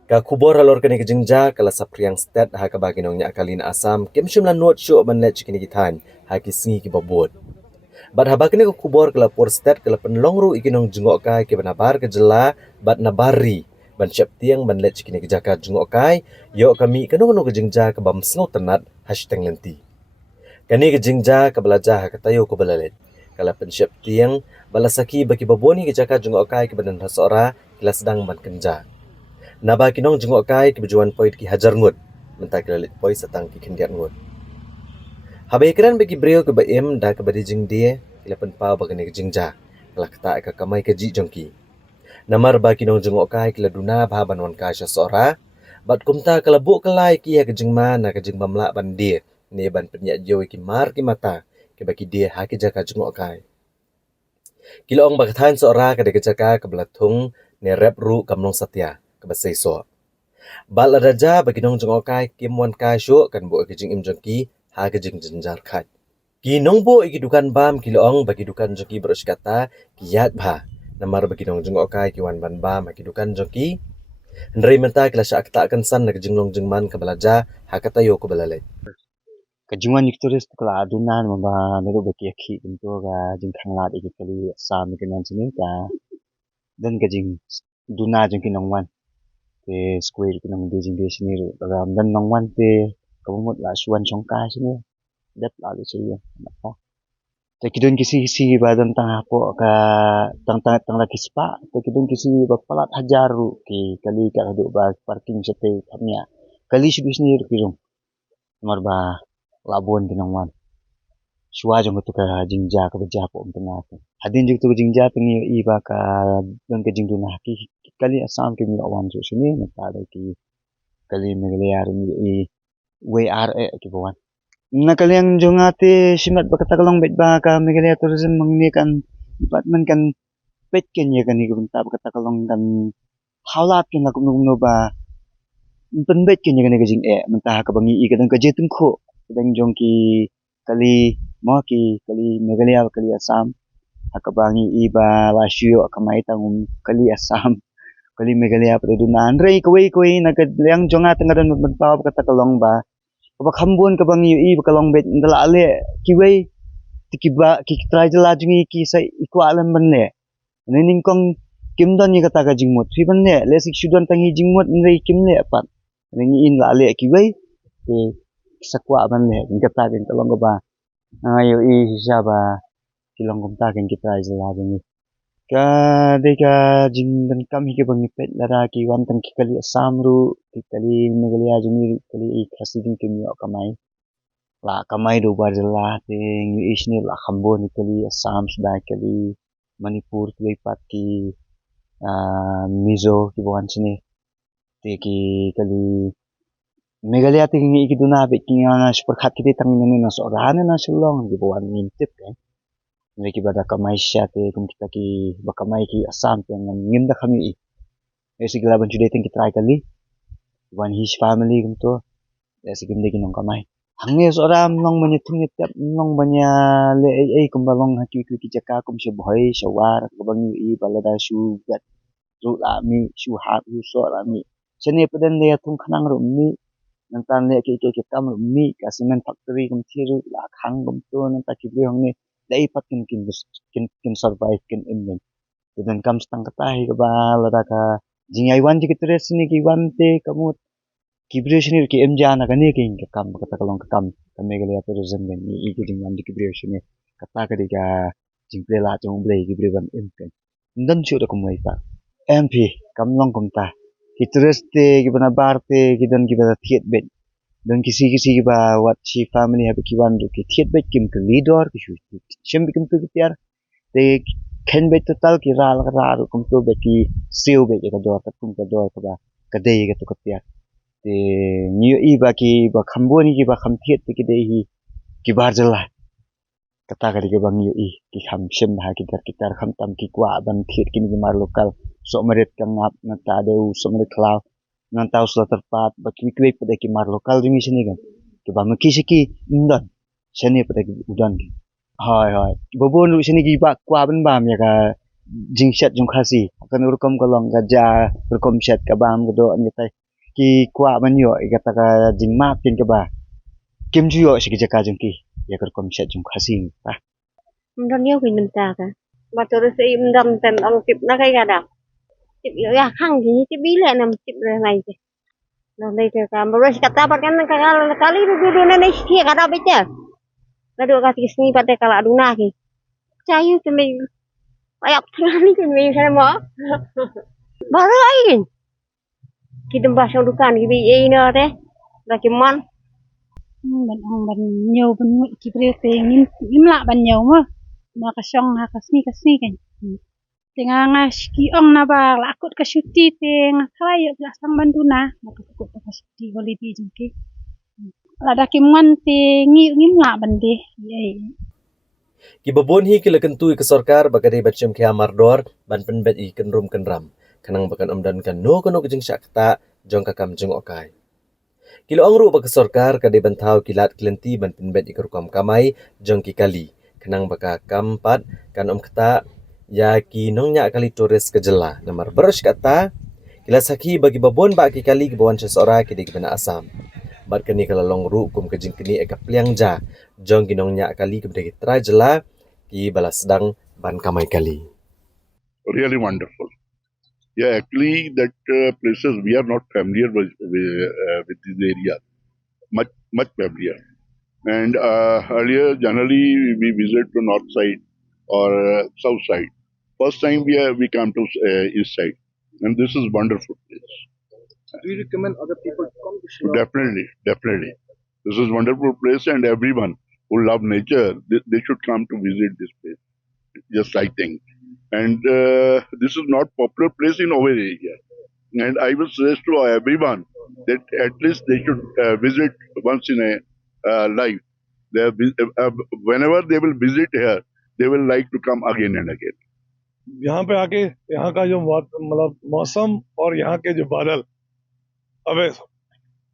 ka kubor alor kani kijingja kala sapriang stat ha ka bagi nong nya kalin Asam kem shimla not show banlet chikini kithan ha ki singi ki babot bat ha bakne ko kubor kala por stat kala penlongru ikinong jungok kai ki banabar ke jela bat nabari ban syap tiang ban let chikini kijaka jungok kai yo kami kanong kijingja ke bam sngo tenat hashtag lenti. Kani kejingja ke belajar katayo ko belalet. Kala pensyap tiang balasaki bagi baboni kejaka jungok kai ke badan hasora kila sedang ban kenja. Naba kinong jungok kai ke bejuan poit ki hajar ngut. Mentah kila lit poit satang ki kendiat ngut. Habai keran bagi brio ke baim da ke badi jing dia kila penpau bagani kejingja. Kala kata ka kamai keji jongki. Namar bagi nong jungok kai kila duna bah banwan kai sora. Bat kumta kala buk kelai ki ya kejing mana kejing bamla ban dia ne ban penyak jo ki mar ki mata ke bagi dia ha ki jaka jungok kai kilo ong bagthan sora ke de jaka ke belatung ne rep ru kamnong satya ke basai so bal raja bagi nong jungok kai kim wan kai shu kan bu kejing im jongki ha kejing jenjar khat ki nong bu ki dukan bam kilo ong bagi dukan jongki berus kata kiat bha namar bagi nong jungok kai ki wan ban bam ki dukan jongki Andrai mentah kila syak tak kensan nak jenglong jengman ke belajar hakatayo ko belalai. Kejungan ikturis kala adunan mamba nero beki aki untuk ga jeng khanglat iki kali sam kenan sini ka dan kejing duna jeng kinongwan te square kinong de jeng de sini ro ram dan nongwan te kamut la suan songka sini dat lalu sini apa te kidun kisi badan tang apo ka tang laki spa te kidun kisi bapalat hajaru ki kali ka hadu ba parking sete kamya kali sibis ni kirong marba labon dinangwan suwa jong tu ka jingja ka beja po tengah hadin jing tu jingja pengi iba ka dan ke jing dunah ki kali asam ke mi awan so sini mata ada ki kali megliar mi WRE ki bawan na kali yang jongate simat bakata kalong bet ba ka megliar tourism mengni kan department kan pet ken ya kan ikut tak kata kalong kan haulat ken lakum no ba pen bet ken ya kan gajing mentah ka bangi i kan gaje tengko kadang jong ki kali mo ki kali Meghalaya kali Assam hakabangi i ba lasyo kamai tangum kali Assam kali Meghalaya pada dunan rei koi naga yang jonga tengadan mentah kata kalong ba ba khambon ka bangi i ba kalong bet ndala ale kiwei tikiba ki try jala jungi ki sai ikwa alam banle nening kong kim don ni kata ka jingmot fi banle le sik sudon tangi jingmot nrei kim le pat nengi in la ale kiwei te sakwa banle kata kan kalong ba ayo i saba kilong kumta kan ki try jala jungi ka de ka jing dan kam hi ke bangi pet lara ki wan tang ki kali Assam ru ki kali Meghalaya jungi kali i khasi ding kim yo kamai la kamai do bar jala te ngi isni la khambo ni kali Assam sda kali Manipur ki pat ki Mizo ki bawan sini te ki kali Meghalaya te ngi ki duna be ki nga super khat ki tang ni na so rana na Shillong ki bawan ngintip kan ngi ki bada kamai sya te kum kita ki bakamai ki Assam te ngim da khami i esi gila ban jude ki try kali one his family kum to esi kim de ki nong kamai hangne soram nong banya thung tep nong banya le ai kumbalong haki ki jaka kum shu bhoi shawar kabang i balada shu gat ru la mi shu ha ru so la mi chene padan le thung khanang ru mi nang tan le ki kam ru mi ka cement factory kum thiru la khang kum to nang ta ki bi hong ni dai pat kin survive kin in dan kam stang kata hi ka ba la ka jingai wan ji ki tres ni ki wan te kamut kibration ki emjana kane ki kam kata kalong kam Meghalaya tourism ben i ki ding mandi kibration kata ka diga jingple la jong ble kibreban impen ndan chu da kumai pa MP kam long kum ta ki tourist te ki bana bar te ki dan ki bana thiet bet dan kisi ki ba what she family have ki wan ki thiet bet kim ki leader ki shu shem kim tu tiar te ken bet total ki ral kum tu bet ki seu bet ka dor ka kum ka dor ka ba ka dei ka tu ka tiar te new i ba ki ba khamboni ki ba khamthiet ki de hi ki bar jala kata ka ki ba new i ki kham shem ha ki tar kham tam ki kwa ban thiet ki ni mar lokal so meret ka ngap na ta de so meret klaw nan taw slater pat ba ki kwek pa de ki mar lokal jimi sini gan ki ba maki siki indan sene pa de ki udan ki hai bobon ru sini ki ba kwa ban bam ya ka jingset jung khasi kan urkom kolong ka ja urkom set ka bam do ni tai ki kwa ban yo kata ka jingma pin ka ba kim ju yo si jaka jung ki ya kar kom set jung khasi ta Mendang yo kin menta ka ba terus i mendang ten ong tip na kai kada tip yo ya khang gi tip bile nam tip re nai ke na dei ke ka beres kata pakan kali du na nei ki kada beja na do ka kisni pate kala aduna ki cayu ke me ayak tengani ke me sana mo baru ai kita bahasa dukan gibi ina teh lagi mon ban nhiều ban ki bre te ngim la ban nhiều mo na ka song ha kasni kan tenga nga ski ong na ba la akut ka shuti te nga kala yo la sang banduna na ka kut ka shuti holiday jengki la da kim ngan te ngim la ban de ki babon hi ki lakan tu ke sarkar bagade bachim ke amardor ban pen bet i kan rum kan ram kanang bakan amdan kan no kono jing syakta jong ka kam jing okai kilo angru bak sarkar kade bantau kilat klenti ban pen bet ikar kam kamai jong ki kali kanang baka kampat kan kata ya ki nongnya kali turis ke jela namar berush kata kila saki bagi babon ba ki kali ki bawan sesora ki di bana Asam bat kani kala long ru kum kejing kini eka pliang ja jong ginongnya kali ke bagi tra jela ki balas sedang ban kamai kali really wonderful. Yeah, actually, that places we are not familiar with this area, much familiar. And earlier, generally, we visit the north side or south side. First time we come to east side, and this is wonderful place. Do you recommend other people to come to Shillong? Definitely. This is wonderful place, and everyone who love nature, they should come to visit this place. Just I think. And this is not popular place in our area. And I will suggest to everyone that at least they should visit once in a life. Whenever they will visit here, they will like to come again and again. यहाँ पे आके यहाँ का जो मतलब मौसम और यहाँ के जो बादल, अबे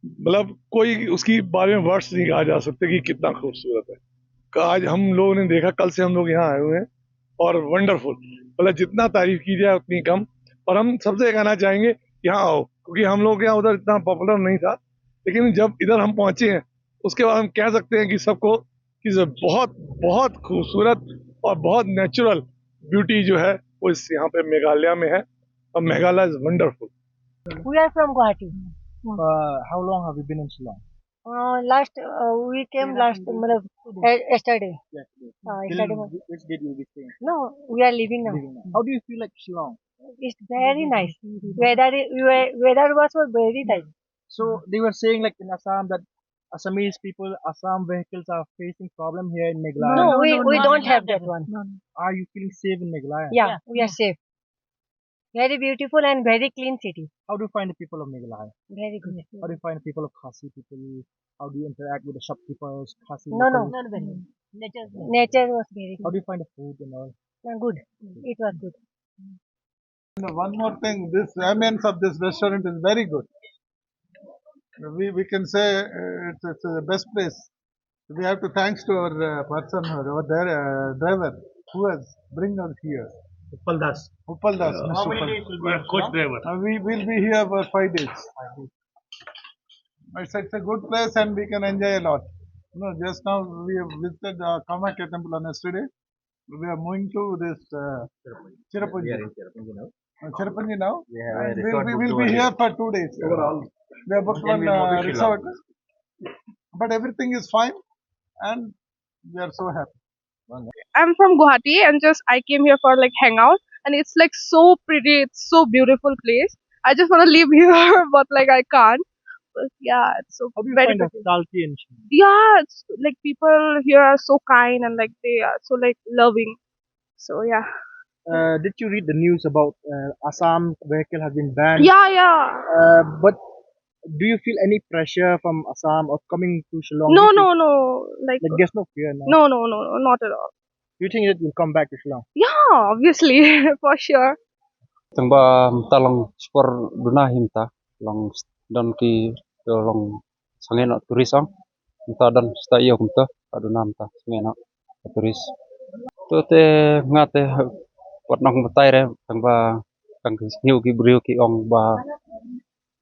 मतलब कोई उसकी बारे में वर्ड्स नहीं कहा जा सकते कि कितना खूबसूरत है। आज हम लोगों ने देखा, कल से हम लोग यहाँ आए हुए हैं और वंडरफुल, मतलब जितना तारीफ की जाए उतनी कम। और हम सबसे कहना चाहेंगे यहाँ आओ, क्योंकि हम लोग यहाँ उधर इतना पॉपुलर नहीं था, लेकिन जब इधर हम पहुंचे हैं उसके बाद हम कह सकते हैं कि सबको कि बहुत बहुत खूबसूरत और बहुत नेचुरल ब्यूटी जो है वो इस यहाँ पे मेघालय में है, और Meghalaya is wonderful. We are from Guwahati. How long have you been in Shillong? We came yesterday. Yesterday. Which date you will be staying? No, we are leaving now. How do you feel like Shillong? It's very nice. Weather was very nice. So they were saying like in Assam that Assamese people, Assam vehicles are facing problem here in Meghalaya. No, we don't have that one. Are you feeling safe in Meghalaya? Yeah, we are safe. Very beautiful and very clean city. How do you find the people of Meghalaya? Very good. How do you find the people of Khasi people? How do you interact with the shopkeepers, Khasi No, locals? not very good. Nature was very How good. do you find the food and all? Good. It was good. One more thing, this ambience of this restaurant is very good. We can say it's the best place. We have to thanks to our person over there, driver, who has bring us here. Uppal Das. How many days will be coach driver? We will be here for 5 days. It's a good place and we can enjoy a lot. Just now we have visited Kamakya temple on yesterday. We are moving to this Cherrapunji. We are in Cherrapunji now. Cherrapunji now. We have a And resort we booked will over be here. here for 2 days overall. We have booked Then one we'll move to Shillong. resort. But everything is fine and we are so happy. I'm from Guwahati and I came here for like hangout, and it's like so pretty. It's so beautiful place. I just want to live here, but like I can't. But yeah, it's so How do you very find pretty. hospitality in Shillong? Yeah, it's like people here are so kind and like they are so like loving. So yeah. Did you read the news about Assam vehicle has been banned? Yeah. But do you feel any pressure from Assam or coming to Shillong? No, Do you no, feel- no. Like there's no fear now. no, not at all. Do you think that you'll come back to Shillong? Yeah, obviously, for sure. Tangba talang spor dunah himta long dan ki long sangena turisang himta dan sta iyo kumta adunam ta sangena turis to te ngate patnang matai re tangba tang hiu ki brio ki ong ba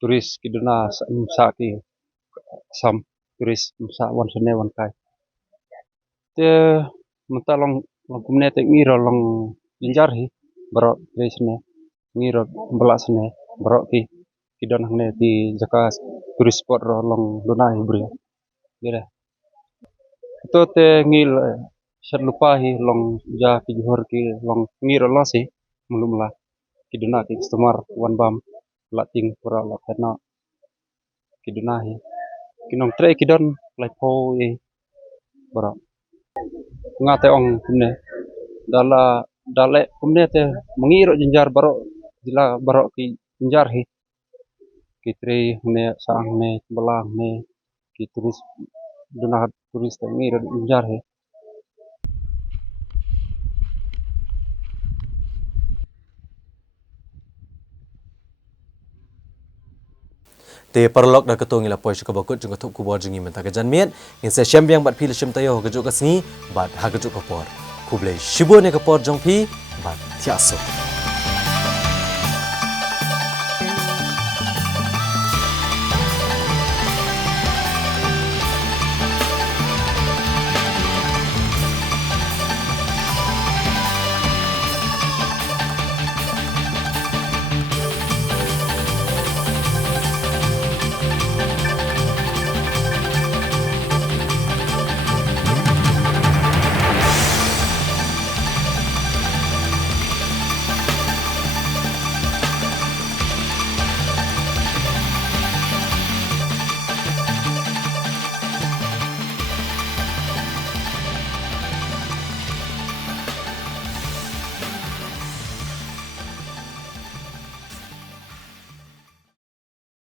turis ki duna sa ki sam turis sa wan sene wan kai te mata long kumne te ngiro long injar hi baro resne ngiro belasne baro ki don hangne ti jaka turis spot ro long dona hibrio gere to te ngil sat lupa hi long ja ki johor ki long ngiro lasi mulumla ki dona ki customer wan bam lating pura la kana ki dona hi kinong tre ki don lai po e baro ngate ong kumne dale kumne te mengiro jenjar baro jila baro ki jenjar hi kitri ne sang ne belang ne ki turis duna turis te ngiro jenjar hi te parlok da ketong ila pois ka bakut jung thuk ku bor jing menta ka janmiet in se champion bat phil shim tayo ka juk ka sngi bat ha ka juk ka por kuble shibo ne ka por jong phi bat thiaso